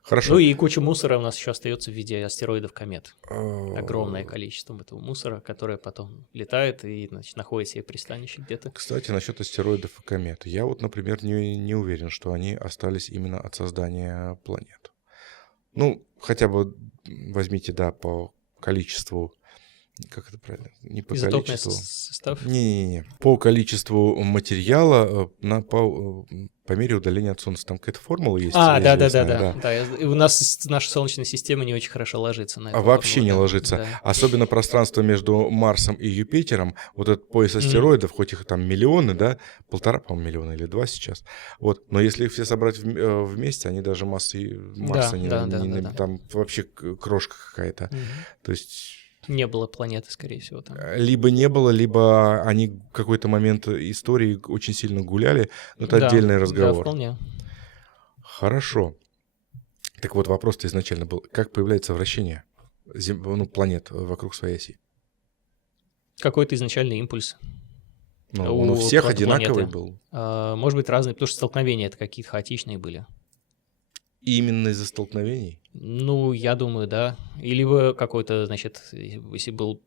Хорошо. Ну и куча мусора у нас еще остается в виде астероидов комет. Огромное количество этого мусора, которое потом летает и, значит, находит себе пристанище где-то. Кстати, насчет астероидов и комет. Я вот, например, не уверен, что они остались именно от создания планет. Ну, хотя бы возьмите, да, по количеству... Как это правильно? Не по Изотопный количеству. состав? Не. По количеству материала по мере удаления от Солнца. Там какая-то формула есть. Да. И у нас наша Солнечная система не очень хорошо ложится на это. Вообще не ложится. Да. Особенно пространство между Марсом и Юпитером. Вот этот пояс астероидов, хоть их там миллионы, да, 1,5, по-моему, миллиона или 2 сейчас. Вот. Но если их все собрать вместе, они даже массы Марса там вообще крошка какая-то. То есть... Не было планеты, скорее всего, там. Либо не было, либо они в какой-то момент истории очень сильно гуляли. Но это отдельный разговор. Да, вполне. Хорошо. Так вот, вопрос-то изначально был, как появляется вращение планет вокруг своей оси? Какой-то изначальный импульс. Он у всех одинаковый был? Может быть, разный, потому что столкновения это какие-то хаотичные были. Именно из-за столкновений? Ну, я думаю, да. Или какой-то, значит, если был,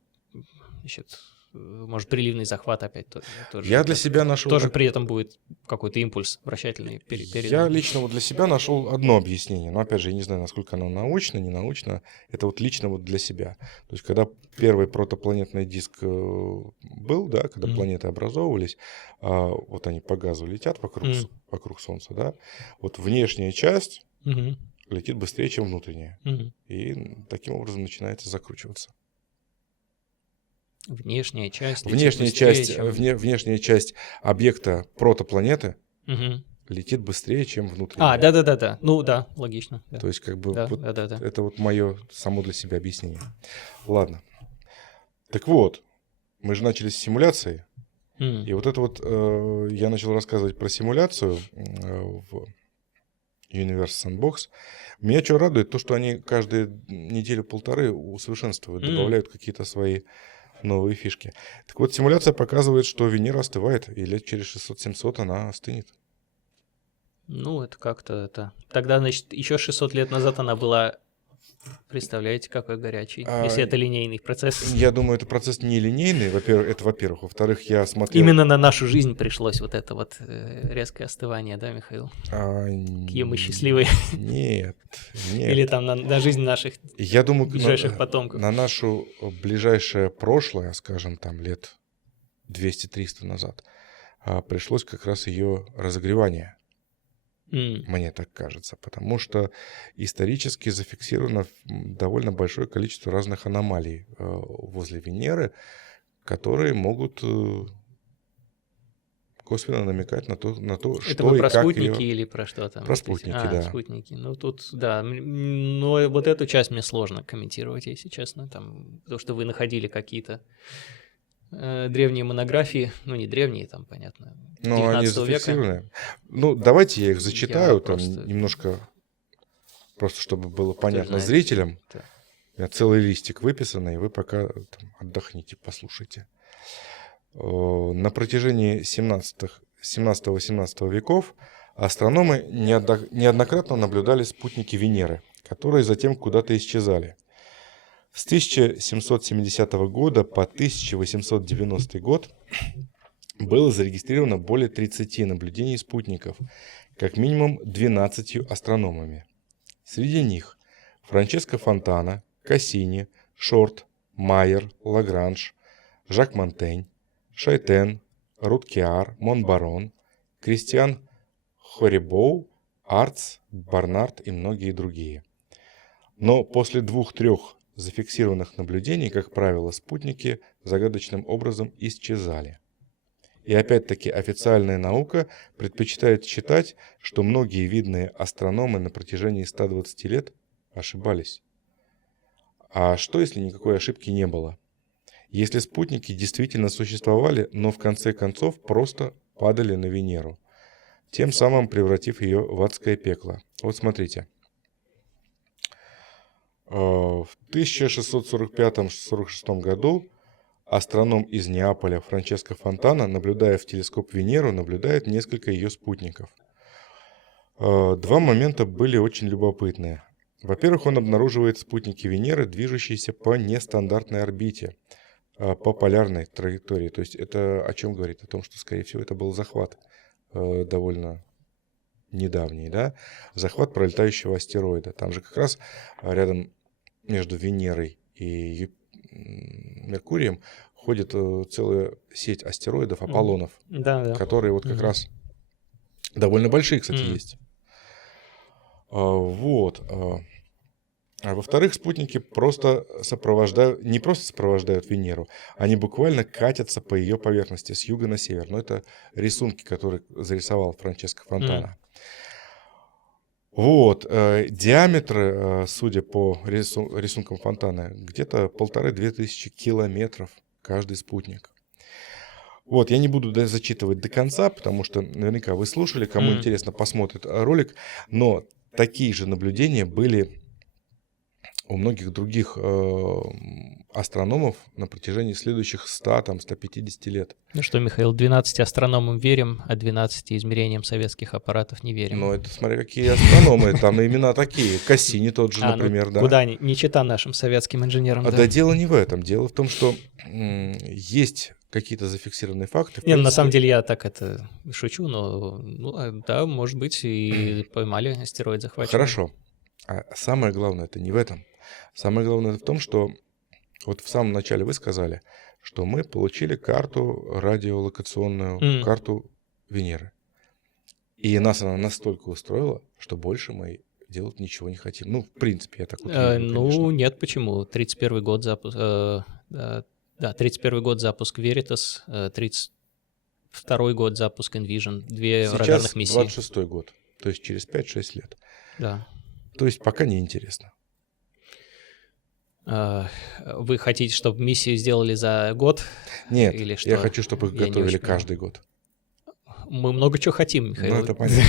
значит, может, приливный захват опять тоже. Я для себя нашел... Тоже при этом будет какой-то импульс вращательный перед... Я лично вот для себя нашел одно объяснение. Но, опять же, я не знаю, насколько оно научно, не научно. Это вот лично вот для себя. То есть, когда первый протопланетный диск был, да, когда планеты образовывались, вот они по газу летят вокруг Солнца, да, вот внешняя часть летит быстрее, чем внутренняя. И таким образом начинается закручиваться. Внешняя часть объекта протопланеты летит быстрее, чем внутренняя. Да. Ну да, логично. Да. То есть, как бы, да. это вот мое само для себя объяснение. Ладно. Так вот, мы же начали с симуляции. И вот это вот я начал рассказывать про симуляцию в Universe Sandbox. Меня что радует, то, что они каждую неделю-полторы усовершенствуют, добавляют какие-то свои новые фишки. Так вот, симуляция показывает, что Венера остывает, и лет через 600-700 она остынет. Ну, это как-то это... Тогда, значит, еще 600 лет назад она была Представляете, какой горячий, если это линейный процесс. Я думаю, это процесс не линейный, во-первых. Во-вторых, я смотрел... Именно на нашу жизнь пришлось вот это вот резкое остывание, да, Михаил? Какие мы счастливые. Нет. Или там на жизнь наших Я думаю, ближайших потомков. На нашу ближайшее прошлое, скажем, там лет 200-300 назад, пришлось как раз ее разогревание. Мне так кажется, потому что исторически зафиксировано довольно большое количество разных аномалий возле Венеры, которые могут косвенно намекать на то, что это вы и про как спутники ее... или про что там? Про спутники, да. Спутники. Ну, тут, да. Но вот эту часть мне сложно комментировать, если честно. Там, потому что вы находили какие-то древние монографии. Ну, не древние, там, понятно, 19 века. Ну, давайте я их зачитаю, там немножко, просто чтобы было понятно зрителям. Да. У меня целый листик выписанный, вы пока там отдохните, послушайте. На протяжении 17-18 веков астрономы неоднократно наблюдали спутники Венеры, которые затем куда-то исчезали. С 1770 года по 1890 год было зарегистрировано более 30 наблюдений спутников, как минимум 12 астрономами. Среди них Франческо Фонтана, Кассини, Шорт, Майер, Лагранж, Жак Монтень, Шайтен, Руткиар, Монбарон, Кристиан Хорибоу, Артс, Барнард и многие другие. Но после 2-3 зафиксированных наблюдений, как правило, спутники загадочным образом исчезали. И опять-таки официальная наука предпочитает считать, что многие видные астрономы на протяжении 120 лет ошибались. А что, если никакой ошибки не было? Если спутники действительно существовали, но в конце концов просто падали на Венеру, тем самым превратив ее в адское пекло. Вот смотрите. В 1645-46 году астроном из Неаполя Франческо Фонтана, наблюдая в телескоп Венеру, наблюдает несколько ее спутников. Два момента были очень любопытные. Во-первых, он обнаруживает спутники Венеры, движущиеся по нестандартной орбите, по полярной траектории. То есть это о чем говорит? О том, что, скорее всего, это был захват довольно недавний, да? Захват пролетающего астероида. Там же как раз рядом между Венерой и Меркурием ходит целая сеть астероидов, Аполлонов, которые вот как раз довольно большие, кстати, есть. Вот. А во-вторых, спутники не просто сопровождают Венеру, они буквально катятся по ее поверхности с юга на север. Но это рисунки, которые зарисовал Франческо Фонтана. Вот. Диаметр, судя по рисункам Фонтана, где-то 1500-2000 километров каждый спутник. Вот, я не буду зачитывать до конца, потому что наверняка вы слушали, кому интересно, посмотрит ролик, но такие же наблюдения были у многих других астрономов на протяжении следующих 100-150 лет. Ну что, Михаил, 12 астрономам верим, а 12 измерениям советских аппаратов не верим. Ну, это смотря какие астрономы, там имена такие. Кассини тот же, например, да. Куда не чита нашим советским инженерам. Да, дело не в этом. Дело в том, что есть какие-то зафиксированные факты. Не, на самом деле я так это шучу, но да, может быть, и поймали астероид захваченный. Хорошо. А самое главное это не в этом. Самое главное в том, что вот в самом начале вы сказали, что мы получили карту радиолокационную, карту Венеры. И нас она настолько устроила, что больше мы делать ничего не хотим. Ну, в принципе, я так Ну, нет, почему? 31-й год запуск... 31-й год запуск Veritas, 32-й год запуск Envision, 2 радарных миссии. Сейчас 26-й год, то есть через 5-6 лет. Да. То есть пока не интересно. Вы хотите, чтобы миссию сделали за год? Нет, или что? Я хочу, чтобы их готовили каждый год. Мы много чего хотим, Михаил. Ну, это понятно.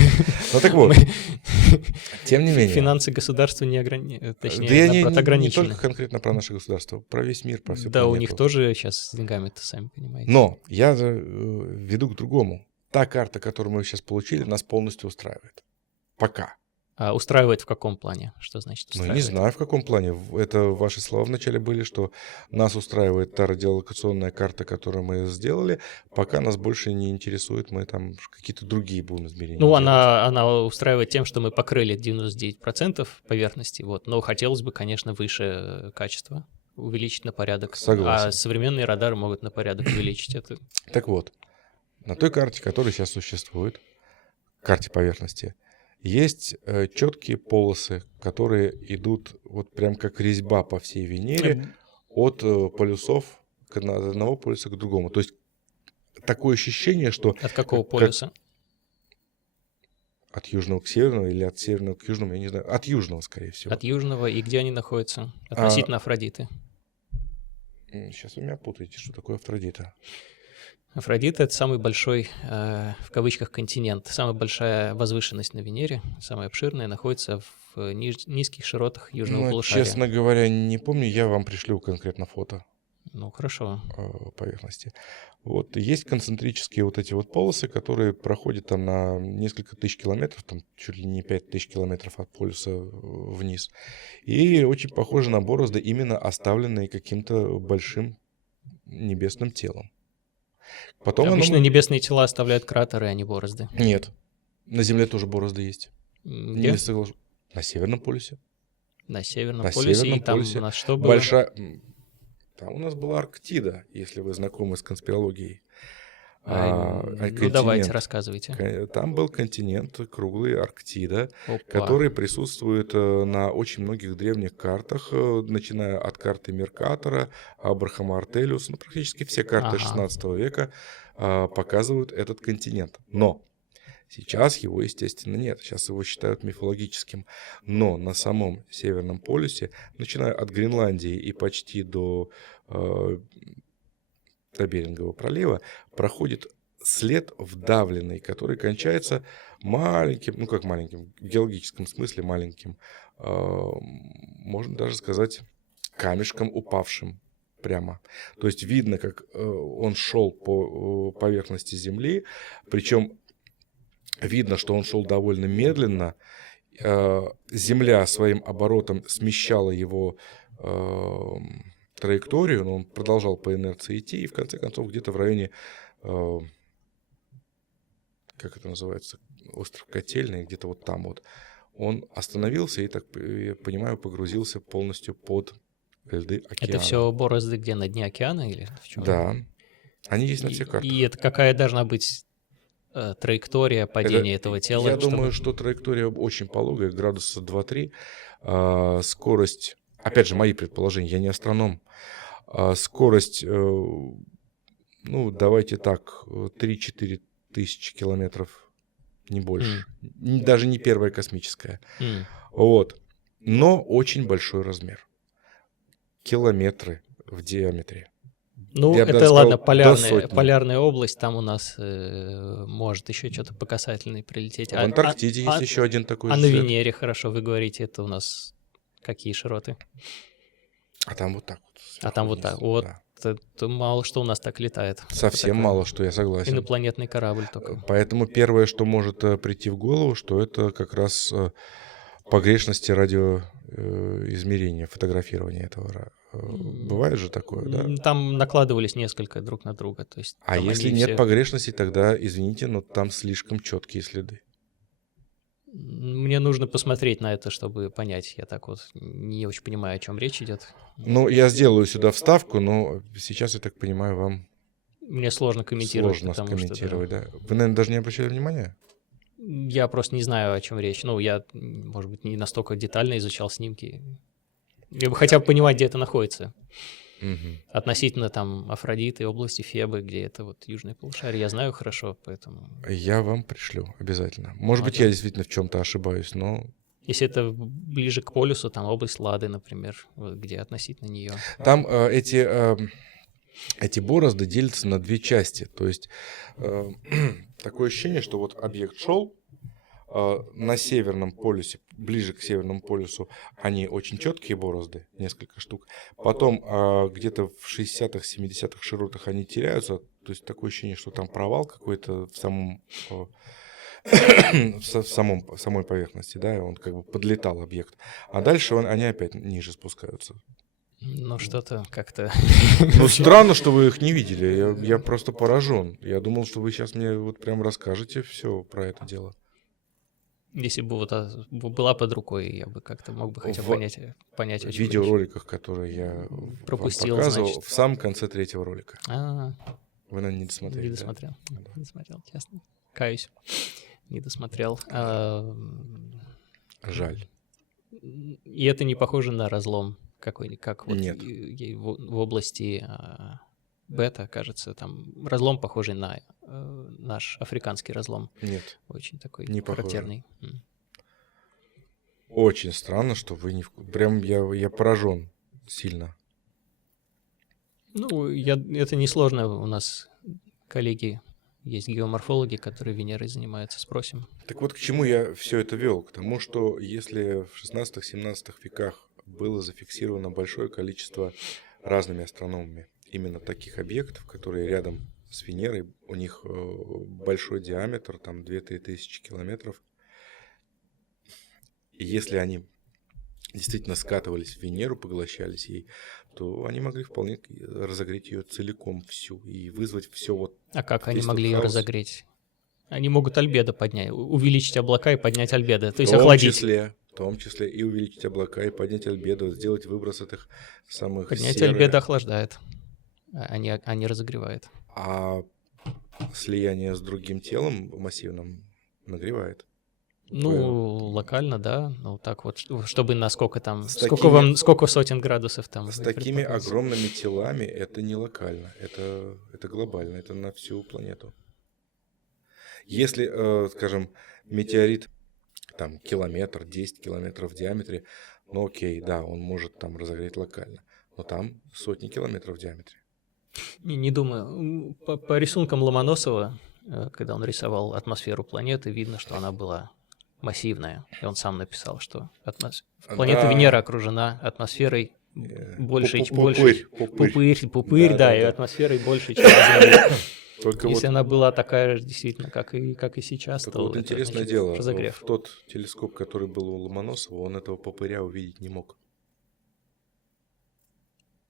Ну, так вот, тем не менее. Финансы государства не ограничены. Точнее, да я ограничены. Не только конкретно про наше государство, про весь мир, про всю Да, планету. у них тоже сейчас с деньгами-то, сами понимаете. Но я веду к другому. Та карта, которую мы сейчас получили, нас полностью устраивает. Пока. Устраивает в каком плане? Что значит Ну, устраивает? не знаю, в каком плане. Это ваши слова вначале были, что нас устраивает та радиолокационная карта, которую мы сделали, пока нас больше не интересует, мы там какие-то другие будем измерения Ну, делать. она устраивает тем, что мы покрыли 99% поверхности, вот, но хотелось бы, конечно, выше качества увеличить на порядок. Согласен. А современные радары могут на порядок увеличить это. Так вот, на той карте, которая сейчас существует, карте поверхности, есть четкие полосы, которые идут вот прям как резьба по всей Венере от полюсов от одного полюса к другому. То есть такое ощущение, что... От какого полюса? От южного к северному или от северного к южному, я не знаю. От южного, скорее всего. От южного. И где они находятся? Относительно Афродиты. Сейчас вы меня путаете, что такое Афродита. Афродита — это самый большой, в кавычках, континент. Самая большая возвышенность на Венере, самая обширная, находится в низких широтах южного полушария. Честно говоря, не помню, я вам пришлю конкретно фото. Ну, хорошо. Поверхности. Вот есть концентрические вот эти вот полосы, которые проходят там на несколько тысяч километров, там чуть ли не 5000 километров от полюса вниз. И очень похожи на борозды, именно оставленные каким-то большим небесным телом. Потом Обычно небесные тела оставляют кратеры, а не борозды. Нет. На Земле тоже борозды есть. Где? Не соглашусь. На Северном полюсе. На Северном полюсе. И там у нас что было? Там у нас была Арктида, если вы знакомы с конспирологией. Ну, давайте, рассказывайте. Там был континент, круглый, Арктида, Опа. который присутствует на очень многих древних картах, начиная от карты Меркатора, Абрахама Артелиуса, ну, практически все карты 16 века показывают этот континент. Но сейчас его, естественно, нет. Сейчас его считают мифологическим. Но на самом Северном полюсе, начиная от Гренландии и почти до Берингового пролива, проходит след вдавленный, который кончается маленьким, ну как маленьким, в геологическом смысле маленьким, можно даже сказать, камешком упавшим прямо. То есть видно, как он шел по поверхности Земли, причем видно, что он шел довольно медленно. Земля своим оборотом смещала его траекторию, но он продолжал по инерции идти, и в конце концов где-то в районе, как это называется, остров Котельный, где-то вот там вот, он остановился и, так я понимаю, погрузился полностью под льды океана. Это все борозды где, на дне океана или в чем? Да, они есть на всех картах. И это какая должна быть траектория падения этого тела? Я думаю, что траектория очень пологая, градуса 2-3, скорость... Опять же, мои предположения, я не астроном. Скорость, ну, давайте так, 3-4 тысячи километров, не больше. Даже не первая космическая. Вот. Но очень большой размер. Километры в диаметре. Ну, я это ладно, полярная область, там у нас может еще что-то по касательной прилететь. В Антарктиде есть еще один такой же на след. Венере, хорошо, вы говорите, это у нас... Какие широты? А там вот так вот. А там вот так. Вот. Да. Это мало что у нас так летает. Совсем мало что, я согласен. Инопланетный корабль только. Поэтому первое, что может прийти в голову, что это как раз погрешности радиоизмерения, фотографирования этого. Бывает же такое, да? Там накладывались несколько друг на друга. То есть, а если нет погрешностей, тогда, извините, но там слишком четкие следы. Мне нужно посмотреть на это, чтобы понять. Я так вот не очень понимаю, о чем речь идет. Ну, я сделаю сюда вставку, но сейчас, я так понимаю, вам... Мне сложно комментировать. Сложно скомментировать, да. Вы, наверное, даже не обращали внимания? Я просто не знаю, о чем речь. Ну, я, может быть, не настолько детально изучал снимки. Я бы хотел понимать, где это находится. Относительно там Афродиты, области Фебы, где это вот южное полушарие, я знаю хорошо, поэтому... Я вам пришлю обязательно. Может быть, я действительно в чем-то ошибаюсь, но... Если это ближе к полюсу, там область Лады, например, где относительно нее. Там эти борозды делятся на две части. То есть такое ощущение, что вот объект шел, на Северном полюсе, ближе к Северному полюсу, они очень четкие борозды, несколько штук. Потом где-то в 60-х, 70-х широтах они теряются. То есть такое ощущение, что там провал какой-то в самом в самой поверхности, да, он как бы подлетал объект. А дальше они опять ниже спускаются. Ну, что-то как-то... Ну, странно, что вы их не видели. Я просто поражен. Я думал, что вы сейчас мне вот прям расскажете все про это дело. Если бы вот была под рукой, я бы как-то мог бы хотя бы понять, о В чем речь. видеороликах, которые я Пропустил, вам показывал, значит. в самом конце 3-го ролика. Вы, наверное, не Не досмотрели, досмотрел. да? Не досмотрел, честно. Каюсь. Не досмотрел. Жаль. И это не похоже на разлом какой-нибудь, как вот Нет. в области бета, кажется, там разлом похожий на наш африканский разлом. Нет. Очень такой Не похоже. характерный. Очень странно, что вы не... Прям я поражен сильно. Ну, это несложно. У нас коллеги есть геоморфологи, которые Венерой занимаются, спросим. Так вот, к чему я все это вел? К тому, что если в 16-17 веках было зафиксировано большое количество разными астрономами именно таких объектов, которые рядом с Венерой, у них большой диаметр, там 2-3 тысячи километров, и если они действительно скатывались в Венеру, поглощались ей, то они могли вполне разогреть ее целиком всю и вызвать все вот... А как они весь могли тот ее хаос. разогреть? Они могут альбедо поднять, увеличить облака и поднять альбедо, то есть В охладить. том числе и увеличить облака, и поднять альбедо, сделать выброс этих самых Поднять серых. альбедо охлаждает, а не разогревает. А слияние с другим телом массивным нагревает. Ну, локально, да. Ну, так вот, чтобы на сколько там... С Сколько сотен градусов там? С такими огромными телами это не локально, это глобально, это на всю планету. Если, скажем, метеорит там километр, 10 километров в диаметре, ну окей, да, он может там разогреть локально, но там сотни километров в диаметре. Не думаю. По рисункам Ломоносова, когда он рисовал атмосферу планеты, видно, что она была массивная. И он сам написал, что планета Венера окружена атмосферой большей... Пупырь, да, и атмосферой больше, чем Земля. Только если она была такая же, действительно, как и сейчас, то вот это, интересное значит, дело, разогрев. тот телескоп, который был у Ломоносова, он этого пупыря увидеть не мог.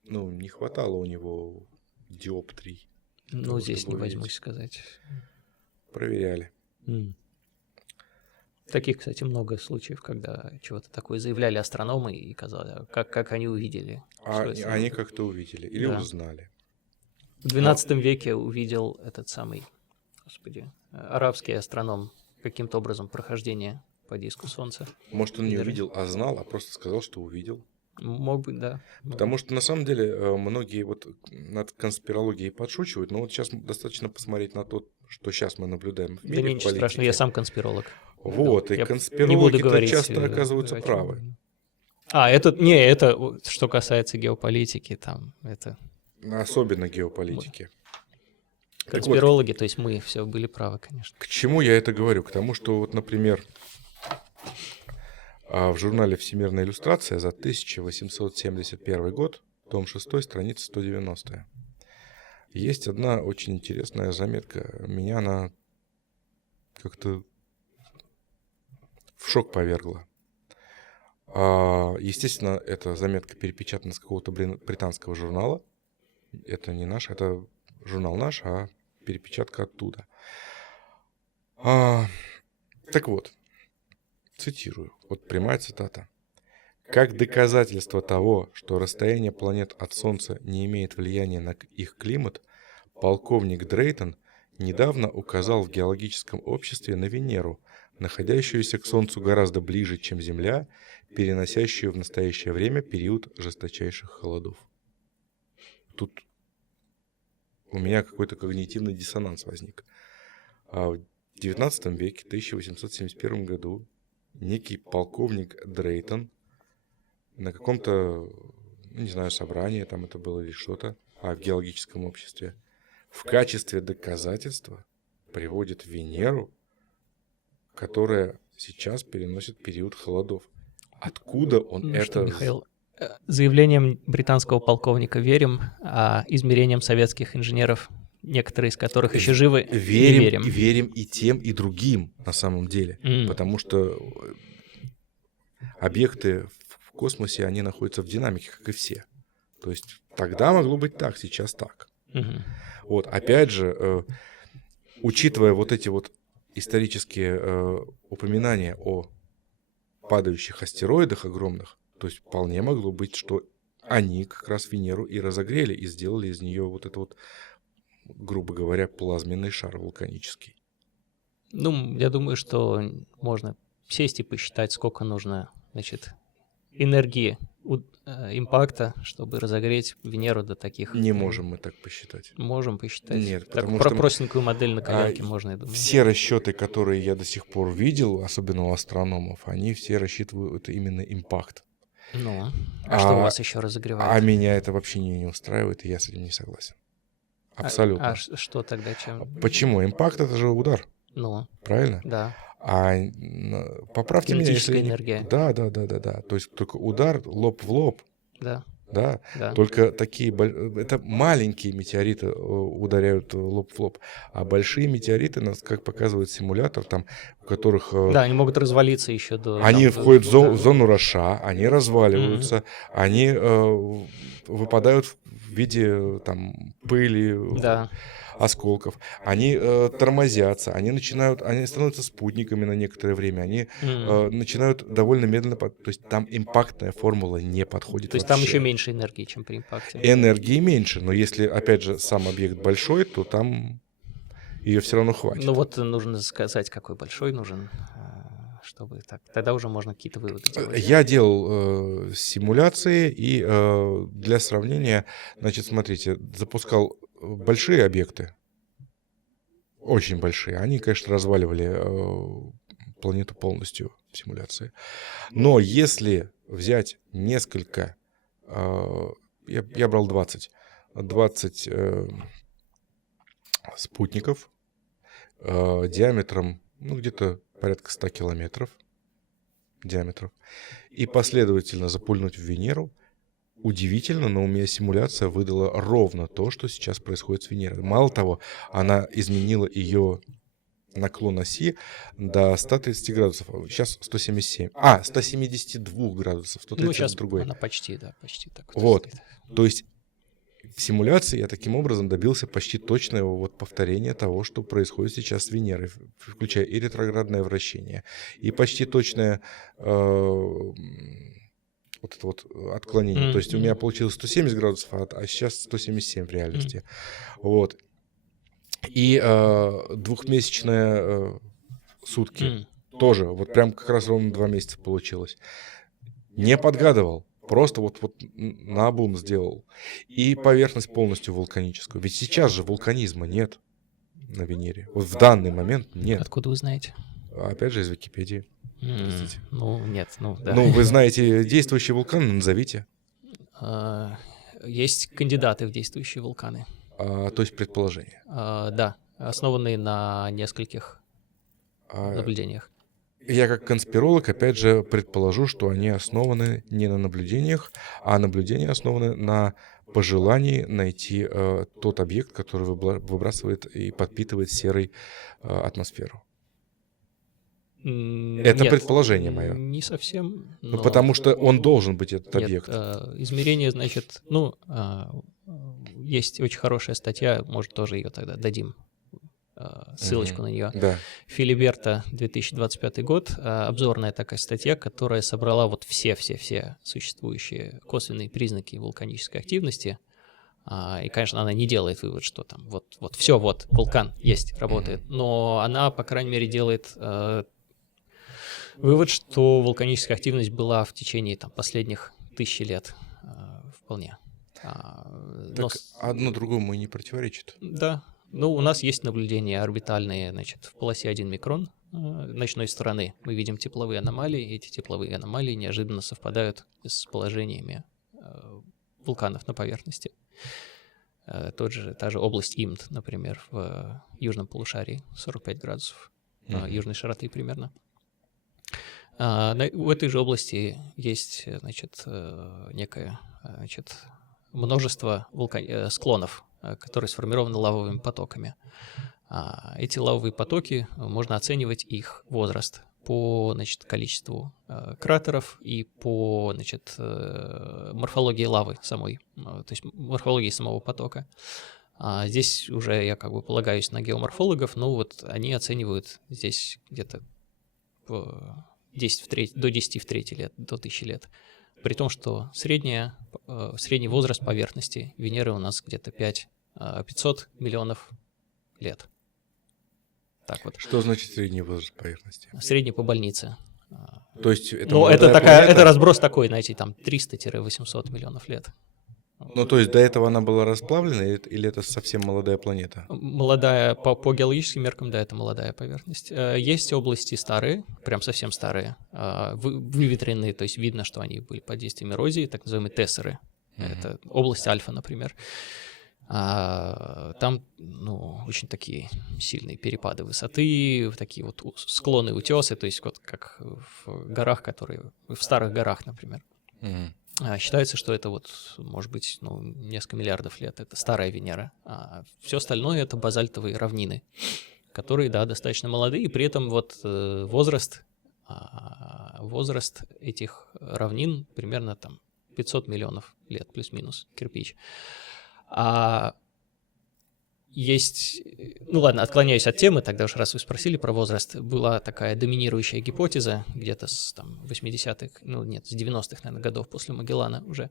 Ну, не хватало у него диоптрий. Ну, здесь не возьмусь сказать. Проверяли. Таких, кстати, много случаев, когда чего-то такое заявляли астрономы и казалось, как они увидели. Они как-то увидели или узнали. В XII веке увидел этот самый, арабский астроном каким-то образом прохождение по диску Солнца. Может, он не увидел, а знал, а просто сказал, что увидел. Мог быть, да. Потому что, на самом деле, многие вот над конспирологией подшучивают, но вот сейчас достаточно посмотреть на то, что сейчас мы наблюдаем в мире. Да ничего страшного, я сам конспиролог. Вот, и конспирологи часто оказываются правы. Это что касается геополитики, там, это... Особенно геополитики. Конспирологи, то есть мы все были правы, конечно. К чему я это говорю? К тому, что вот, например, в журнале «Всемирная иллюстрация» за 1871 год, том 6, страница 190. Есть одна очень интересная заметка. Меня она как-то в шок повергла. Естественно, эта заметка перепечатана с какого-то британского журнала. Это не наш, это журнал наш, а перепечатка оттуда. Так вот, цитирую, вот прямая цитата. «Как доказательство того, что расстояние планет от Солнца не имеет влияния на их климат, полковник Дрейтон недавно указал в геологическом обществе на Венеру, находящуюся к Солнцу гораздо ближе, чем Земля, переносящую в настоящее время период жесточайших холодов». Тут у меня какой-то когнитивный диссонанс возник. В XIX веке, 1871 году, некий полковник Дрейтон на каком-то, не знаю, собрании, там это было или что-то, в геологическом обществе, в качестве доказательства приводит Венеру, которая сейчас переносит период холодов. Откуда он это... Михаил, заявлением британского полковника верим, а измерениям советских инженеров некоторые из которых еще живы, и верим. верим. Верим и тем, и другим на самом деле. Потому что объекты в космосе, они находятся в динамике, как и все. То есть тогда могло быть так, сейчас так. Вот, опять же, учитывая вот эти вот исторические упоминания о падающих астероидах огромных, то есть вполне могло быть, что они как раз Венеру и разогрели, и сделали из нее вот это вот, грубо говоря, плазменный шар вулканический. Ну, я думаю, что можно сесть и посчитать, сколько нужно, значит, энергии импакта, чтобы разогреть Венеру до таких... Не можем мы так посчитать. Можем посчитать. Нет, так, потому про что простенькую модель на коленке можно, я думаю. Все расчеты, которые я до сих пор видел, особенно у астрономов, они все рассчитывают именно импакт. Ну, что у вас еще разогревает? А меня это вообще не устраивает, и я с этим не согласен. Абсолютно. А что тогда? Чем? Почему? Импакт — это же удар. Ну, правильно? да. А поправьте меня, Кинетическая если... энергия. Да. То есть только удар лоб в лоб. Да. Да. Только такие... Это маленькие метеориты ударяют лоб в лоб. А большие метеориты, как показывает симулятор, там, у которых... Да, они могут развалиться еще до... Они входят в зону Роша, они разваливаются, они выпадают в виде там пыли, осколков, они тормозятся, они становятся спутниками на некоторое время, они начинают довольно медленно, то есть там импактная формула не подходит. То есть вообще. там еще меньше энергии, чем при импакте. Энергии меньше, но если, опять же, сам объект большой, то там ее все равно хватит. Ну вот нужно сказать, какой большой нужен, чтобы так. Тогда уже можно какие-то выводы делать. Я делал симуляции, и для сравнения, значит, смотрите, запускал большие объекты, очень большие. Они, конечно, разваливали планету полностью в симуляции. Но если взять несколько, я брал 20 спутников диаметром, где-то порядка 100 километров диаметров, и последовательно запульнуть в Венеру, удивительно, но у меня симуляция выдала ровно то, что сейчас происходит с Венерой. Мало того, она изменила ее наклон оси до 130 градусов. Сейчас 177. 172 градусов. 130 сейчас другой. Она почти так. Вот. То есть в симуляции я таким образом добился почти точного повторения того, что происходит сейчас с Венерой, включая и ретроградное вращение, и почти точное отклонение. То есть у меня получилось 170 градусов, а сейчас 177 в реальности. Вот. И двухмесячные сутки тоже. Вот прям как раз ровно 2 месяца получилось. Не подгадывал. Просто вот наобум сделал. И поверхность полностью вулканическую. Ведь сейчас же вулканизма нет на Венере. Вот в данный момент нет. Откуда вы знаете? Опять же из Википедии. Нет. Да. Вы знаете действующие вулканы, назовите. Есть кандидаты в действующие вулканы. То есть предположения. Да, основанные на нескольких наблюдениях. Я как конспиролог, опять же, предположу, что они основаны не на наблюдениях, а наблюдения основаны на пожелании найти тот объект, который выбрасывает и подпитывает серой атмосферу. Это Нет, предположение мое. Не совсем. Но... потому что он должен быть, этот объект. Измерение, значит, есть очень хорошая статья, может, тоже ее тогда дадим, ссылочку на нее. Да. Филиберта, 2025 год, обзорная такая статья, которая собрала вот все существующие косвенные признаки вулканической активности. И, конечно, она не делает вывод, что там все, вулкан есть, работает. Но она, по крайней мере, делает вывод, что вулканическая активность была в течение последних 1000 лет вполне. Так одно другому и не противоречит. Да. У нас есть наблюдения орбитальные, значит, в полосе 1 микрон ночной стороны. Мы видим тепловые аномалии, и эти тепловые аномалии неожиданно совпадают с положениями вулканов на поверхности. Та же область Имд, например, в южном полушарии, 45 градусов южной широты примерно. В этой же области есть, значит, некое, множество склонов которые сформированы лавовыми потоками. Эти лавовые потоки, можно оценивать их возраст по, значит, количеству кратеров и по, значит, морфологии лавы самой, то есть морфологии самого потока. Здесь уже я как бы полагаюсь на геоморфологов, но вот они оценивают здесь где-то до 10 в трети лет, до 1000 лет. При том, что средний возраст поверхности Венеры у нас где-то 500 миллионов лет. Так вот. Что значит средний возраст поверхности? Средний по больнице. То есть это Ну, это разброс такой, знаете, там 300-800 миллионов лет. Ну, то есть до этого она была расплавлена, или это совсем молодая планета? Молодая, по геологическим меркам, да, это молодая поверхность. Есть области старые, прям совсем старые, выветренные, то есть видно, что они были под действием эрозии, так называемые тессеры. Это область Альфа, например. Там, ну, очень такие сильные перепады высоты, такие вот склоны, утесы, то есть вот как в горах, в старых горах, например. Считается, что это вот, может быть, ну, несколько миллиардов лет, это старая Венера. Все остальное — это базальтовые равнины, которые, да, достаточно молодые, и при этом вот возраст этих равнин примерно там 500 миллионов лет, плюс-минус, кирпич. Есть, ну ладно, отклоняюсь от темы, тогда уж раз вы спросили про возраст, была такая доминирующая гипотеза где-то с там 80-х, ну нет, с 90-х, наверное, годов после Магеллана уже,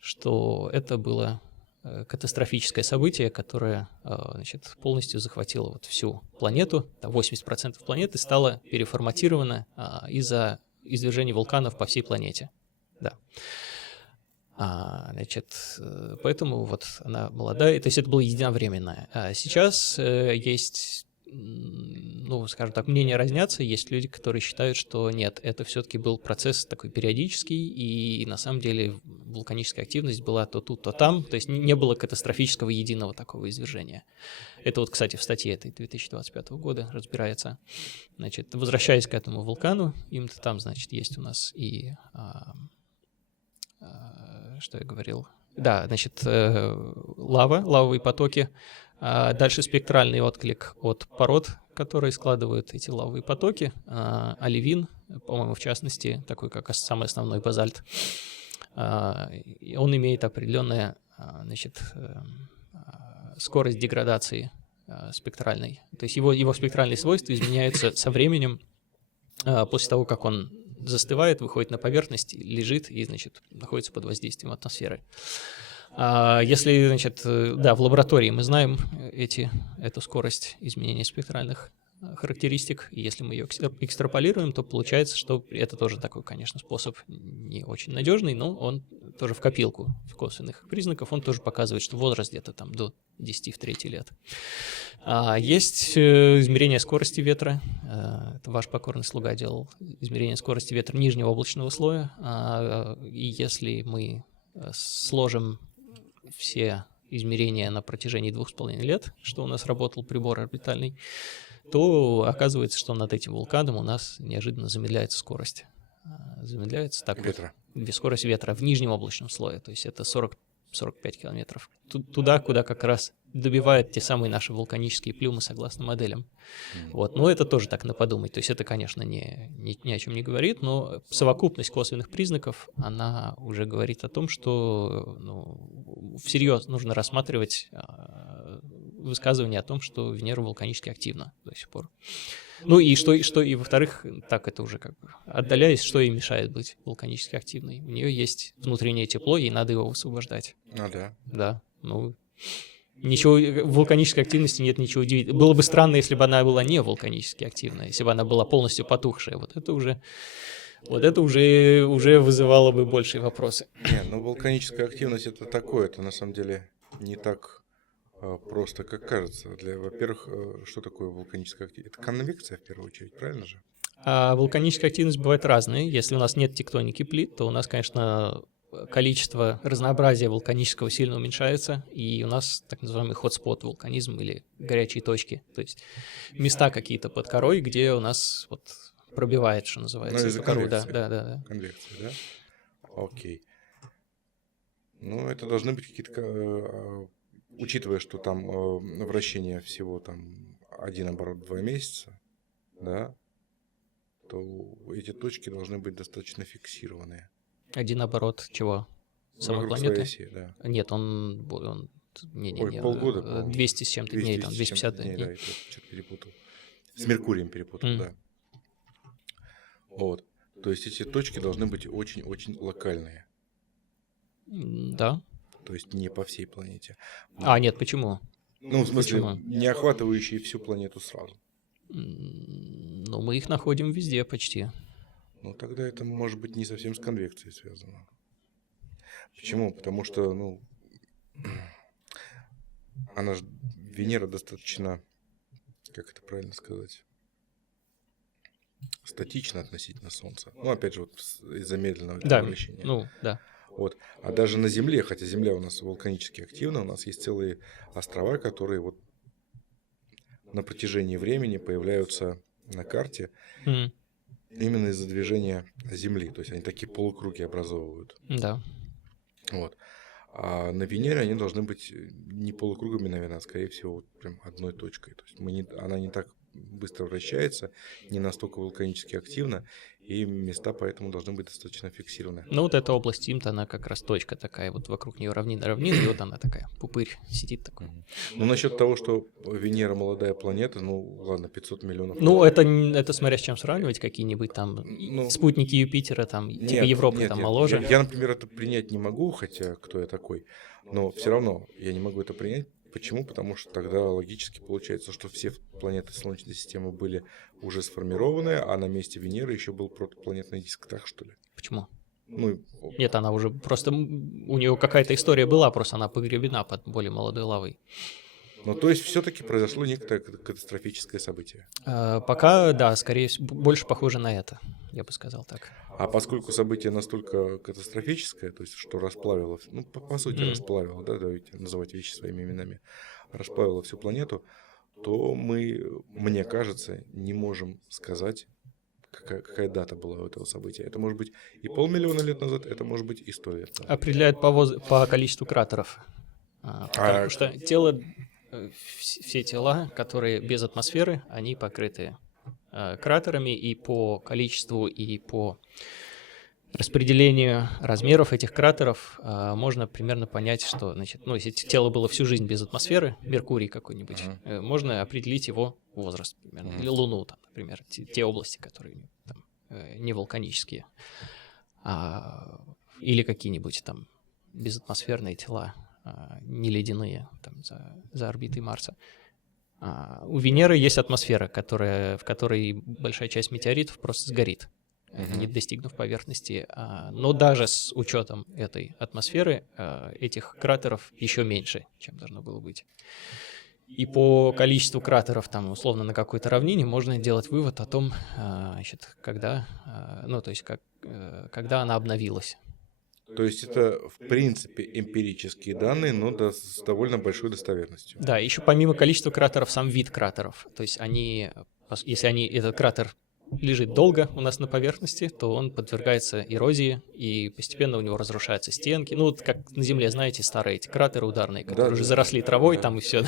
что это было катастрофическое событие, которое, значит, полностью захватило вот всю планету, 80% планеты стало переформатировано из-за извержений вулканов по всей планете, да. Значит, поэтому вот она молодая, то есть это было единовременное. Сейчас есть, ну, скажем так, мнения разнятся, есть люди, которые считают, что нет, это все-таки был процесс такой периодический, и на самом деле вулканическая активность была то тут, то там, то есть не было катастрофического единого такого извержения. Это вот, кстати, в статье этой 2025 года разбирается. Значит, возвращаясь к этому вулкану, им-то там, значит, есть у нас и... что я говорил? Да, значит, лавовые потоки. Дальше спектральный отклик от пород, которые складывают эти лавовые потоки. Оливин, по-моему, в частности, такой как самый основной базальт. Он имеет определенную, значит, скорость деградации спектральной. То есть его спектральные свойства изменяются со временем после того, как он застывает, выходит на поверхность, лежит и, значит, находится под воздействием атмосферы. Если, значит, да, в лаборатории мы знаем эту скорость изменения спектральных характеристик, и если мы ее экстраполируем, то получается, что это тоже такой, конечно, способ не очень надежный, но он тоже в копилку косвенных признаков, он тоже показывает, что возраст где-то там до 10 в трети лет. Есть измерение скорости ветра, это ваш покорный слуга делал измерение скорости ветра нижнего облачного слоя, и если мы сложим все измерения на протяжении 2,5 лет, что у нас работал прибор орбитальный, то оказывается, что над этим вулканом у нас неожиданно замедляется скорость. Замедляется так ветра. Скорость ветра в нижнем облачном слое, то есть это 40-45 километров. Туда, куда как раз добивают те самые наши вулканические плюмы согласно моделям. Вот. Но это тоже так на подумать. То есть это, конечно, ни о чем не говорит, но совокупность косвенных признаков, она уже говорит о том, что, ну, всерьез нужно рассматривать высказывание о том, что Венера вулканически активна до сих пор. Ну и и во-вторых, так это уже как бы отдаляясь, что ей мешает быть вулканически активной. У нее есть внутреннее тепло, ей надо его высвобождать. Ну да. Да, ну... Ничего, в вулканической активности нет ничего удивительного. Было бы странно, если бы она была не вулканически активная, если бы она была полностью потухшая. Вот это уже вызывало бы большие вопросы. Не, ну вулканическая активность это такое, это на самом деле не так просто, как кажется. Во-первых, что такое вулканическая активность? Это конвекция в первую очередь, правильно же? Вулканическая активность бывает разная. Если у нас нет тектоники плит, то у нас, конечно, количество разнообразия вулканического сильно уменьшается, и у нас так называемый хотспот вулканизм или горячие точки, то есть места какие-то под корой, где у нас вот пробивает, что называется, из-за кору. конвекции. Да. Конвекция, да? Окей. Ну, это должны быть какие-то учитывая, что там вращение всего там 1 оборот 2 месяца, да, то эти точки должны быть достаточно фиксированные. 1 оборот чего? Самой Вокруг планеты? своей оси, да. Нет, он Ой, полгода, по-моему. 200 с чем-то дней, там 250 дней, дней. да, я что-то перепутал. С Меркурием перепутал, да. Вот. То есть эти точки должны быть очень-очень локальные. Да. То есть не по всей планете. Нет, почему? Ну, в смысле, Почему? не охватывающие всю планету сразу. Ну, мы их находим везде почти. Ну, тогда это может быть не совсем с конвекцией связано. Почему? Потому что, ну, она же, Венера достаточно, как это правильно сказать, статично относительно Солнца. Ну, опять же, вот из-за медленного вращения. Ну, да. Вот. А даже на Земле, хотя Земля у нас вулканически активна, у нас есть целые острова, которые вот на протяжении времени появляются на карте именно из-за движения Земли. То есть они такие полукруги образовывают. Да. Вот. А на Венере они должны быть не полукругами, наверное, а скорее всего вот прям одной точкой. То есть она не так быстро вращается, не настолько вулканически активна, и места поэтому должны быть достаточно фиксированы. Ну, вот эта область Имта, она как раз точка такая, вот вокруг нее равнина, и вот она такая, пупырь сидит такой. Ну, насчет того, что Венера молодая планета, ну, ладно, 500 миллионов. Ну, это смотря с чем сравнивать, какие-нибудь там спутники Юпитера, там, типа Европы, там, моложе. Я, например, это принять не могу, хотя кто я такой, но все равно я не могу это принять. Почему? Потому что тогда логически получается, что все планеты Солнечной системы были уже сформированы, а на месте Венеры еще был протопланетный диск, так что ли? Почему? Ну, нет, она уже просто... У нее какая-то история была, просто она погребена под более молодой лавой. Ну, то есть все-таки произошло некоторое катастрофическое событие. Пока, да, скорее всего, больше похоже на это, я бы сказал так. А поскольку событие настолько катастрофическое, то есть что расплавило, ну, по сути, расплавило, да, давайте называть вещи своими именами, расплавило всю планету, то мы, мне кажется, не можем сказать, какая дата была у этого события. Это может быть и 500 000 лет назад, это может быть и 100 лет назад. Определяют по количеству кратеров. Потому что все тела, которые без атмосферы, они покрыты кратерами, и по количеству, и по распределению размеров этих кратеров можно примерно понять, что, значит, ну, если тело было всю жизнь без атмосферы, Меркурий какой-нибудь, можно определить его возраст, примерно, или Луну, там, например, те области, которые там, не вулканические, или какие-нибудь там безатмосферные тела, не ледяные, там, за орбитой Марса. У Венеры есть атмосфера, в которой большая часть метеоритов просто сгорит, не достигнув поверхности. Но даже с учетом этой атмосферы этих кратеров еще меньше, чем должно было быть. И по количеству кратеров, там, условно, на какой-то равнине можно делать вывод о том, значит, когда она обновилась. То есть это, в принципе, эмпирические данные, но с довольно большой достоверностью. Да, еще помимо количества кратеров, сам вид кратеров. То есть если этот кратер лежит долго у нас на поверхности, то он подвергается эрозии, и постепенно у него разрушаются стенки. Ну, вот как на Земле, знаете, старые эти кратеры ударные, которые уже заросли травой, там и все.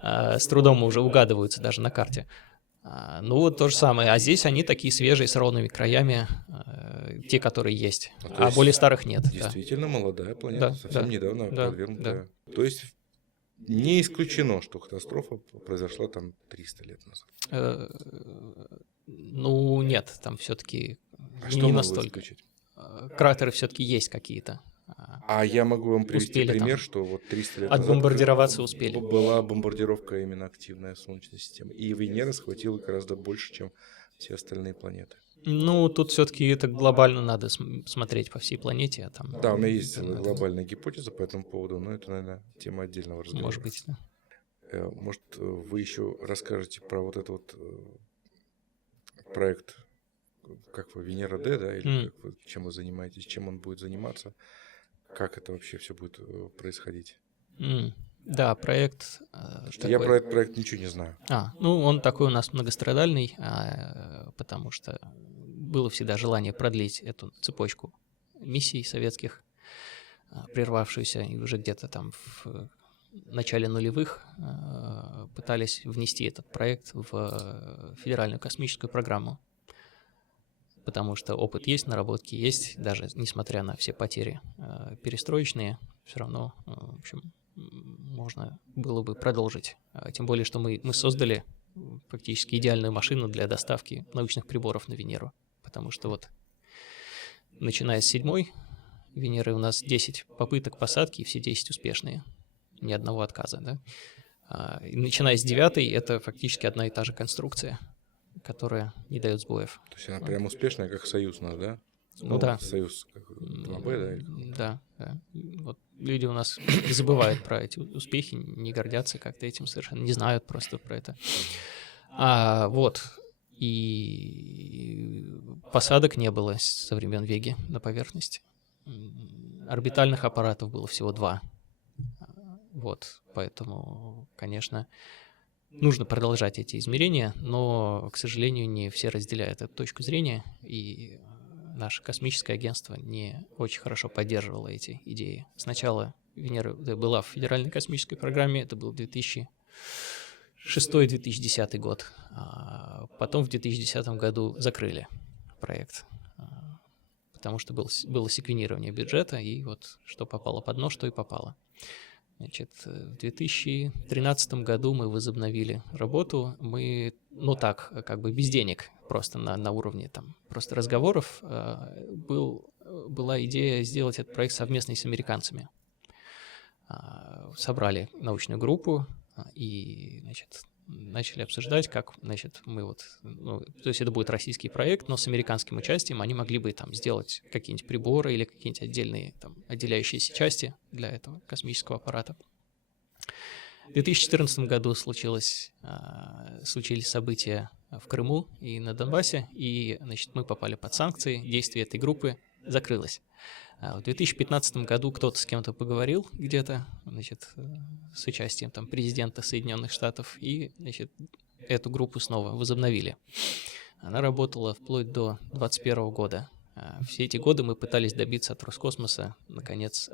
С трудом уже угадываются даже на карте. Ну, вот то же самое. А здесь они такие свежие, с ровными краями, те, которые есть. А более старых нет. Действительно молодая планета, совсем недавно подвергнутая. То есть не исключено, что катастрофа произошла там 300 лет назад. Ну, нет, там все-таки не настолько. Кратеры все-таки есть какие-то. А я могу вам привести пример, что вот 300 лет назад отбомбардироваться успели. Была бомбардировка именно активная Солнечной системы. И Венера схватила гораздо больше, чем все остальные планеты. Ну, тут все-таки это глобально надо смотреть по всей планете. Да, у меня есть глобальная гипотеза по этому поводу, но это, наверное, тема отдельного разговора. Может быть, да. Может, вы еще расскажете про вот этот вот проект, как вы, Венера-Д, да, или чем вы занимаетесь, чем он будет заниматься, как это вообще все будет происходить? Да, проект... Я про этот проект ничего не знаю. Ну, он такой у нас многострадальный, потому что было всегда желание продлить эту цепочку миссий советских, прервавшуюся, и уже где-то там в начале нулевых пытались внести этот проект в федеральную космическую программу, потому что опыт есть, наработки есть, даже несмотря на все потери перестроечные, все равно, в общем, можно было бы продолжить. Тем более, что мы создали фактически идеальную машину для доставки научных приборов на Венеру, потому что вот, начиная с 7-й Венеры, у нас 10 попыток посадки, и все 10 успешные, ни одного отказа, да? И начиная с 9-й, это фактически одна и та же конструкция, которая не дает сбоев. То есть она прям успешная, как Союз наш, да? Ну да. Союз 2Б, да? Да. Вот люди у нас забывают про эти успехи, не гордятся как-то этим совершенно, не знают просто про это. Вот. И посадок не было со времен Веги на поверхность. Орбитальных аппаратов было всего 2. Вот. Поэтому, конечно, нужно продолжать эти измерения, но, к сожалению, не все разделяют эту точку зрения, и наше космическое агентство не очень хорошо поддерживало эти идеи. Сначала Венера была в федеральной космической программе, это был 2006-2010 год, а потом в 2010 году закрыли проект, потому что было секвенирование бюджета, и вот что попало под нож, то и попало. Значит, в 2013 году мы возобновили работу. Мы, так, как бы без денег, просто на уровне там просто разговоров, была идея сделать этот проект совместный с американцами. Собрали научную группу и, значит, начали обсуждать, как, значит, мы вот, то есть это будет российский проект, но с американским участием они могли бы там сделать какие-нибудь приборы или какие-нибудь отдельные там отделяющиеся части для этого космического аппарата. В 2014 году случились события в Крыму и на Донбассе, и, значит, мы попали под санкции, действие этой группы закрылось. В 2015 году кто-то с кем-то поговорил где-то, значит, с участием там президента Соединенных Штатов, и, значит, эту группу снова возобновили. Она работала вплоть до 2021 года. Все эти годы мы пытались добиться от Роскосмоса, наконец,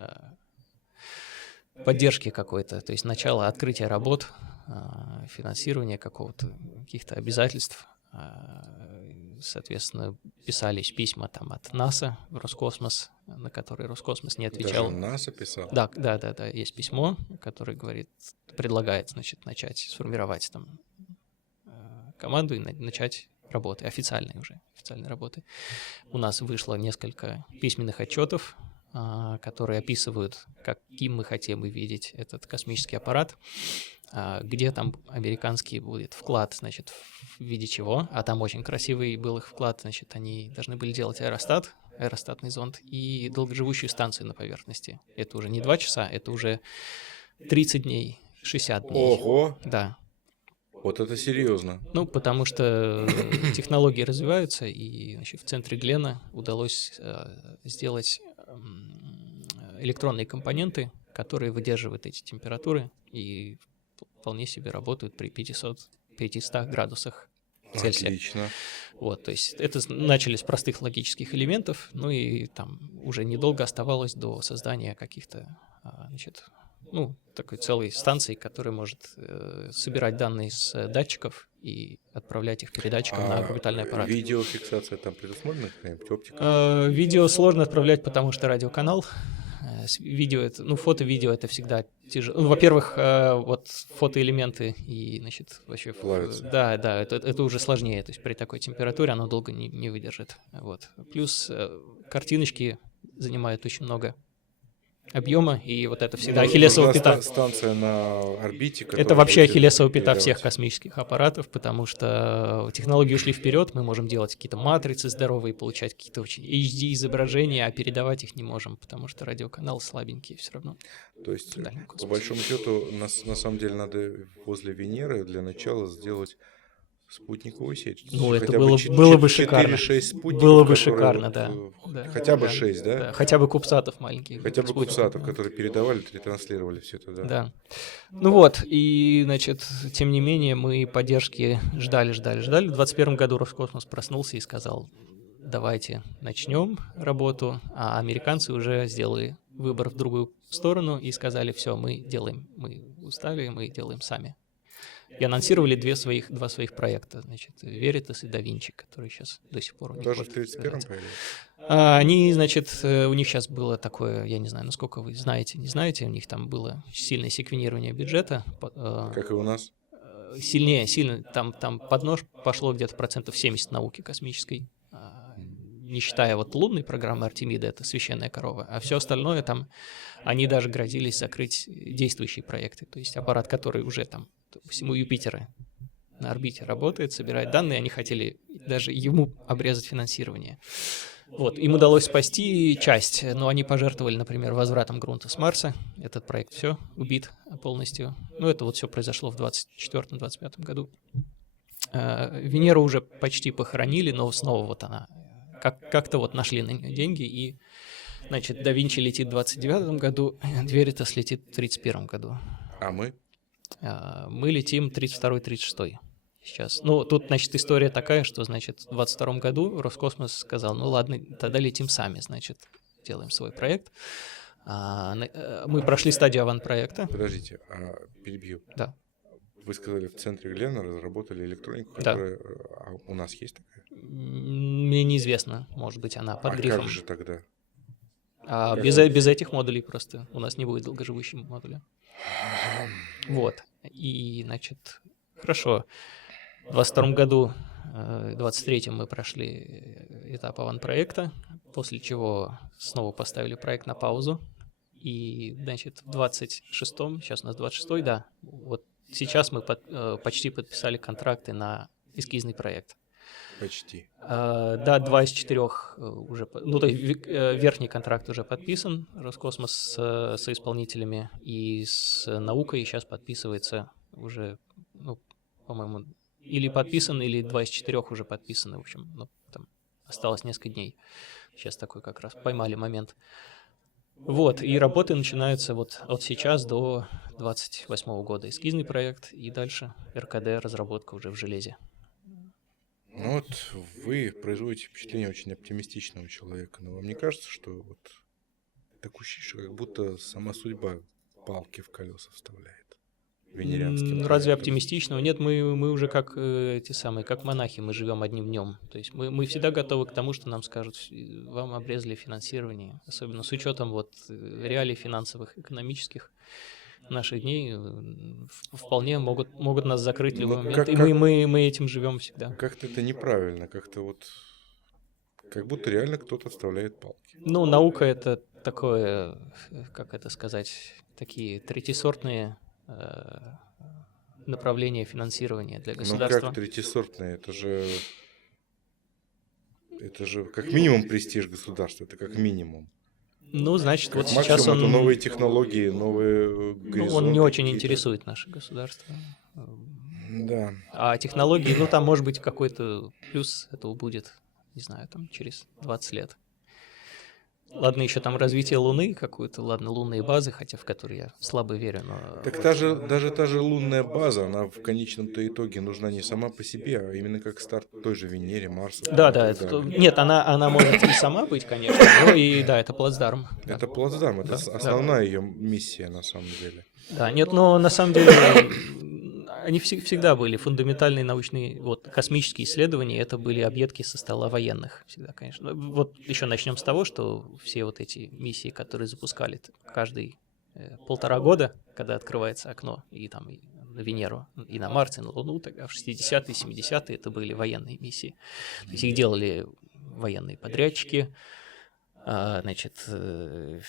поддержки какой-то, то есть начала открытия работ, финансирования каких-то обязательств. Соответственно, писались письма там от НАСА в Роскосмос, на которые Роскосмос не отвечал. Даже НАСА писал? Да, есть письмо, которое предлагает, значит, начать сформировать там команду и начать работы, официальные работы. У нас вышло несколько письменных отчетов, которые описывают, каким мы хотим видеть этот космический аппарат, где там американский будет вклад, значит, в виде чего, а там очень красивый был их вклад, значит, они должны были делать аэростатный зонд и долгоживущую станцию на поверхности. Это уже не 2 часа, это уже 30 дней, 60 дней. Ого! Да. Вот это серьезно. Потому что технологии развиваются, и, значит, в центре Глена удалось сделать электронные компоненты, которые выдерживают эти температуры и вполне себе работают при 500 градусах Цельсия. Отлично. Вот, то есть это начали с простых логических элементов, и там уже недолго оставалось до создания каких-то, значит, такой целой станции, которая может собирать данные с датчиков и отправлять их передатчикам на орбитальный аппарат. Видеофиксация там предусмотрена какая-нибудь, оптика? Видео сложно отправлять, потому что радиоканал. Фото-видео это всегда тяжело. Во-первых, вот фотоэлементы и, значит, вообще... Плавятся. Да, это уже сложнее, то есть при такой температуре оно долго не выдержит. Вот. Плюс картиночки занимают очень много объема, и вот это всегда ахиллесова пята. Станция на орбите. Это вообще ахиллесова пята всех космических аппаратов, потому что технологии ушли вперед, мы можем делать какие-то матрицы здоровые, получать какие-то очень HD-изображения, а передавать их не можем, потому что радиоканал слабенький все равно. То есть, по большому счету, на самом деле надо возле Венеры для начала сделать спутниковую сеть. Это было бы шикарно. 4-6 спутников. Было бы шикарно, да. Хотя бы 6, да? Да? Хотя бы кубсатов маленьких. Хотя бы кубсатов, которые передавали, ретранслировали все это, да. Да. И, значит, тем не менее, мы поддержки ждали. В 2021 году Роскосмос проснулся и сказал: давайте начнем работу, а американцы уже сделали выбор в другую сторону и сказали, все, мы устали, мы делаем сами. И анонсировали два своих проекта, значит, Veritas и DaVinci, которые сейчас до сих пор у них... Тоже в 31-м появились? Они, значит, у них сейчас было такое, я не знаю, насколько вы знаете, не знаете, у них там было сильное секвенирование бюджета. Как и у нас? Сильно. Там под нож пошло где-то 70% науки космической, не считая вот лунной программы Артемида, это священная корова, а все остальное там, они даже грозились закрыть действующие проекты, то есть аппарат, который уже там, допустим, у Юпитера на орбите работает, собирает данные, они хотели даже ему обрезать финансирование. Вот, им удалось спасти часть, но они пожертвовали, например, возвратом грунта с Марса. Этот проект все убит полностью. Ну, это вот все произошло в 24-25 году. Венеру уже почти похоронили, но снова вот она, как-то вот нашли на нее деньги, и, значит, DaVinci летит в 29 году, Veritas летит в 31 году. А мы? Мы летим 32-36 сейчас. Ну, тут, значит, история такая, что, значит, в 22 году Роскосмос сказал, ну ладно, тогда летим сами, значит, делаем свой проект. Мы прошли стадию аванпроекта. Подождите, перебью. Да. Вы сказали, в центре Глена разработали электронику, которая... Да. А у нас есть такая? Мне неизвестно, может быть, она под грифом. Как же тогда? Без этих модулей просто. У нас не будет долгоживущего модуля. Вот. И, значит, хорошо. В 22 году, в 23-м мы прошли этап аванпроекта, после чего снова поставили проект на паузу. И, значит, в 26-м, сейчас у нас 26-й, да, вот сейчас мы почти подписали контракты на эскизный проект. Почти. Да, 2 из 4 уже, ну, то есть верхний контракт уже подписан, Роскосмос с соисполнителями, и с наукой сейчас подписывается уже, ну, по-моему, или подписан, или 2 из 4 уже подписаны, в общем, ну, там осталось несколько дней. Сейчас такой как раз поймали момент. Вот, и работы начинаются вот от сейчас до 28 года. Эскизный проект, и дальше РКД, разработка уже в железе. Ну вот вы производите впечатление очень оптимистичного человека, но вам не кажется, что вот такое ощущение, как будто сама судьба палки в колеса вставляет? Разве оптимистичного? Нет, мы уже как как монахи, мы живем одним днем. То есть мы всегда готовы к тому, что нам скажут, вам обрезали финансирование, особенно с учетом вот реалий финансовых, экономических наших дней, вполне могут нас закрыть в любой момент, и мы этим живем всегда. Как-то это неправильно, как-то вот, как будто реально кто-то вставляет палки. Ну, наука — это такое, как это сказать, такие третьесортные направления финансирования для государства. Ну как третьесортные? Это же как минимум престиж государства, это как минимум. Ну, значит, как вот сейчас он... это новые технологии, новые горизонты. Он не очень интересует наше государство. Да. А технологии, ну, там, может быть, какой-то плюс этого будет, не знаю, там, через 20 лет. Ладно, еще там развитие Луны какую-то, ладно, лунные базы, хотя в которые я слабо верю, но... Так даже та же лунная база, она в конечном-то итоге нужна не сама по себе, а именно как старт той же Венере, Марсу. Да. Нет, она может и сама быть, конечно, но и, да, это плацдарм. Это плацдарм, это основная ее миссия, на самом деле. Да, нет, но на самом деле... Они всегда были фундаментальные научные, вот, космические исследования, это были объедки со стола военных всегда, конечно. Вот еще начнем с того, что все вот эти миссии, которые запускали каждые 1,5 года, когда открывается окно, и там и на Венеру, и на Марс, и на Луну, тогда в 60-е, 70-е это были военные миссии. То есть их делали военные подрядчики. Значит,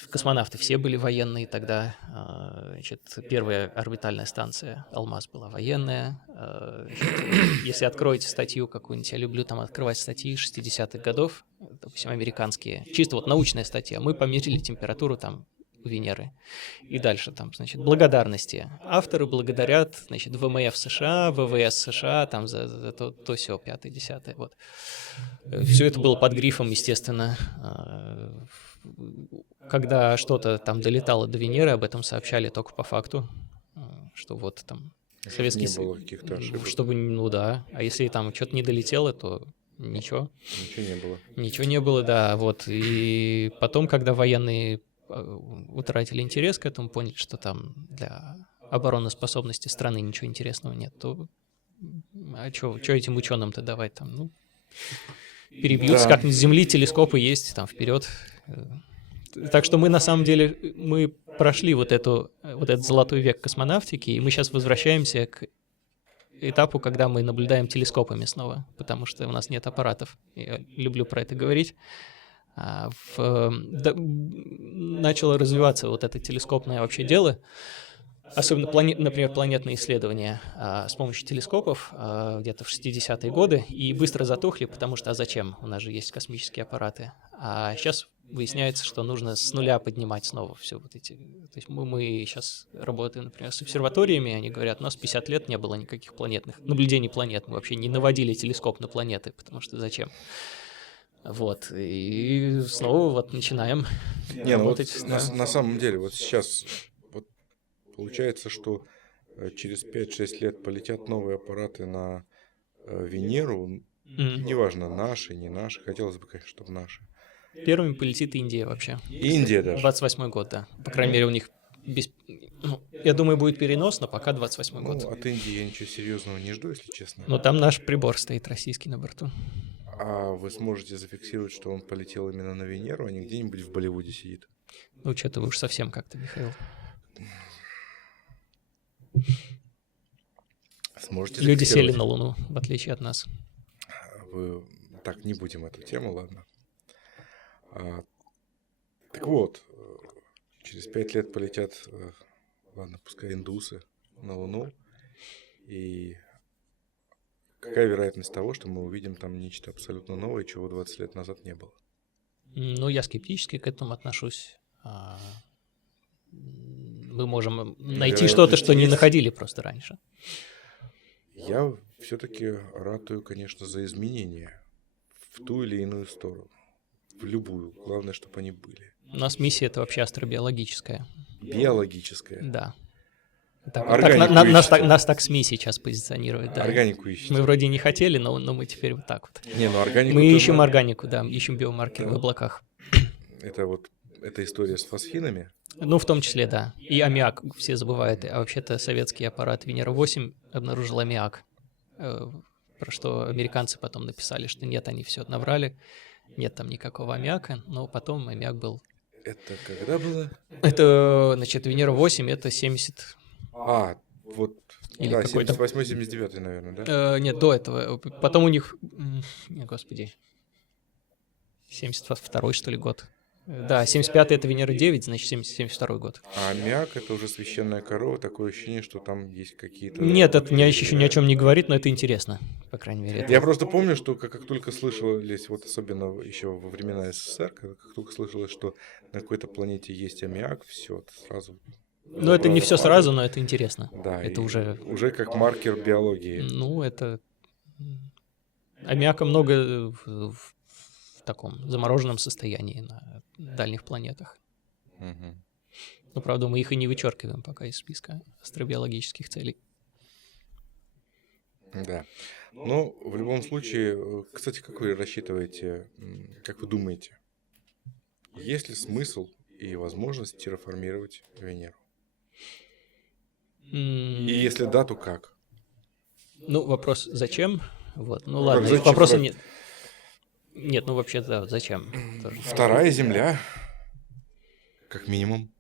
космонавты все были военные тогда. Значит, первая орбитальная станция «Алмаз» была военная. Значит, если откроете статью какую-нибудь, я люблю там открывать статьи 60-х годов, допустим, американские, чисто вот научная статья, мы померили температуру там Венеры. И дальше там, значит, благодарности. Авторы благодарят, значит, ВМФ США, ВВС США, там за то сё, 5-10, вот. Все это было под грифом, естественно. Когда что-то там долетало до Венеры, об этом сообщали только по факту, что вот там Советский не было каких-то ошибок. Чтобы, ну да, а если там что-то не долетело, то Ничего. Ничего не было. Ничего не было, да, вот. И потом, когда военные утратили интерес к этому, поняли, что там для обороноспособности страны ничего интересного нет, то а что этим ученым-то давать там, ну, перебьются Да. как-нибудь с Земли, телескопы есть, там, вперед. Так что мы, на самом деле, мы прошли вот этот золотой век космонавтики, и мы сейчас возвращаемся к этапу, когда мы наблюдаем телескопами снова, потому что у нас нет аппаратов. Я люблю про это говорить. Начало развиваться вот это телескопное вообще дело, особенно, например, планетные исследования с помощью телескопов где-то в 60-е годы, и быстро затухли, потому что, а зачем? У нас же есть космические аппараты. А сейчас выясняется, что нужно с нуля поднимать снова все вот эти... То есть мы сейчас работаем, например, с обсерваториями, они говорят, у нас 50 лет не было никаких наблюдений планет, мы вообще не наводили телескоп на планеты, потому что зачем? Вот, и снова вот начинаем работать. Вот на самом деле, вот сейчас вот получается, что через 5-6 лет полетят новые аппараты на Венеру, неважно, наши, не наши, хотелось бы, конечно, чтобы наши. Первыми полетит Индия вообще. Индия даже? 28-й год, да. По крайней мере, у них я думаю, будет перенос, но пока 28-й год. От Индии я ничего серьезного не жду, если честно. Но там наш прибор стоит российский на борту. А вы сможете зафиксировать, что он полетел именно на Венеру, а не где-нибудь в Болливуде сидит? Ну, что-то вы уж совсем как-то, Михаил. Сможете Люди зафиксировать? сели на Луну, в отличие от нас. Так, не будем эту тему, ладно. Так вот, через 5 лет полетят, ладно, пускай индусы на Луну, и какая вероятность того, что мы увидим там нечто абсолютно новое, чего 20 лет назад не было? Ну, я скептически к этому отношусь. Мы можем найти что-то, что не находили просто раньше. Я все-таки ратую, конечно, за изменения в ту или иную сторону. В любую. Главное, чтобы они были. У нас миссия — это вообще астробиологическая. Биологическая. Да. Нас так СМИ сейчас позиционируют. Да. Органику ищете. Мы вроде не хотели, но мы теперь вот так вот. Органику мы ищем органику, да, ищем биомаркеры в облаках. Это история с фосфинами? Ну, в том числе, да. И аммиак все забывают. А вообще-то советский аппарат Венера-8 обнаружил аммиак. Про что американцы потом написали, что нет, они все наврали. Нет там никакого аммиака, но потом аммиак был. Это когда было? Это, значит, Венера-8, это 70... вот, или да, какой-то... 78-79, наверное, да? Нет, до этого. Потом у них... Господи. 72-й, что ли, год. Да, 75-й это Венера-9, значит, 72-й год. А аммиак — это уже священная корова, такое ощущение, что там есть какие-то... Нет, это еще ни о чем не говорит, но это интересно, по крайней мере. Я просто помню, что как только слышалось, вот особенно еще во времена СССР, как только слышалось, что на какой-то планете есть аммиак, все, сразу... Ну, это не все сразу, но это интересно. Да, это уже как маркер биологии. Ну, это... Аммиака много в таком замороженном состоянии на дальних планетах. Угу. Но, правда, мы их и не вычеркиваем пока из списка астробиологических целей. Да. Но в любом случае, кстати, как вы рассчитываете, как вы думаете, есть ли смысл и возможность терраформировать Венеру? И если да, то как? Ну, вопрос зачем? Вот. Ну ладно, вопроса нет. Нет, ну вообще, да, зачем? Вторая Земля, как минимум.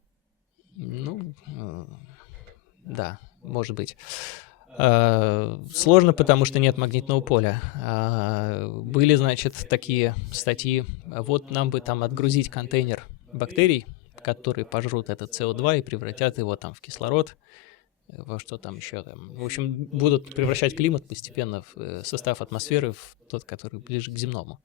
Ну, да, может быть. Сложно, потому что нет магнитного поля. Были, значит, такие статьи. Вот нам бы там отгрузить контейнер бактерий, которые пожрут этот СО2 и превратят его там в кислород, во что там еще там. В общем, будут превращать климат постепенно в состав атмосферы в тот, который ближе к земному.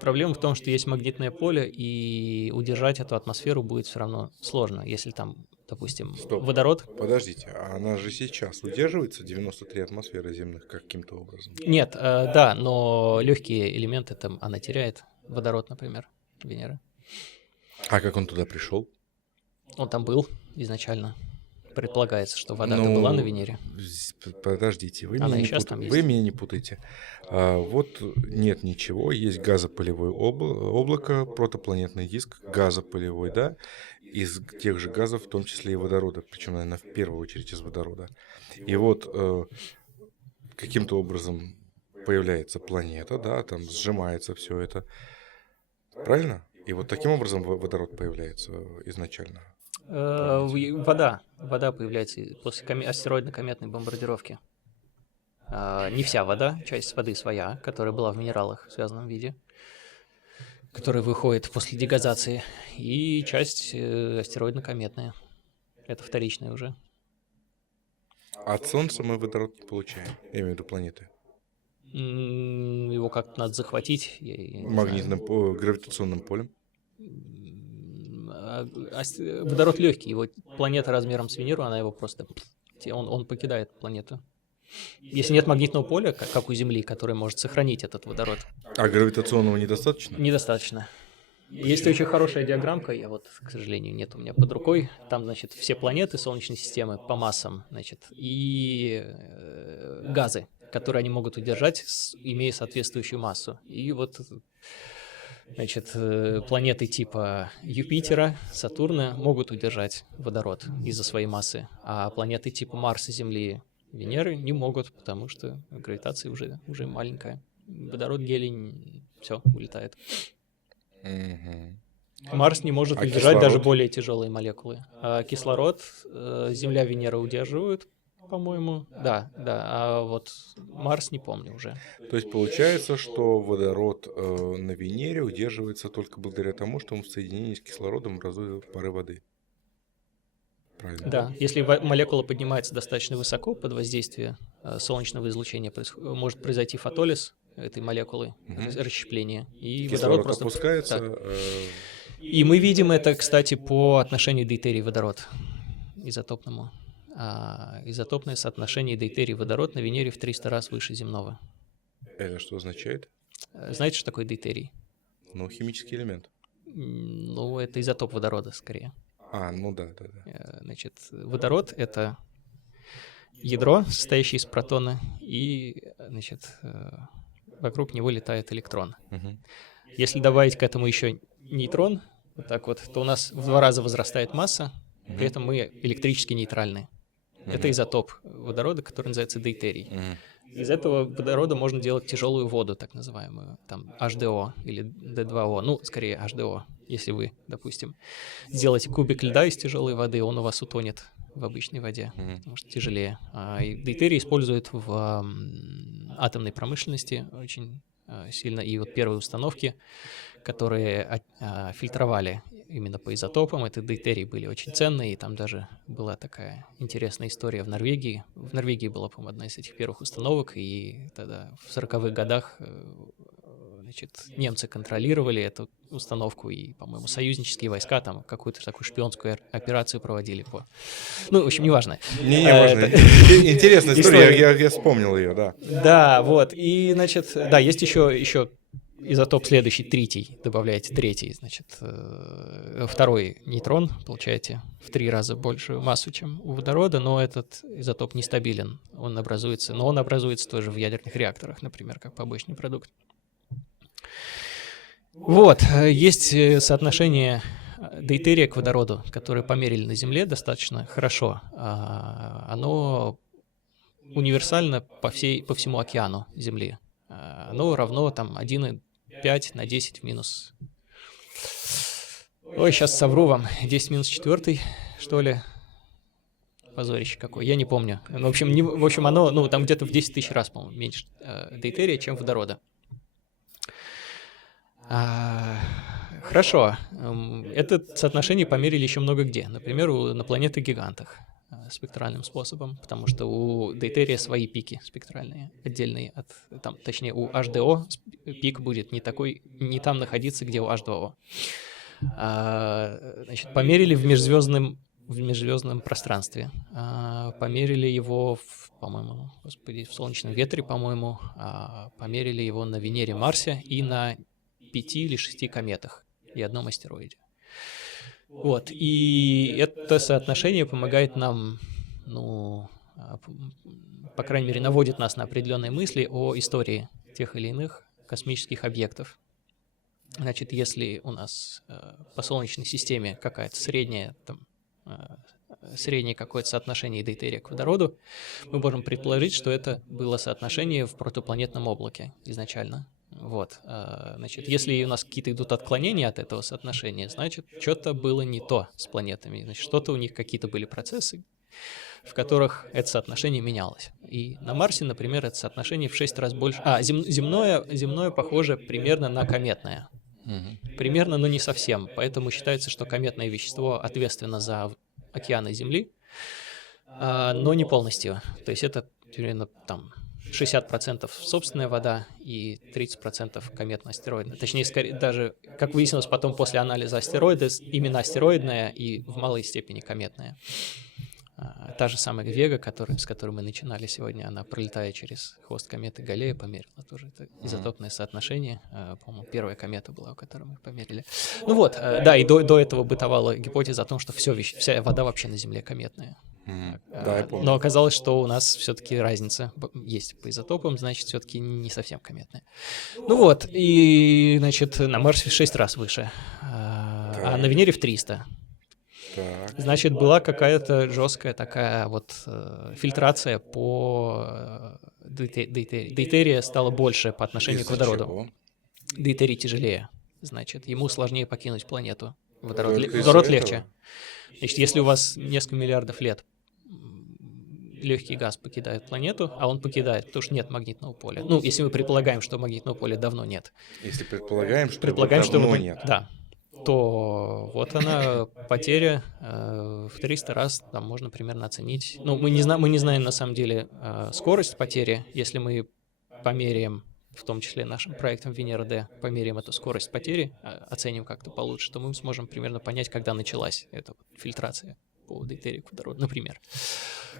Проблема в том, что есть магнитное поле, и удержать эту атмосферу будет все равно сложно, если там, допустим, водород... Подождите, а она же сейчас удерживается 93 атмосферы земных каким-то образом? Нет, да, но легкие элементы там она теряет. Водород, например, Венера. А как он туда пришел? Он там был изначально. предполагается, что вода-то была на Венере. Подождите, вы Она меня и не сейчас там путаете. есть. Вы меня не путаете. Вот нет ничего, есть газопылевое облако, протопланетный диск, газопылевой, да, из тех же газов, в том числе и водорода, причем, наверное, в первую очередь из водорода. И вот каким-то образом появляется планета, да, там сжимается все это, правильно? И вот таким образом водород появляется изначально. Вода появляется после астероидно-кометной бомбардировки. Не вся вода, часть воды своя, которая была в минералах в связанном виде, которая выходит после дегазации, и часть астероидно-кометная. Это вторичная уже. От Солнца мы водород не получаем, я имею в виду планеты. Его как-то надо захватить. Магнитным, гравитационным полем. Водород легкий, его планета размером с Венеру, она его просто... Он покидает планету. Если нет магнитного поля, как у Земли, которое может сохранить этот водород. А гравитационного недостаточно? Недостаточно. Есть очень хорошая диаграммка, я вот, к сожалению, нет у меня под рукой. Там, значит, все планеты Солнечной системы по массам, значит, и газы, которые они могут удержать, имея соответствующую массу. И вот, значит, планеты типа Юпитера, Сатурна могут удержать водород из-за своей массы, а планеты типа Марса, Земли, Венеры не могут, потому что гравитация уже маленькая. Водород, гелий, все, улетает. Марс не может удержать даже более тяжелые молекулы. А кислород Земля, Венера удерживают, по-моему. Да, а вот Марс не помню уже. То есть получается, что водород на Венере удерживается только благодаря тому, что он в соединении с кислородом образует пары воды. Правильно? Да, если молекула поднимается достаточно высоко под воздействием солнечного излучения, может произойти фотолиз этой молекулы, расщепление, и кислород водород просто опускается. Да. И мы видим это, кстати, по отношению дейтерий-водород изотопному. Изотопное соотношение дейтерий-водород на Венере в 300 раз выше земного. Это что означает? Знаете, что такое дейтерий? Ну, химический элемент. Ну, это изотоп водорода, скорее. Ну да. Значит, водород — это ядро, состоящее из протона, и, значит, вокруг него летает электрон. Если добавить к этому еще нейтрон, вот так вот, то у нас в 2 раза возрастает масса, при этом мы электрически нейтральны. Это изотоп водорода, который называется дейтерий. Из этого водорода можно делать тяжелую воду, так называемую, там, H2O или D2O, ну, скорее H2O, если вы, допустим, сделаете кубик льда из тяжелой воды, он у вас утонет в обычной воде, потому что тяжелее. И дейтерий используют в атомной промышленности очень сильно, и вот первые установки, которые фильтровали именно по изотопам, это дейтерий были очень ценные, и там даже была такая интересная история в Норвегии. В Норвегии была, по-моему, одна из этих первых установок, и тогда в 40-х годах, значит, немцы контролировали эту установку, и, по-моему, союзнические войска там какую-то такую шпионскую операцию проводили по... Ну, в общем, неважно. Неважно. Интересная история, я вспомнил ее, да. Да, вот, и, значит, да, есть еще изотоп следующий, третий, добавляете третий, значит, второй нейтрон, получаете в 3 раза большую массу, чем у водорода, но этот изотоп нестабилен, он образуется тоже в ядерных реакторах, например, как побочный продукт. Вот, есть соотношение дейтерия к водороду, которое померили на Земле достаточно хорошо. Оно универсально по всему океану Земли. Оно равно там 1,5 на 10 в минус... Ой, сейчас совру вам. 10 в минус 4, что ли? Позорище какое, я не помню. В общем, оно, ну, там где-то в 10 тысяч раз, по-моему, меньше дейтерия, чем водорода. Хорошо. Это соотношение померили еще много где. Например, на планетах-гигантах спектральным способом, потому что у дейтерия свои пики спектральные, отдельные от, там, точнее, у H2O пик будет не там находиться, где у H2O. Значит, померили в межзвездном пространстве, померили его, по-моему, в солнечном ветре, по-моему, померили его на Венере, Марсе и на 5 или 6 кометах и одном астероиде. В Вот, и это соотношение помогает нам, по крайней мере, наводит нас на определенные мысли о истории тех или иных космических объектов. Значит, если у нас по Солнечной системе какая-то среднее какое-то соотношение дейтерия к водороду, мы можем предположить, что это было соотношение в протопланетном облаке изначально. Вот, значит, если у нас какие-то идут отклонения от этого соотношения, значит, что-то было не то с планетами, значит, что-то у них какие-то были процессы, в которых это соотношение менялось. И на Марсе, например, это соотношение в 6 раз больше. Земное похоже примерно на кометное. Примерно, но не совсем. Поэтому считается, что кометное вещество ответственно за океаны Земли, но не полностью. То есть это примерно там 60% собственная вода и 30% кометно-астероидная. Точнее, скорее, даже, как выяснилось потом после анализа астероида, именно астероидная и в малой степени кометная. Та же самая Вега, с которой мы начинали сегодня, она, пролетая через хвост кометы Галлея, померила тоже это изотопное соотношение. По-моему, первая комета была, у которой мы померили. Ну вот, да, и до этого бытовала гипотеза о том, что вся вода вообще на Земле кометная. Да, я помню. Но оказалось, что у нас все-таки разница есть по изотопам, значит, все-таки не совсем кометная. Ну вот, и, значит, на Марсе в 6 раз выше, а на Венере в 300. Так. Значит, была какая-то жесткая такая вот фильтрация по дейтерия стало больше по отношению к водороду. Чего? Дейтерий тяжелее, значит, ему сложнее покинуть планету. Водород Только из-за легче. этого? Значит, если у вас несколько миллиардов лет легкий газ покидает планету, а он покидает, потому что нет магнитного поля. Ну, если мы предполагаем, что магнитного поля давно нет. Если предполагаем, что что нет. Да. То вот она, потеря в 300 раз, там можно примерно оценить. Ну, мы не знаем на самом деле скорость потери. Если мы померяем, в том числе нашим проектом Венера-Д, померяем эту скорость потери, оценим как-то получше, то мы сможем примерно понять, когда началась эта фильтрация по дейтерию к водороду, например.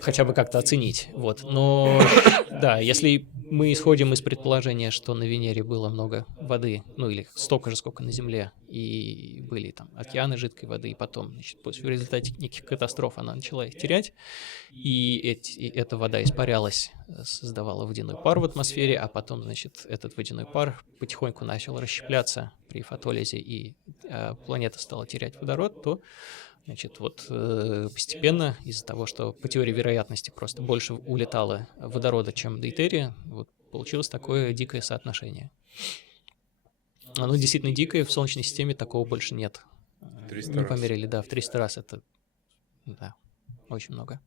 Хотя бы как-то оценить. Вот. Но, да, если мы исходим из предположения, что на Венере было много воды, ну или столько же, сколько на Земле, и были там океаны жидкой воды, и потом, значит, в результате неких катастроф она начала их терять, и эта вода испарялась, создавала водяной пар в атмосфере, а потом, значит, этот водяной пар потихоньку начал расщепляться при фотолизе, и планета стала терять водород, то значит, вот постепенно из-за того, что по теории вероятности просто больше улетало водорода, чем дейтерия, вот получилось такое дикое соотношение. Оно действительно дикое, в Солнечной системе такого больше нет. 300 Не раз. померили, да, в 300 раз это, да, очень много.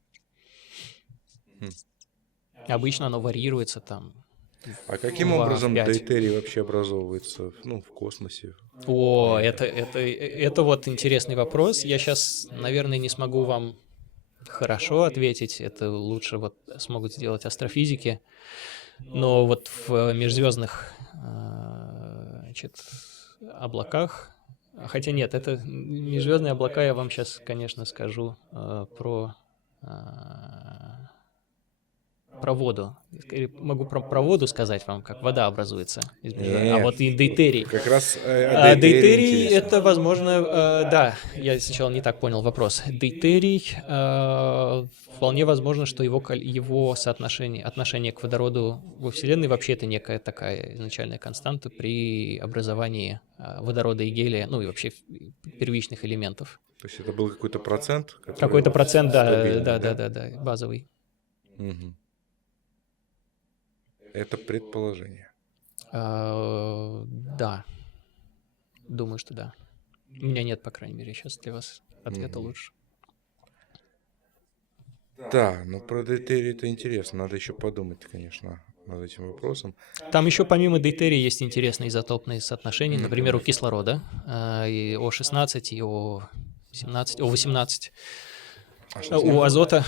Обычно оно варьируется там. А каким образом дейтерий вообще образовывается, в космосе? Это вот интересный вопрос. Я сейчас, наверное, не смогу вам хорошо ответить. Это лучше вот смогут сделать астрофизики. Но вот в межзвездных, значит, облаках, хотя нет, это межзвездные облака, я вам сейчас, конечно, скажу про воду. Могу про воду сказать вам, как вода образуется. А вот и дейтерий. Как раз дейтерий это, возможно, да, я сначала не так понял вопрос. Дейтерий, вполне возможно, что его отношение к водороду во Вселенной вообще это некая такая изначальная константа при образовании водорода и гелия, ну и вообще первичных элементов. То есть это был какой-то процент? Какой-то процент, да, базовый. Угу. Это предположение. Да. Думаю, что да. У меня нет, по крайней мере, сейчас для вас ответа лучше. Да, но про дейтерий это интересно. Надо еще подумать, конечно, над этим вопросом. Там еще помимо дейтерия есть интересные изотопные соотношения. Например, у кислорода и О16, и О17, О18. У азота.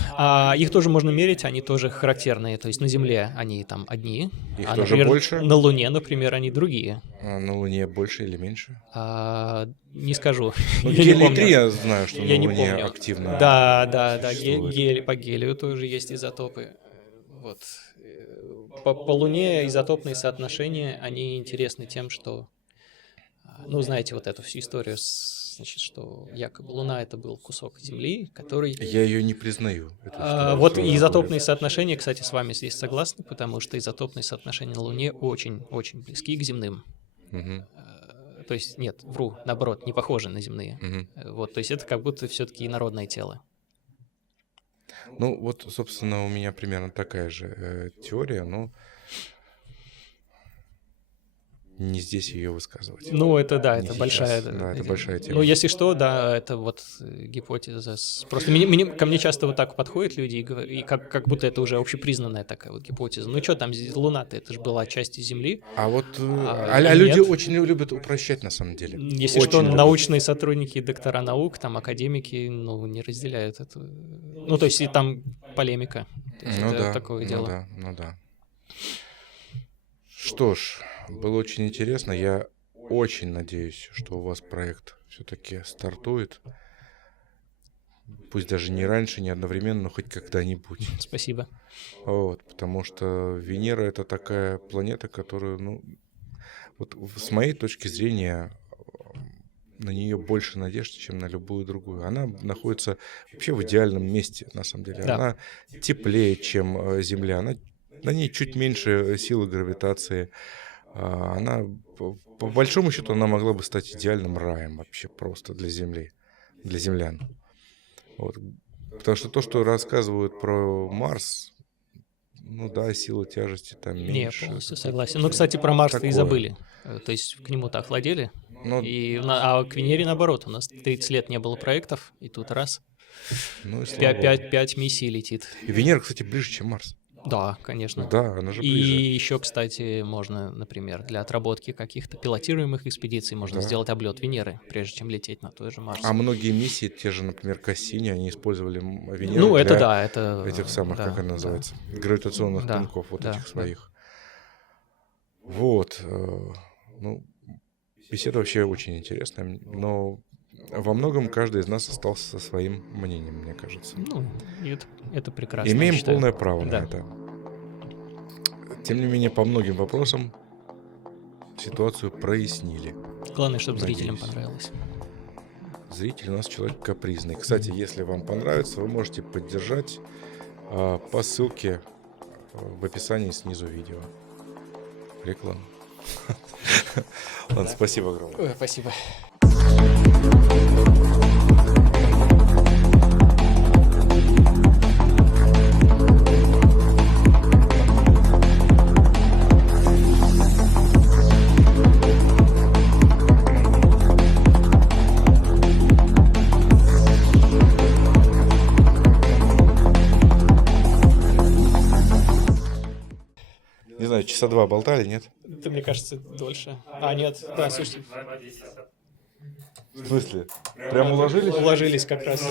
Их тоже можно мерить, они тоже характерные. То есть на Земле они там одни. Их тоже например, больше? На Луне, например, они другие. А на Луне больше или меньше? Не скажу. Гелий-3 я знаю, что на Луне активно. Да. По гелию тоже есть изотопы. Вот. По Луне изотопные соотношения, они интересны тем, что, знаете, вот эту всю историю с значит, что якобы Луна — это был кусок Земли, который... Я ее не признаю. Вот и изотопные соотношения, кстати, с вами здесь согласны, потому что изотопные соотношения на Луне очень-очень близки к земным. Угу. То есть, нет, вру, наоборот, не похожи на земные. Угу. Вот, то есть это как будто все-таки инородное тело. Ну, вот, собственно, у меня примерно такая же теория, но не здесь ее высказывать. Ну, это да, Не это сейчас. большая... Да, это большая тема. Ну, если что, да, это вот гипотеза. Просто ко мне часто вот так подходят люди и говорят, и как будто это уже общепризнанная такая вот гипотеза. Ну, что там, Луна-то, это же была часть Земли. А вот А люди нет. очень любят упрощать на самом деле. Если Очень что, любят. научные сотрудники, доктора наук, там, академики, ну, не разделяют это. Ну, то есть и там полемика. То есть это да, такое дело. Ну да. Что ж, было очень интересно. Я очень надеюсь, что у вас проект все-таки стартует. Пусть даже не раньше, не одновременно, но хоть когда-нибудь. Спасибо. Вот, потому что Венера — это такая планета, которую, ну, вот с моей точки зрения, на нее больше надежд, чем на любую другую. Она находится вообще в идеальном месте, на самом деле. Да. Она теплее, чем Земля. На ней чуть меньше силы гравитации. Она, по большому счету, она могла бы стать идеальным раем вообще просто для Земли, для землян. Вот. Потому что то, что рассказывают про Марс, ну да, сила тяжести там меньше. Не, полностью согласен. Ну, кстати, про Марс-то и Такое. забыли. То есть к нему-то охладели. Но, А к Венере наоборот. У нас 30 лет не было проектов, и тут раз. ну и слава богу. 5 миссий летит. И Венера, кстати, ближе, чем Марс. Да, конечно. Да, она же И ближе. еще, кстати, можно, например, для отработки каких-то пилотируемых экспедиций можно Да. сделать облет Венеры, прежде чем лететь на той же Марс. А многие миссии, те же, например, Кассини, они использовали Венеру Ну, для это да, это... этих самых, да, как она да. называется, гравитационных Да, пинков вот да, этих да. своих. Вот. Ну, беседа вообще очень интересная, но во многом каждый из нас остался со своим мнением, мне кажется. Ну, и это прекрасно. Имеем я считаю. полное право Да. на это. Тем не менее, по многим вопросам ситуацию прояснили. Главное, чтобы Надеюсь. зрителям понравилось. Зритель у нас человек капризный. Кстати, если вам понравится, вы можете поддержать по ссылке в описании снизу видео. Реклама. Ладно, спасибо огромное. Ой, спасибо. Не знаю, часа два болтали, нет? Это, мне кажется, дольше. А, нет, да, слушайте, В смысле? Прям уложились? уложились как раз.